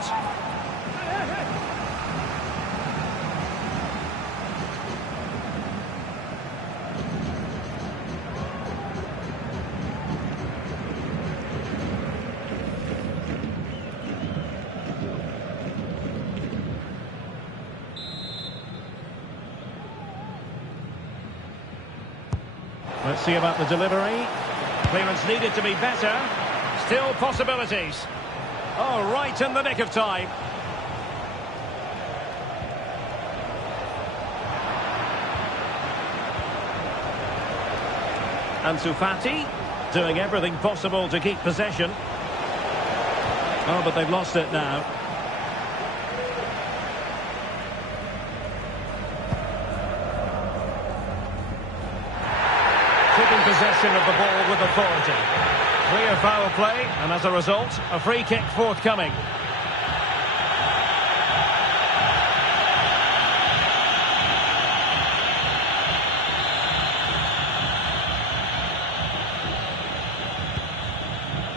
Let's see about the delivery. Clearance needed to be better. Still possibilities. Oh, right in the nick of time. Ansu Fati doing everything possible to keep possession. Oh, but they've lost it now. Taking possession of the ball with authority. Clear foul play, and as a result, a free kick forthcoming.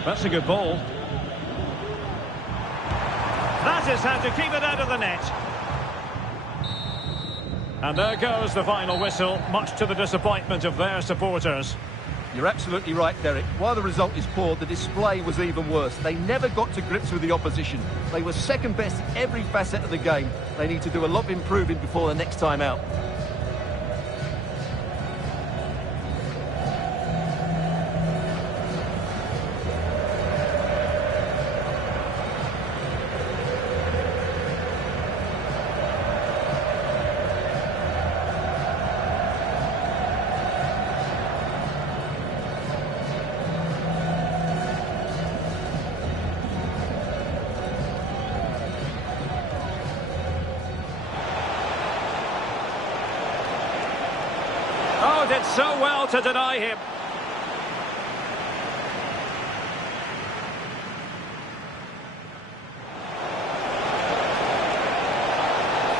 That's a good ball. That is how to keep it out of the net. And there goes the final whistle, much to the disappointment of their supporters. You're absolutely right, Derek. While the result is poor, the display was even worse. They never got to grips with the opposition. They were second best in every facet of the game. They need to do a lot of improving before the next time out. Oh, did so well to deny him.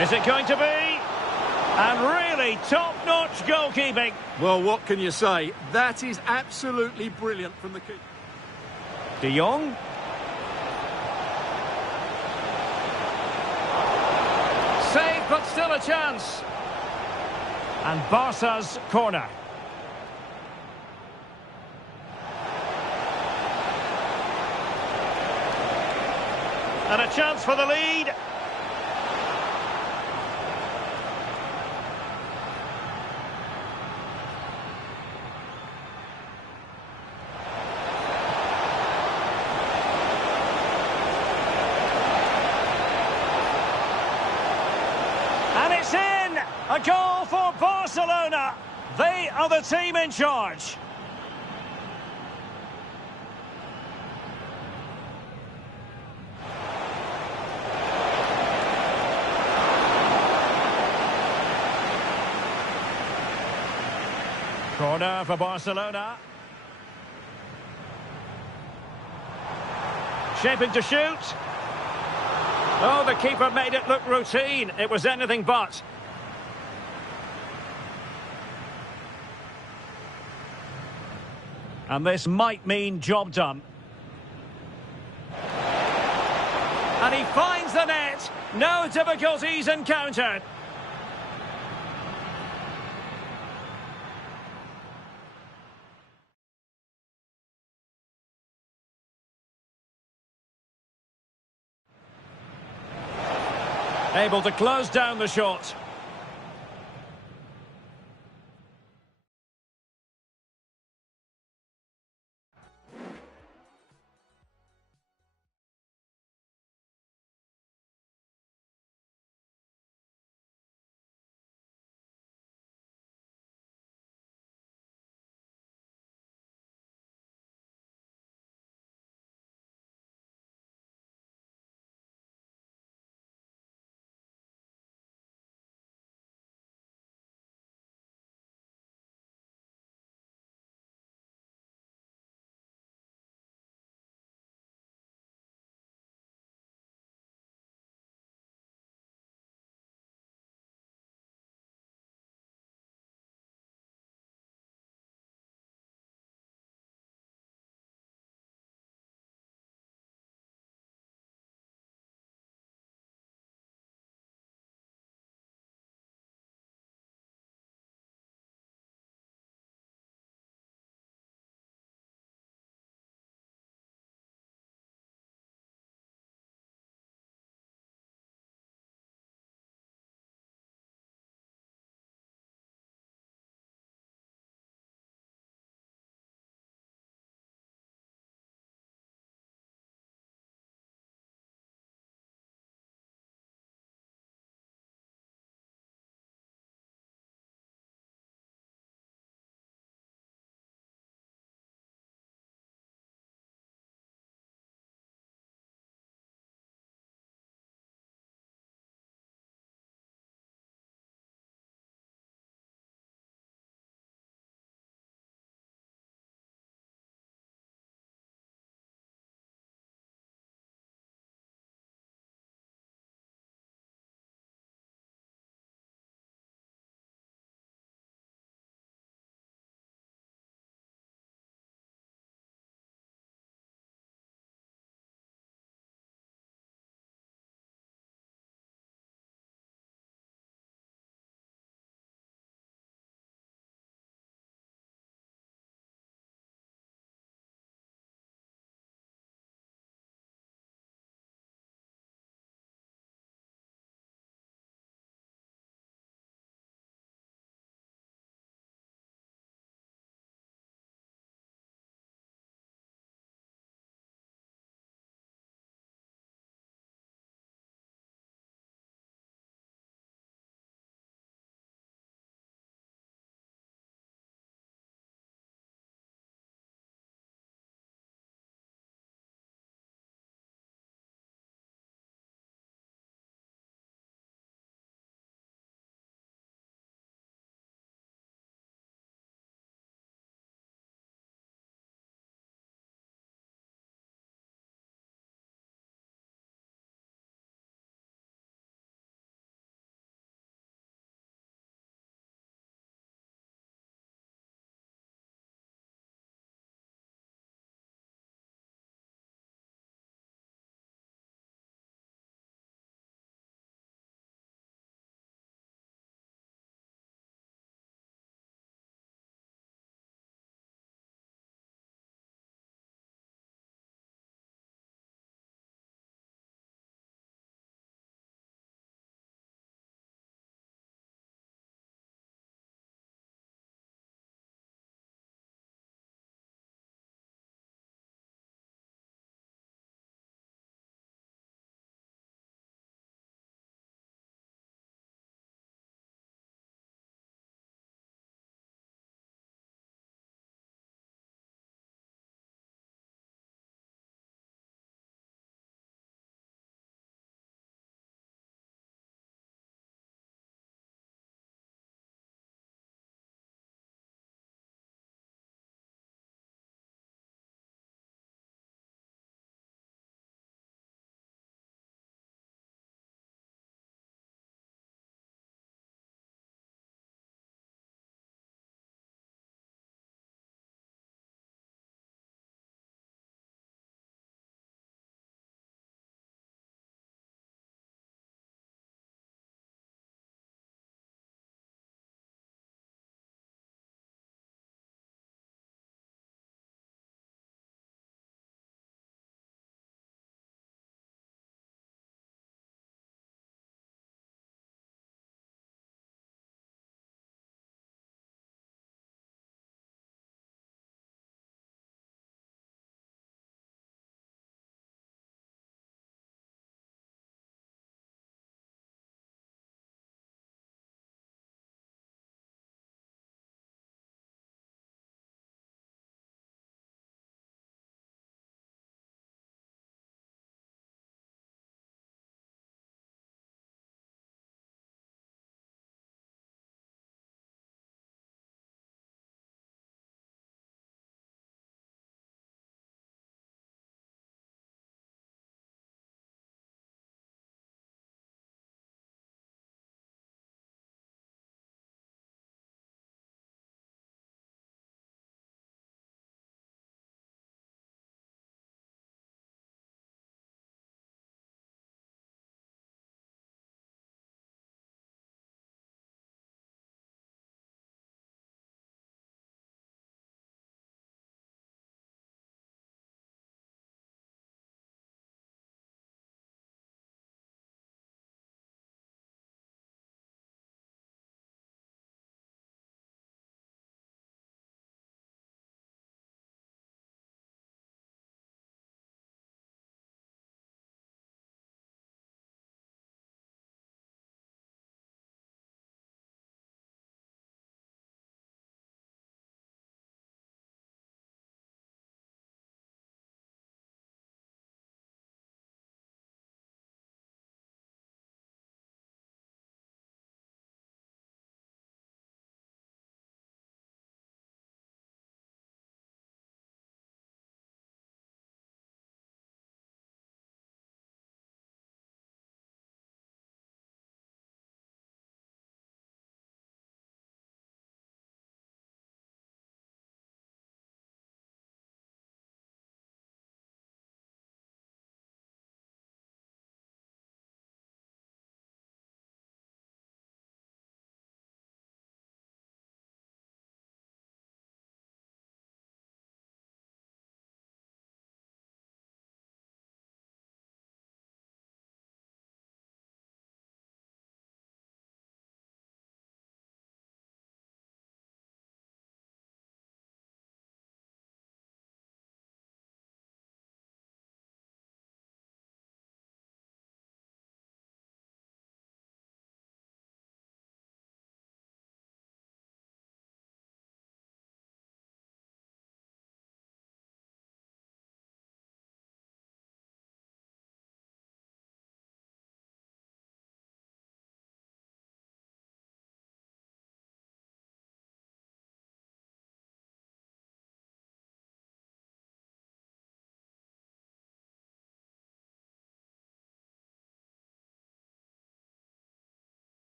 Is it going to be? And really top-notch goalkeeping. Well, what can you say? That is absolutely brilliant from the keeper. De Jong. Save, but still a chance. And Barca's corner. And a chance for the lead. And it's in! A goal for Barcelona. They are the team in charge. Corner for Barcelona. Shaping to shoot. Oh, the keeper made it look routine. It was anything but. And this might mean job done. And he finds the net. No difficulties encountered. Able to close down the shot.